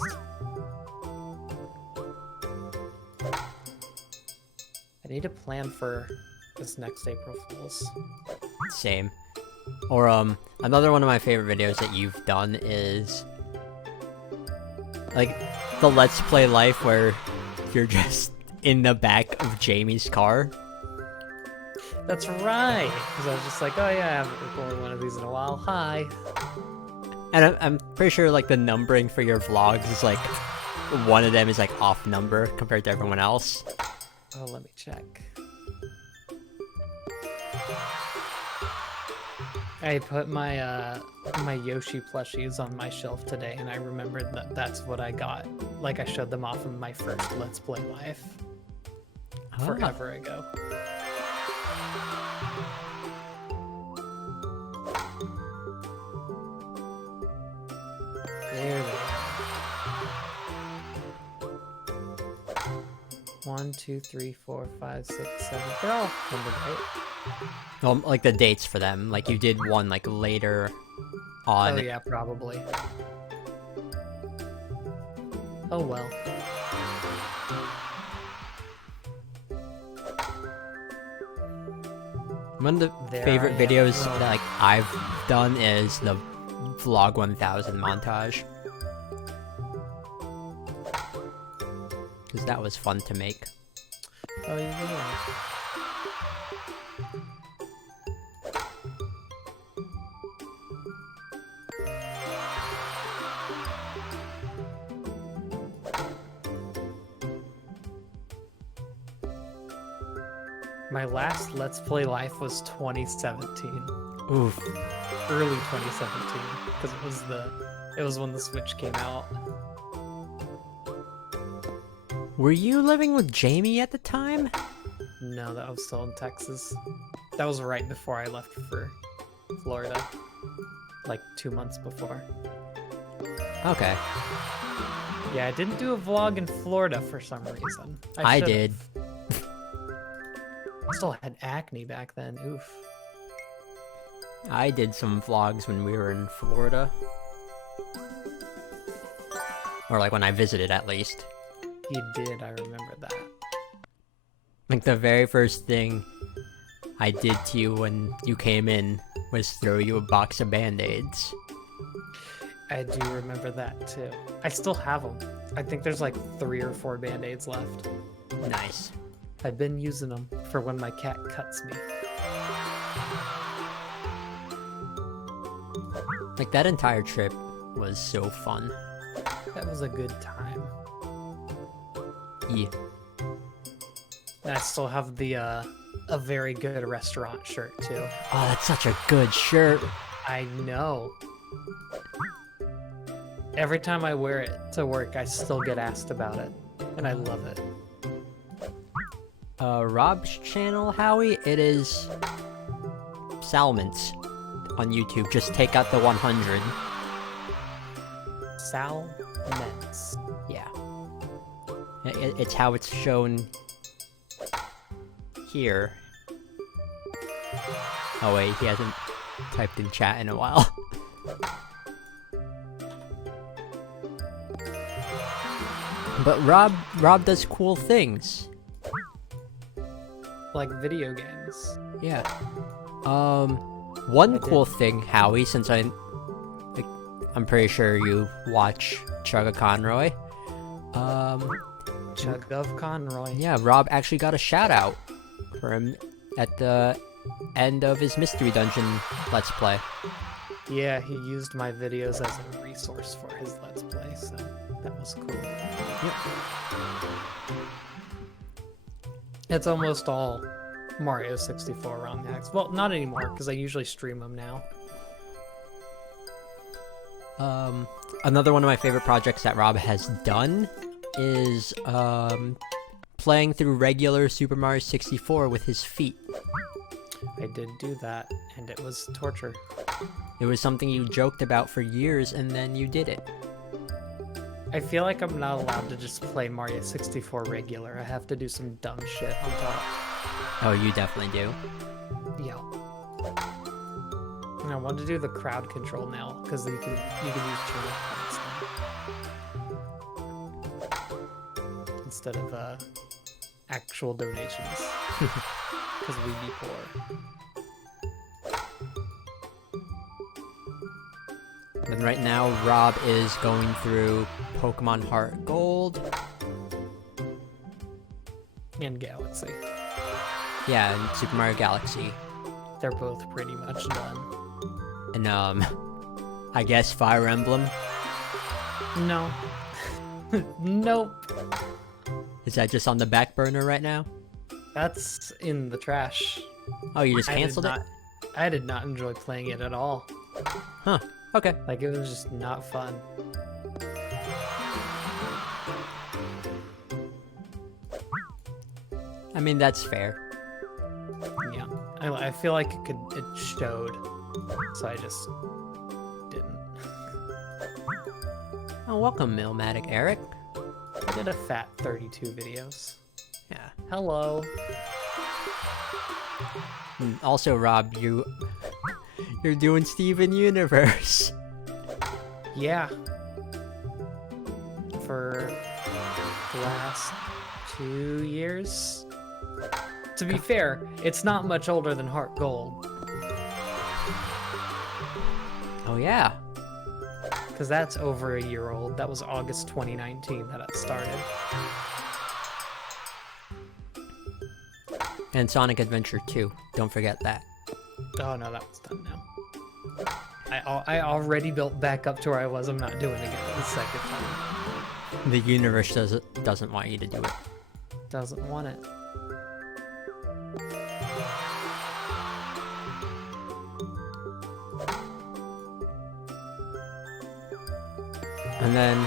I need a plan for this next April Fool's. Same. Or, another one of my favorite videos that you've done is... like, the Let's Play Life where you're just in the back of Jamie's car. That's right! Because I was just like, oh yeah, I haven't recorded one of these in a while. Hi! And I'm pretty sure, like, the numbering for your vlogs is, like, one of them is, like, off number compared to everyone else. Oh, let me check. I put my my Yoshi plushies on my shelf today, and I remembered that that's what I got. Like, I showed them off in my first Let's Play Live. Forever ago. There they are. 1, 2, 3, 4, 5, 6, 7. They're all numbered, right? Well, like, the dates for them. Like, you did one, like, later on. Oh yeah, probably. Oh well. One of the favorite videos that, like, I've done is the Vlog 1000 montage. Because that was fun to make. Oh yeah. My last Let's Play Life was 2017. Oof. Early 2017, because it was when the Switch came out. Were you living with Jamie at the time? No, that was still in Texas. That was right before I left for Florida. like 2 months before. Okay. Yeah, I didn't do a vlog in Florida for some reason. I should've. did. I still had acne back then. Oof. I did some vlogs when we were in Florida. Or like when I visited, at least. You did, I remember that. Like the very first thing I did to you when you came in was throw you a box of Band-Aids. I do remember that too. I still have them. I think there's like 3 or 4 Band-Aids left. Nice. I've been using them for when my cat cuts me. Like that entire trip was so fun. That was a good time. Yeah. And I still have the a very good restaurant shirt too. Oh, that's such a good shirt. I know. Every time I wear it to work, I still get asked about it, and I love it. Rob's channel, Howie, it is Salmons on YouTube. Just take out the 100. Sal Ments. Yeah. It's how it's shown here. Oh wait, he hasn't typed in chat in a while. But Rob does cool things. Like video games. Yeah. One cool thing, Howie, since I'm pretty sure you watch Chugga Conroy. Chug of Conroy. Yeah, Rob actually got a shout out for him at the end of his Mystery Dungeon Let's Play. Yeah, he used my videos as a resource for his Let's Play, so that was cool. Yep. It's almost all Mario 64 ROM hacks. Well, not anymore, because I usually stream them now. Another one of my favorite projects that Rob has done is playing through regular Super Mario 64 with his feet. I did do that, and it was torture. It was something you joked about for years, and then you did it. I feel like I'm not allowed to just play Mario 64 regular. I have to do some dumb shit on top. Oh, you definitely do. Yeah. And I want to do the crowd control now, because you can use channel points now. Instead of actual donations. Because we be poor. And right now, Rob is going through Pokemon Heart Gold. And Galaxy. Yeah, and Super Mario Galaxy. They're both pretty much done. And, I guess Fire Emblem? No. Nope. Is that just on the back burner right now? That's in the trash. Oh, you just canceled it? I did not enjoy playing it at all. Huh, okay. Like, it was just not fun. I mean, that's fair. Yeah. I feel like it showed. So I just didn't. Oh, welcome, Millmatic Eric. I did a fat 32 videos. Yeah. Hello. And also, Rob, you're doing Steven Universe. Yeah. For the last 2 years. To be fair, it's not much older than Heart Gold. Oh, yeah. Because that's over a year old. That was August 2019 that it started. And Sonic Adventure 2. Don't forget that. Oh no, that was done now. I already built back up to where I was. I'm not doing it again the second time. The universe doesn't want you to do it. Doesn't want it. And then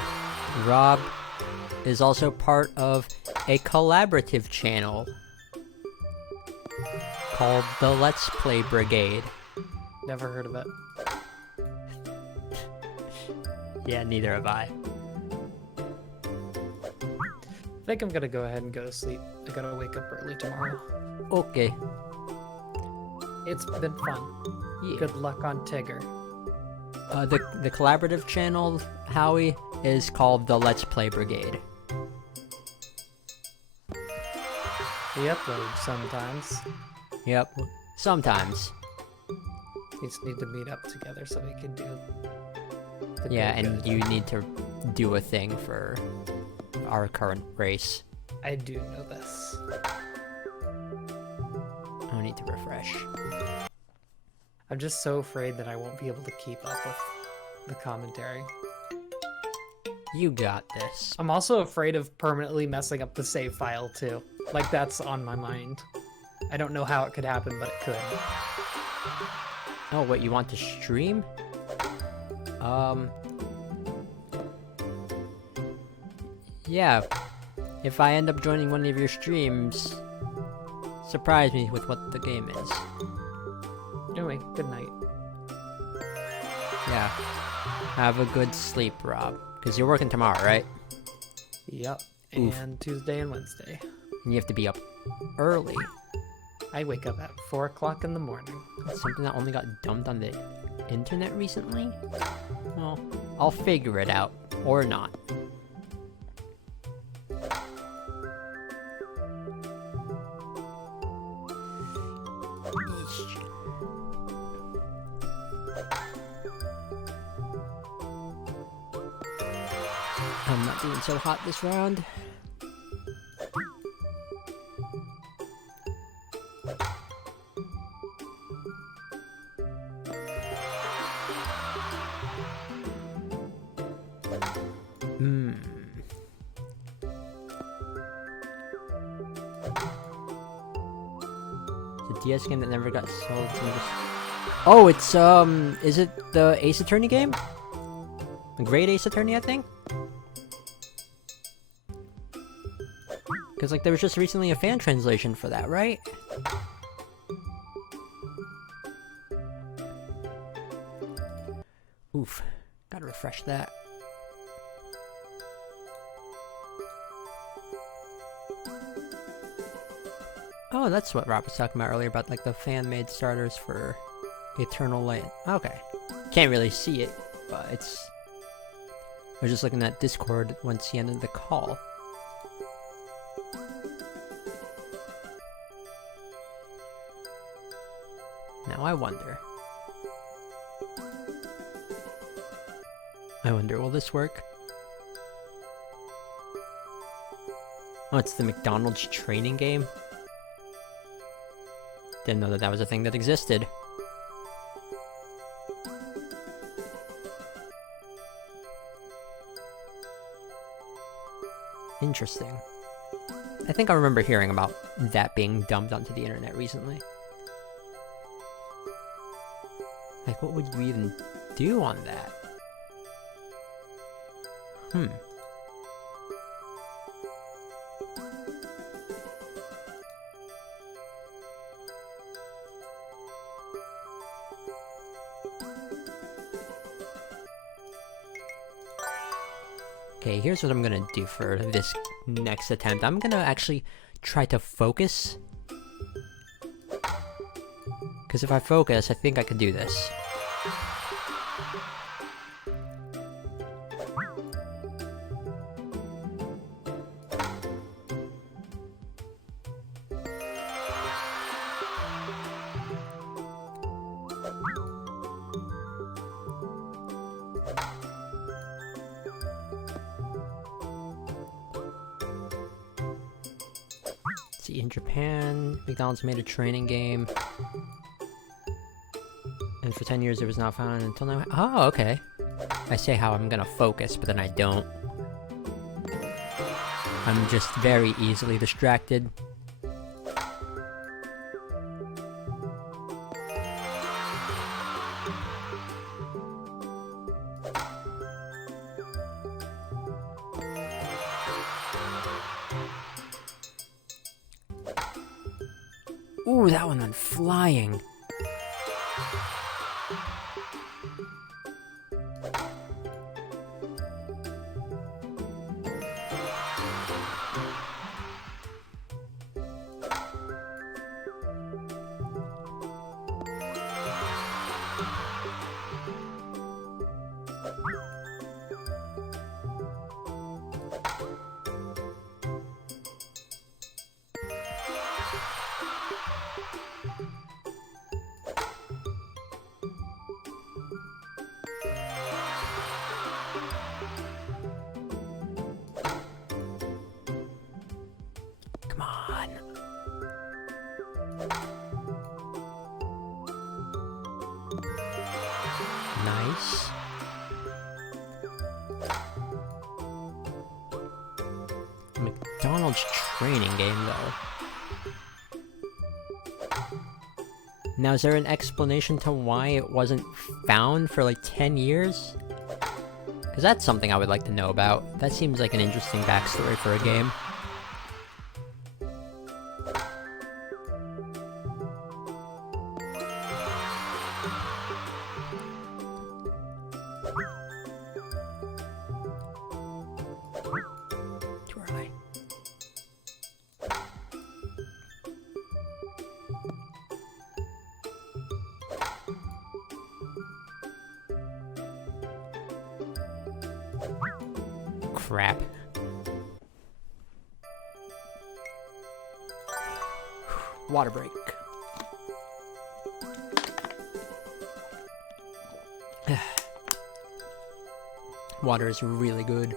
Rob is also part of a collaborative channel called the Let's Play Brigade. Never heard of it. Yeah, neither have I. I think I'm gonna go ahead and go to sleep. I gotta wake up early tomorrow. Okay. It's been fun. Yeah. Good luck on Tigger. The collaborative channel, Howie, is called the Let's Play Brigade. We upload sometimes. Yep. Sometimes. We just need to meet up together so we can do. Yeah, and you need to do a thing for our current race. I do know this. I need to refresh. I'm just so afraid that I won't be able to keep up with the commentary. You got this. I'm also afraid of permanently messing up the save file too. Like, that's on my mind. I don't know how it could happen, but it could. Oh, what, you want to stream? Yeah. If I end up joining one of your streams, surprise me with what the game is. Anyway, good night. Yeah. Have a good sleep, Rob. Because you're working tomorrow, right? Yep. Oof. And Tuesday and Wednesday. And you have to be up early. I wake up at 4 o'clock in the morning. That's something that only got dumped on the internet recently? Well, I'll figure it out. Or not. I'm not doing so hot this round. The DS game that never got sold to me. Oh, it's is it the Ace Attorney game? The Great Ace Attorney, I think? Because, like, there was just recently a fan translation for that, right? Oof. Gotta refresh that. Oh, that's what Rob was talking about earlier, about, like, the fan-made starters for Eternal Light. Okay. Can't really see it, but it's... I was just looking at Discord once he ended the call. Now I wonder, will this work? Oh, it's the McDonald's training game? Didn't know that that was a thing that existed. Interesting. I think I remember hearing about that being dumped onto the internet recently. Like, what would you even do on that? Okay, here's what I'm gonna do for this next attempt. I'm gonna actually try to focus. Because if I focus, I think I can do this. See, in Japan, McDonald's made a training game. And for 10 years it was not found until now. Oh, okay. I say how I'm gonna focus, but then I don't. I'm just very easily distracted. Ooh, that one went flying. McDonald's training game, though. Now, is there an explanation to why it wasn't found for like 10 years? Because that's something I would like to know about. That seems like an interesting backstory for a game. Too early. Crap. Water break. Water is really good.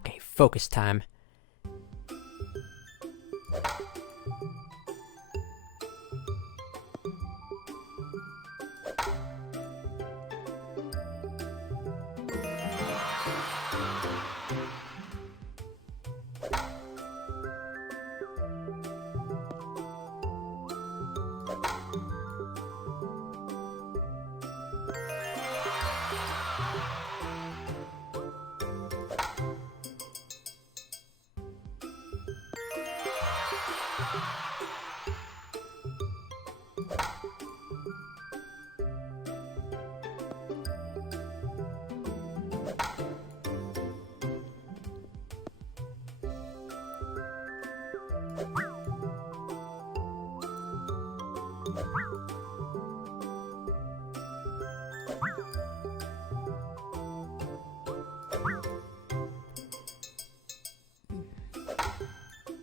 Okay, focus time.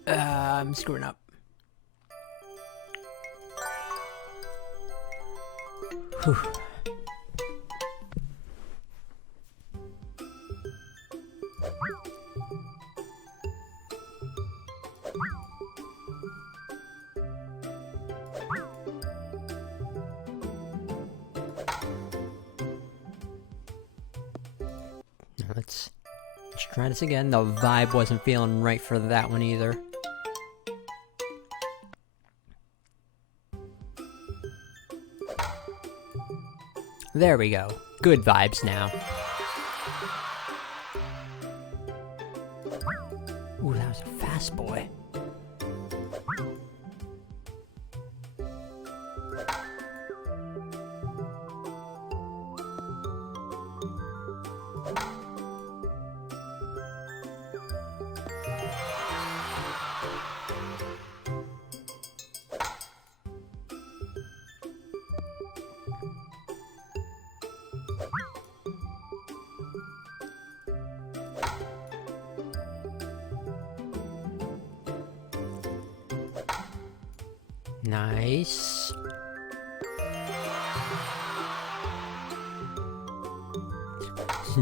I'm screwing up. Whew. Now let's try this again. The vibe wasn't feeling right for that one either. There we go. Good vibes now. Ooh, that was a fast boy. Nice.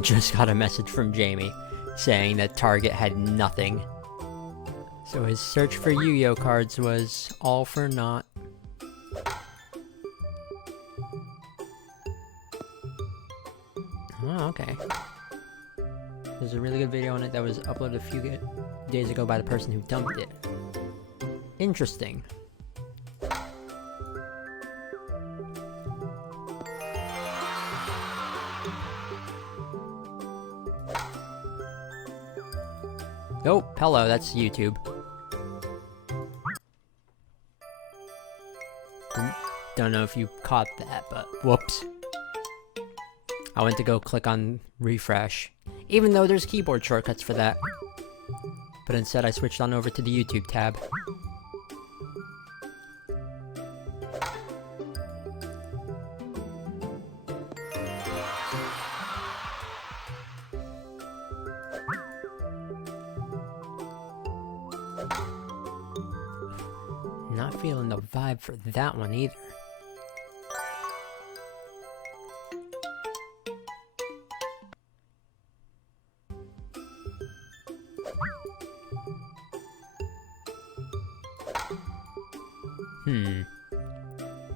Just got a message from Jamie saying that Target had nothing. So his search for Yu-Gi-Oh cards was all for naught. Oh, okay. There's a really good video on it that was uploaded a few days ago by the person who dumped it. Interesting. Oh, hello, that's YouTube. Don't know if you caught that, but whoops. I went to go click on refresh, even though there's keyboard shortcuts for that. But instead I switched on over to the YouTube tab. Not feeling the vibe for that one either.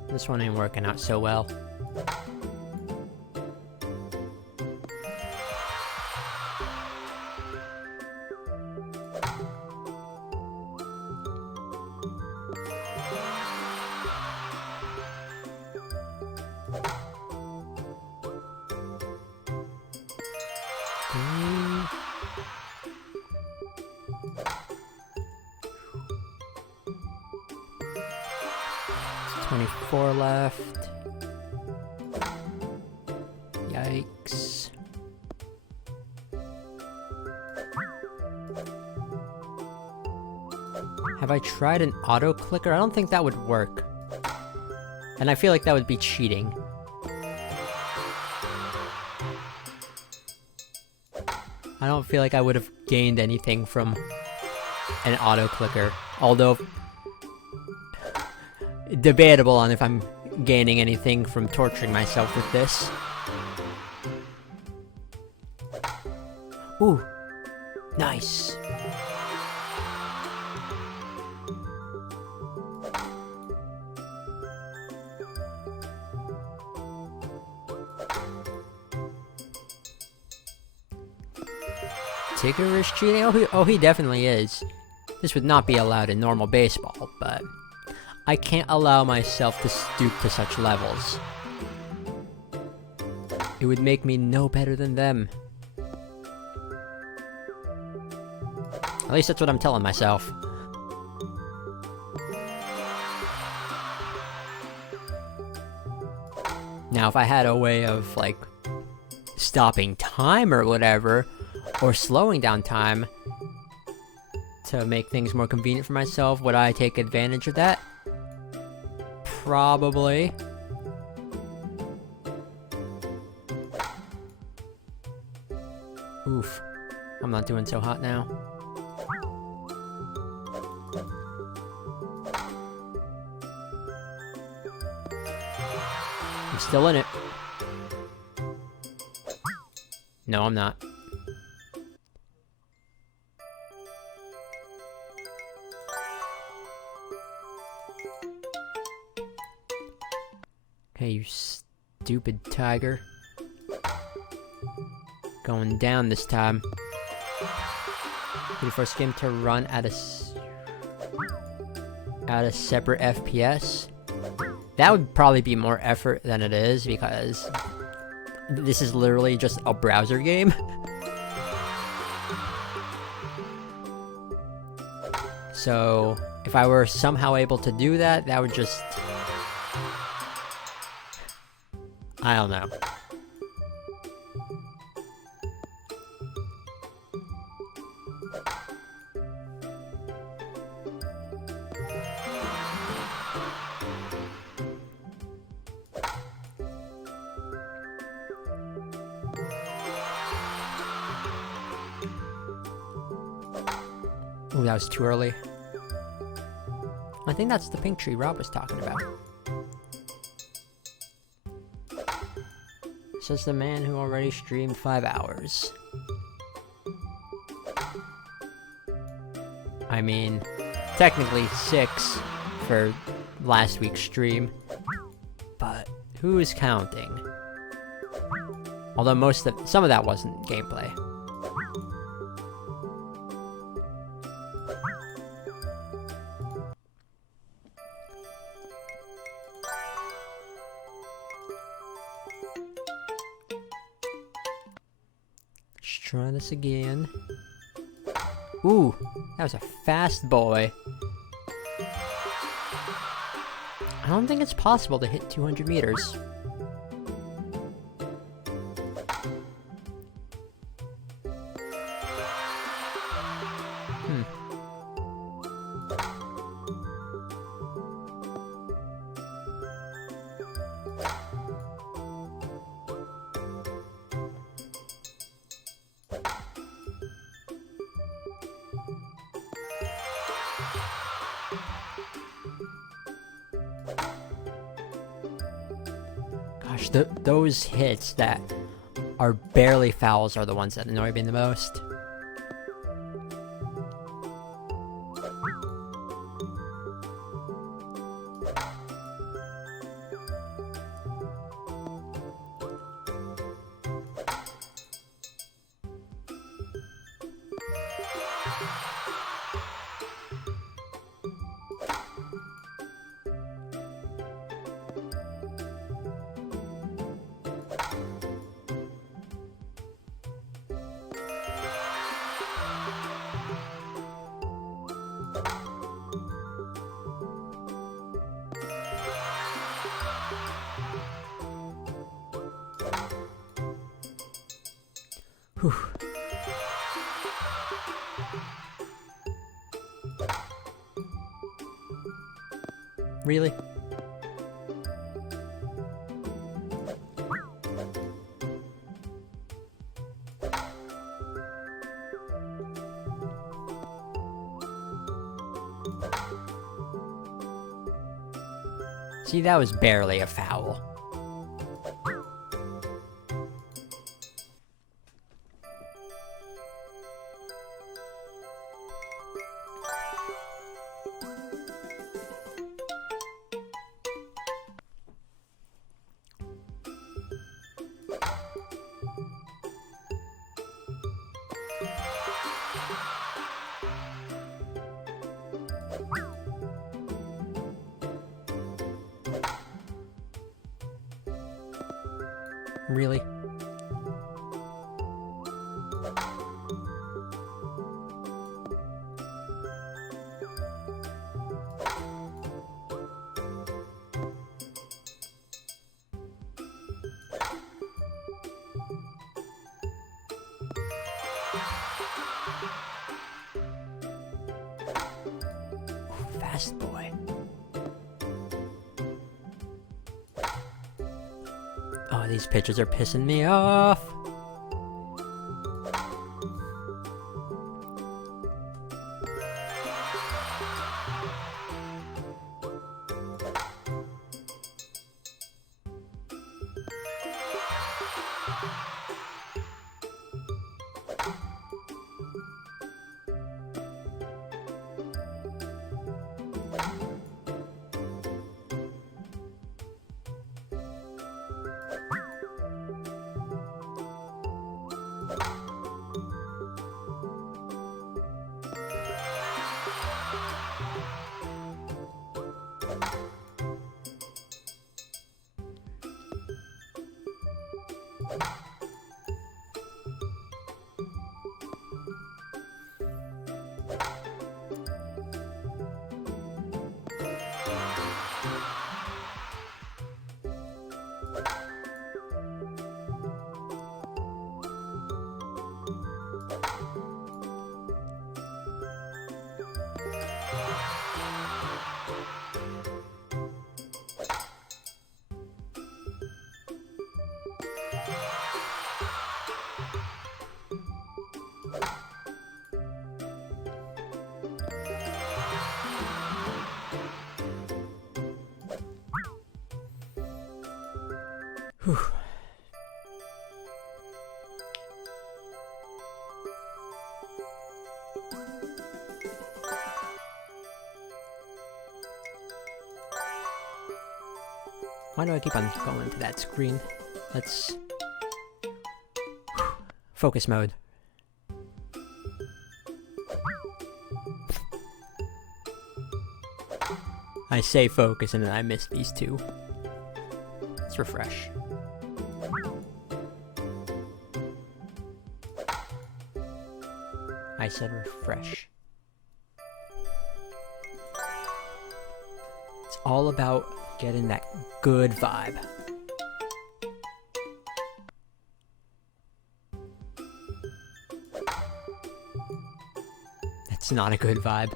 This one ain't working out so well. It's 24 left. Yikes. Have I tried an auto clicker? I don't think that would work. And I feel like that would be cheating. I don't feel like I would have gained anything from an auto clicker. Although, debatable on if I'm gaining anything from torturing myself with this. Ooh, nice. Tigger is cheating? Oh, he definitely is. This would not be allowed in normal baseball, but I can't allow myself to stoop to such levels. It would make me no better than them. At least that's what I'm telling myself. Now, if I had a way of, like, stopping time or whatever, or slowing down time to make things more convenient for myself, would I take advantage of that? Probably. Oof. I'm not doing so hot now. I'm still in it. No, I'm not. Hey, you stupid tiger. Going down this time. Be the first game to run at a separate FPS. That would probably be more effort than it is, because this is literally just a browser game. So, if I were somehow able to do that, that would just... I don't know. Ooh, that was too early. I think that's the pink tree Rob was talking about. Says the man who already streamed 5 hours. I mean, technically 6 for last week's stream, but who is counting? Although some of that wasn't gameplay. Let's try this again. Ooh, that was a fast boy. I don't think it's possible to hit 200 meters. Gosh, those hits that are barely fouls are the ones that annoy me the most. Whew. Really? See, that was barely a foul. Really? Fast boy. Oh, these pitches are pissing me off. Whew. Why do I keep on going to that screen? Let's... Focus mode. I say focus and then I miss these two. Let's refresh. I said refresh. It's all about getting that good vibe. That's not a good vibe.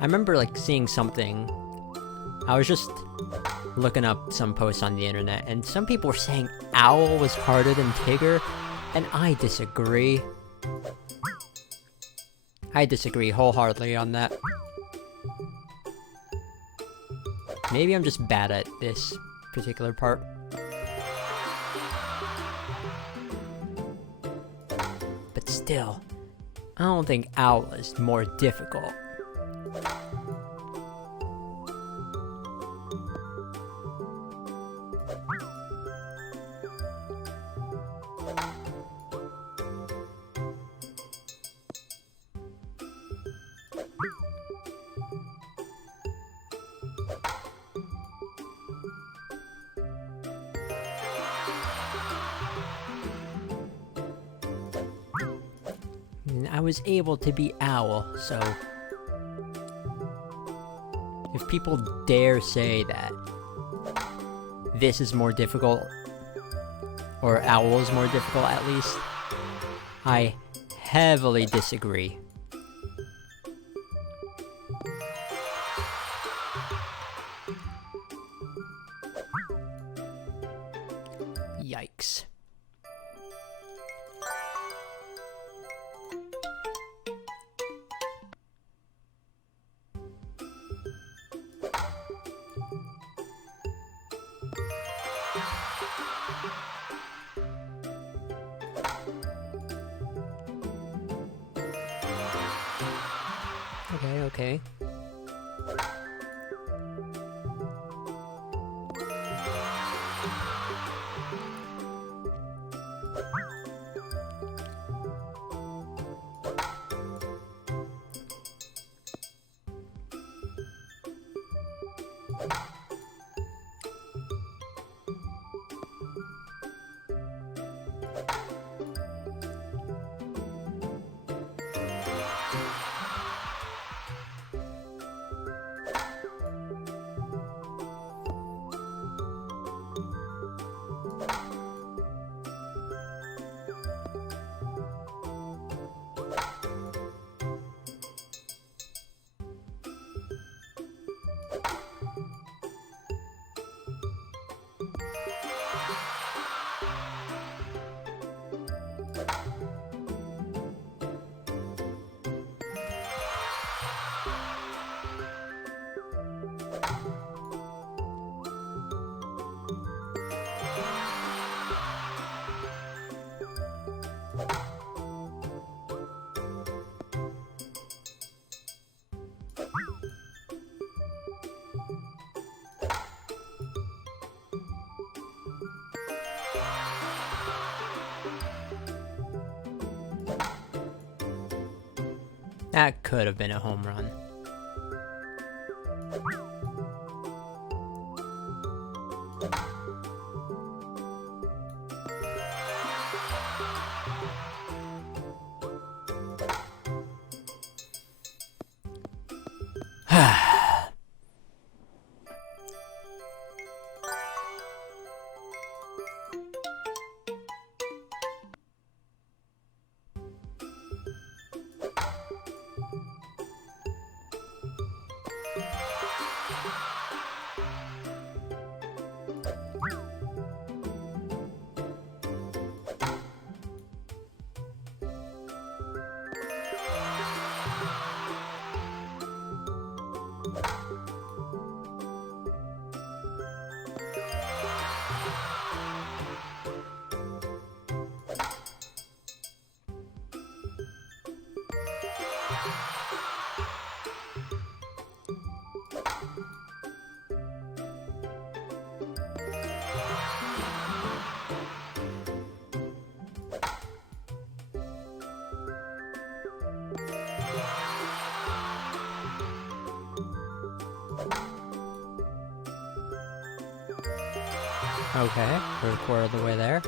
I remember like seeing something. I was just looking up some posts on the internet, and some people were saying Owl was harder than Tigger, and I disagree. I disagree wholeheartedly on that. Maybe I'm just bad at this particular part. But still, I don't think Owl is more difficult. I was able to beat Owl, so If people dare say that this is more difficult, or Owl is more difficult at least, I heavily disagree. Yikes. Okay. That could have been a home run. Okay, we're a quarter of the way there.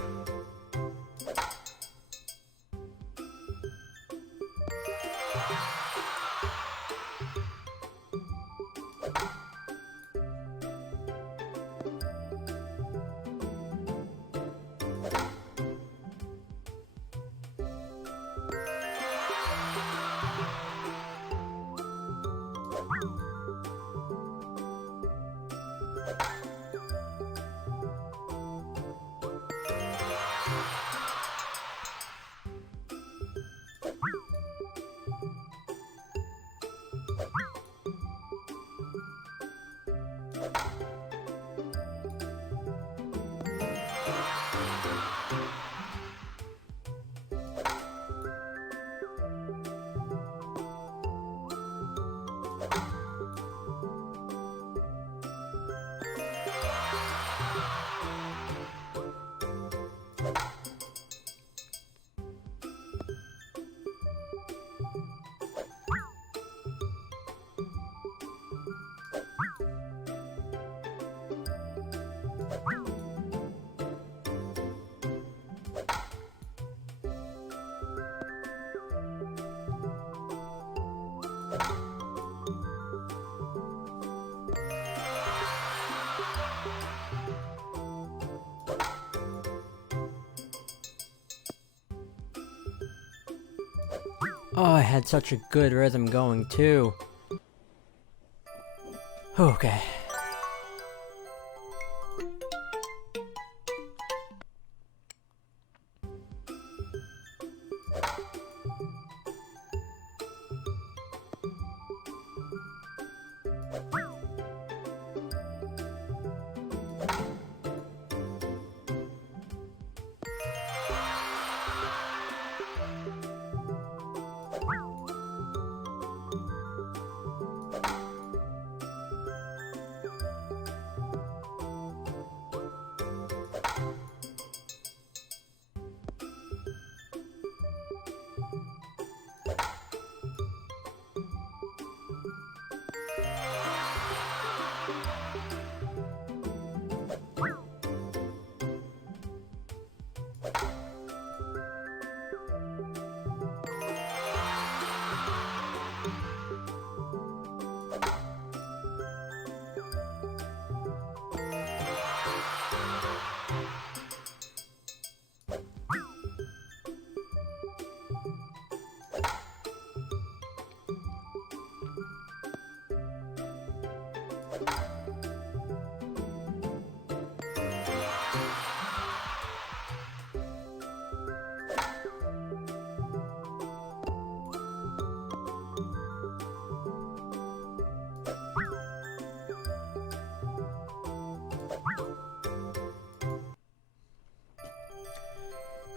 Oh, I had such a good rhythm going too. Okay.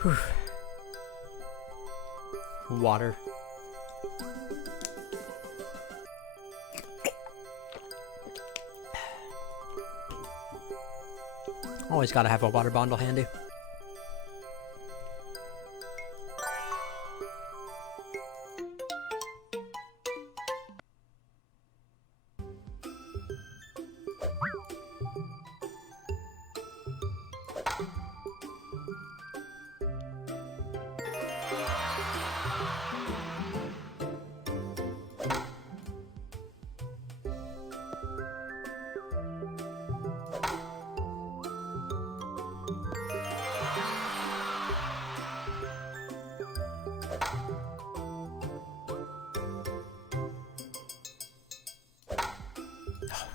Whew. Water. Always gotta have a water bottle handy.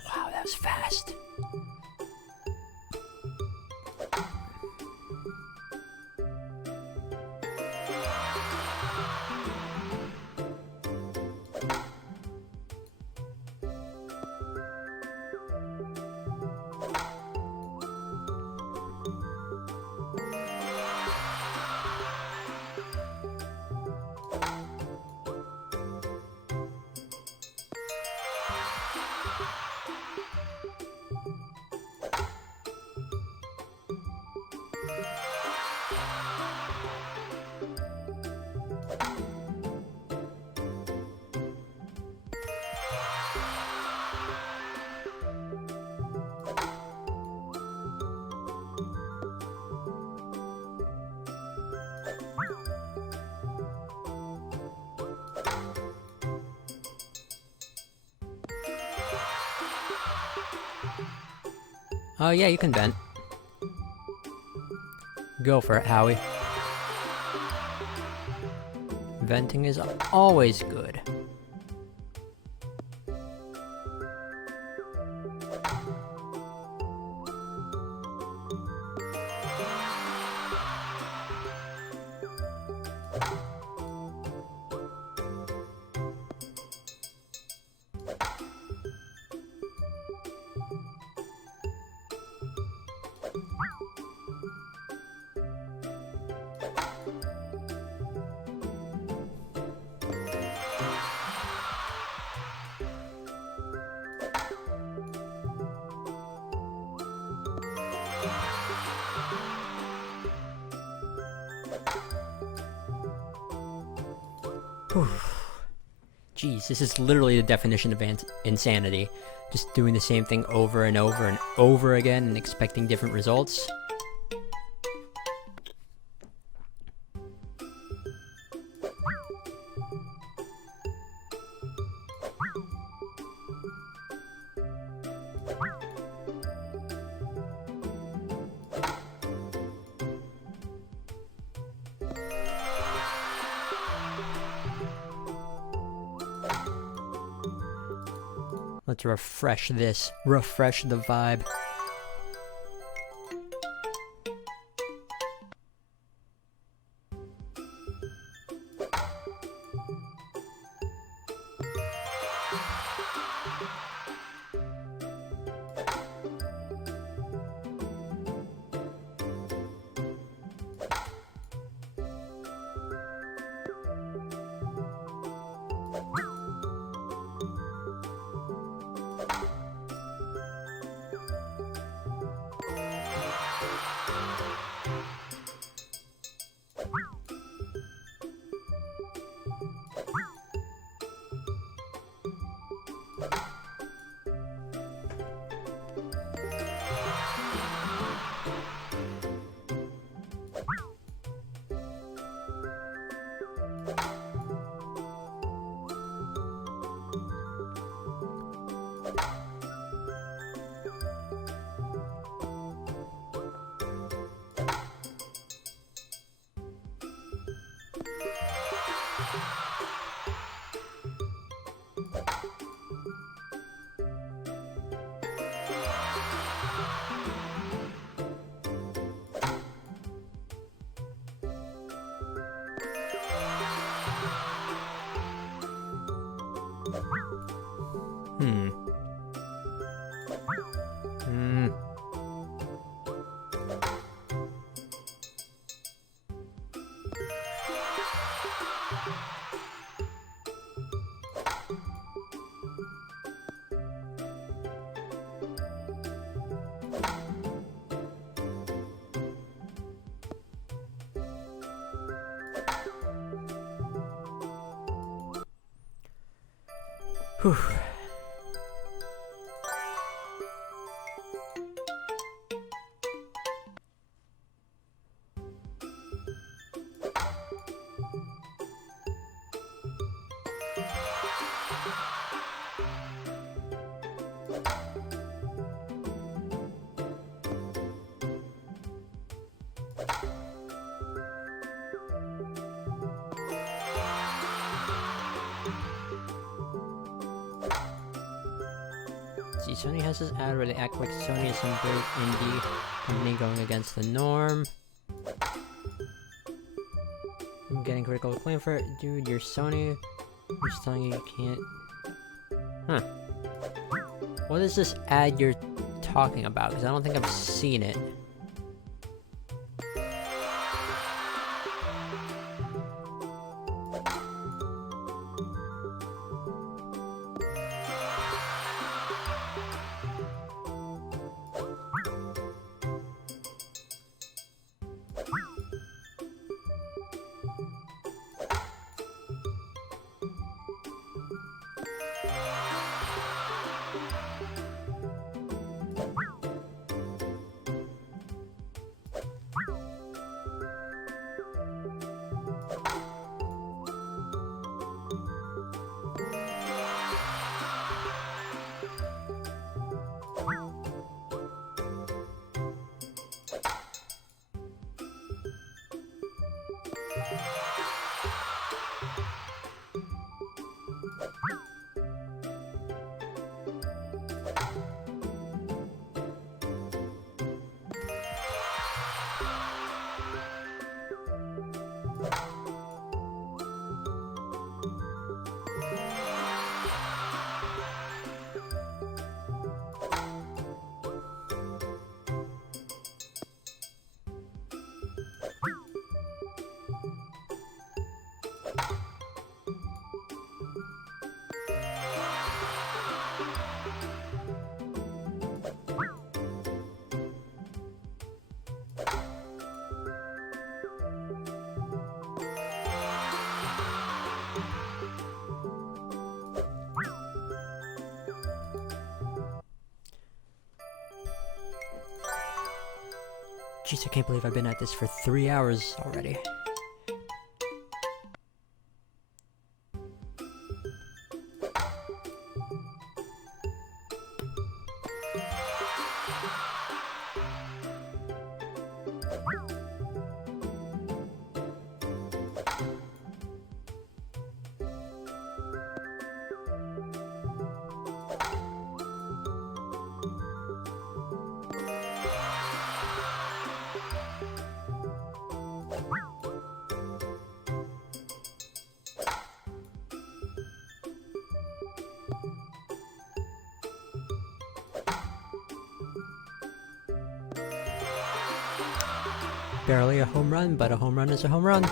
Wow, that was fast. Oh yeah, you can vent. Go for it, Howie. Venting is always good. Whew. Jeez, this is literally the definition of insanity. Just doing the same thing over and over and over again and expecting different results. Let's refresh this. Refresh the vibe. Whew. See, Sony has this ad where they act like Sony is some great indie company going against the norm. I'm getting critical acclaim for it. Dude, you're Sony. I'm just telling you, you can't... Huh. What is this ad you're talking about? Because I don't think I've seen it. Jeez, I can't believe I've been at this for 3 hours already. Barely a home run, but a home run is a home run.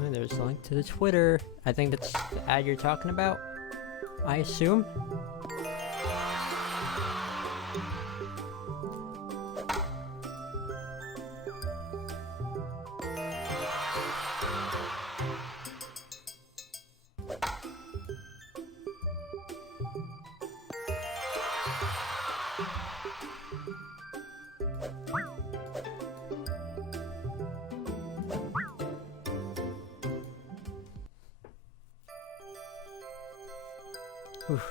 And there's a link to the Twitter. I think that's the ad you're talking about, I assume. Oof.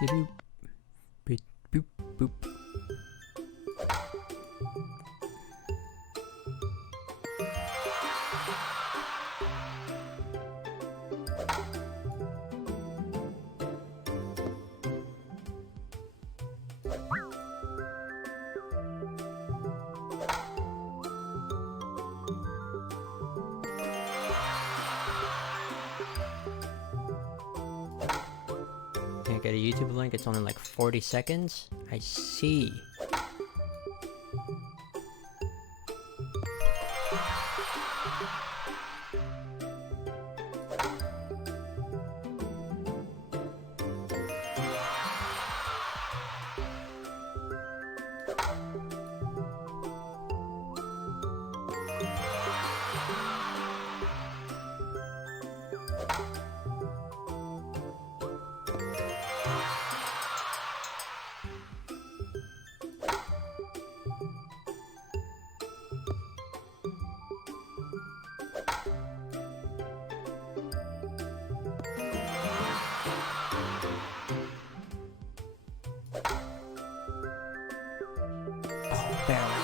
Boop, boop, boop, boop. Can't get a YouTube link, it's only like 40 seconds. I see. Barely.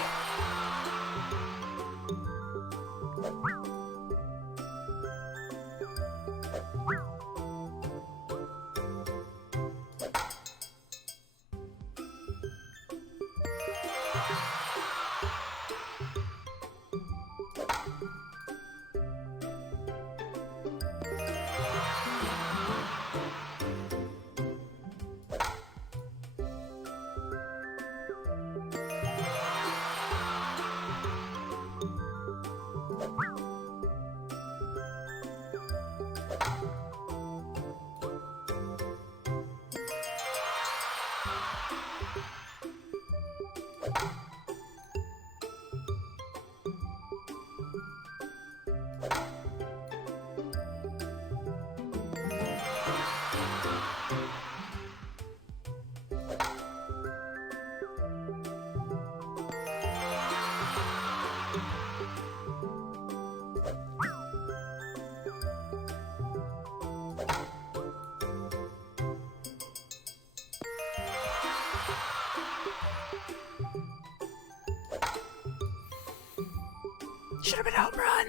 Should have been home run.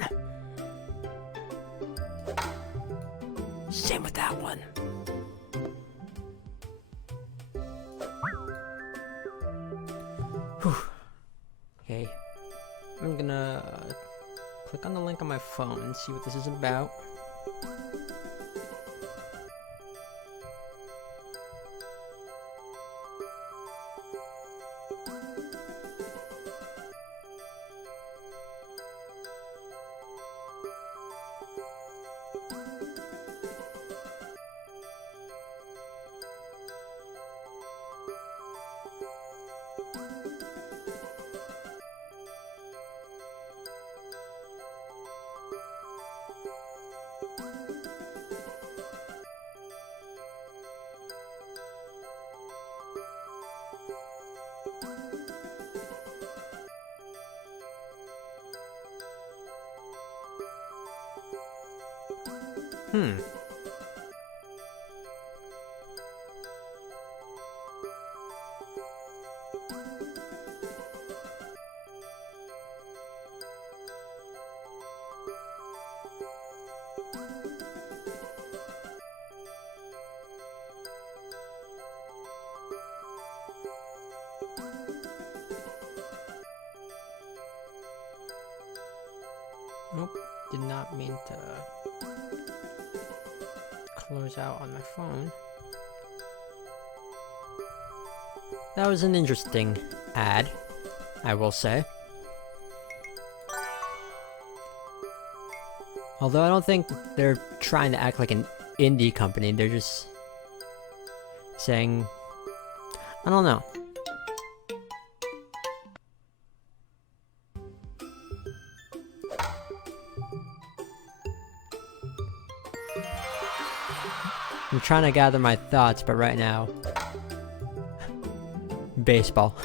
Same with that one. Whew. Okay. I'm gonna click on the link on my phone and see what this is about. Hmm. Nope, did not mean to close out on my phone. That was an interesting ad, I will say. Although I don't think they're trying to act like an indie company, they're just saying, I don't know. I'm trying to gather my thoughts, but right now, baseball.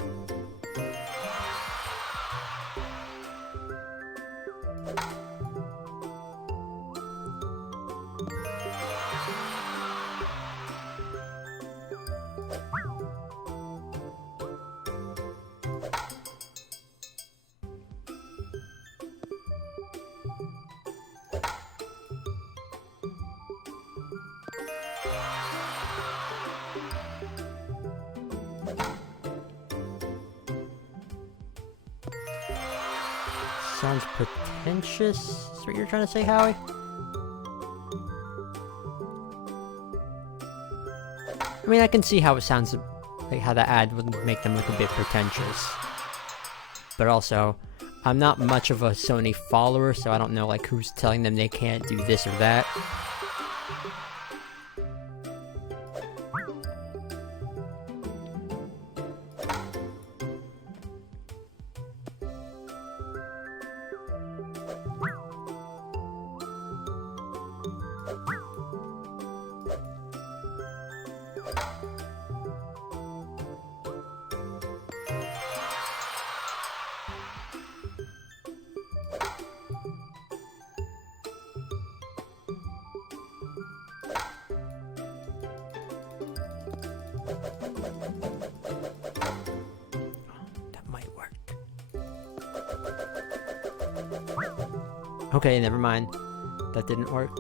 Sounds pretentious, is what you're trying to say, Howie? I mean, I can see how it sounds, like how the ad would make them look a bit pretentious. But also, I'm not much of a Sony follower, so I don't know like who's telling them they can't do this or that. Okay, never mind. That didn't work.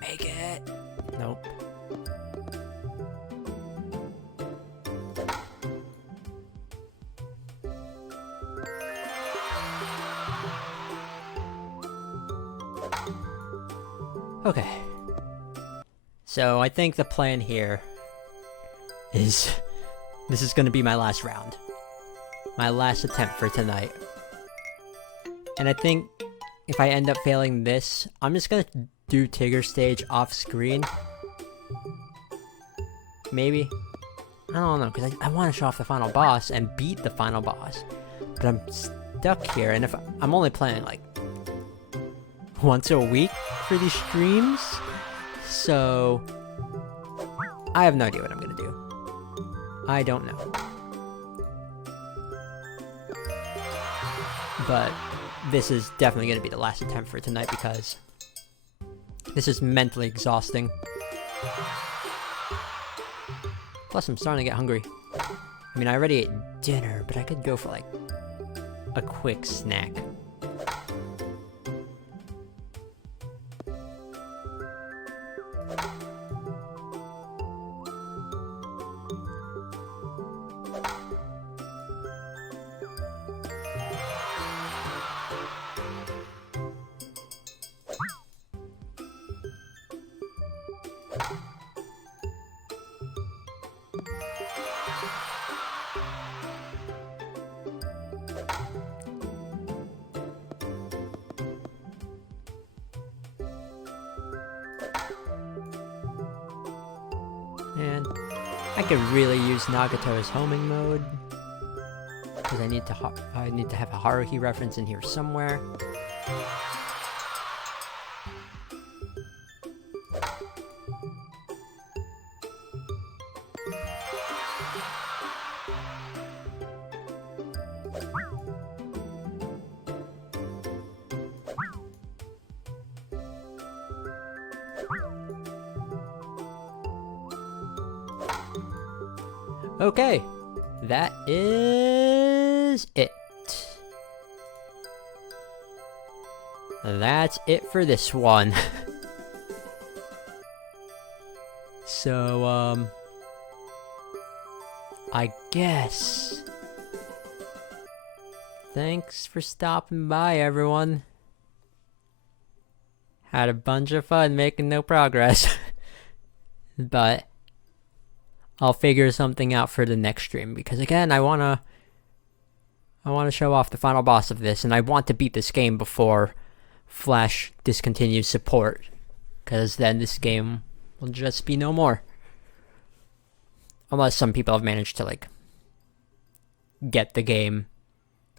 Make it. Nope. Okay. So I think the plan here is this is going to be my last round. My last attempt for tonight. And I think if I end up failing this, I'm just gonna do Tigger stage off screen. Maybe. I don't know, because I want to show off the final boss and beat the final boss. But I'm stuck here, and if I'm only playing like once a week for these streams, so I have no idea what I'm gonna do. I don't know. But this is definitely gonna be the last attempt for tonight because this is mentally exhausting. Plus, I'm starting to get hungry. I mean, I already ate dinner, but I could go for like a quick snack. And I could really use Nagato's homing mode because I need to have a Haruhi reference in here somewhere. Okay, that is it. That's it for this one. So, I guess. Thanks for stopping by, everyone. Had a bunch of fun making no progress. But I'll figure something out for the next stream because again, I wanna show off the final boss of this, and I want to beat this game before Flash discontinues support, because then this game will just be no more. Unless some people have managed to like get the game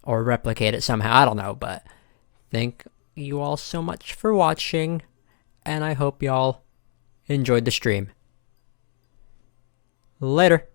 or replicate it somehow, I don't know, but thank you all so much for watching, and I hope y'all enjoyed the stream. Later.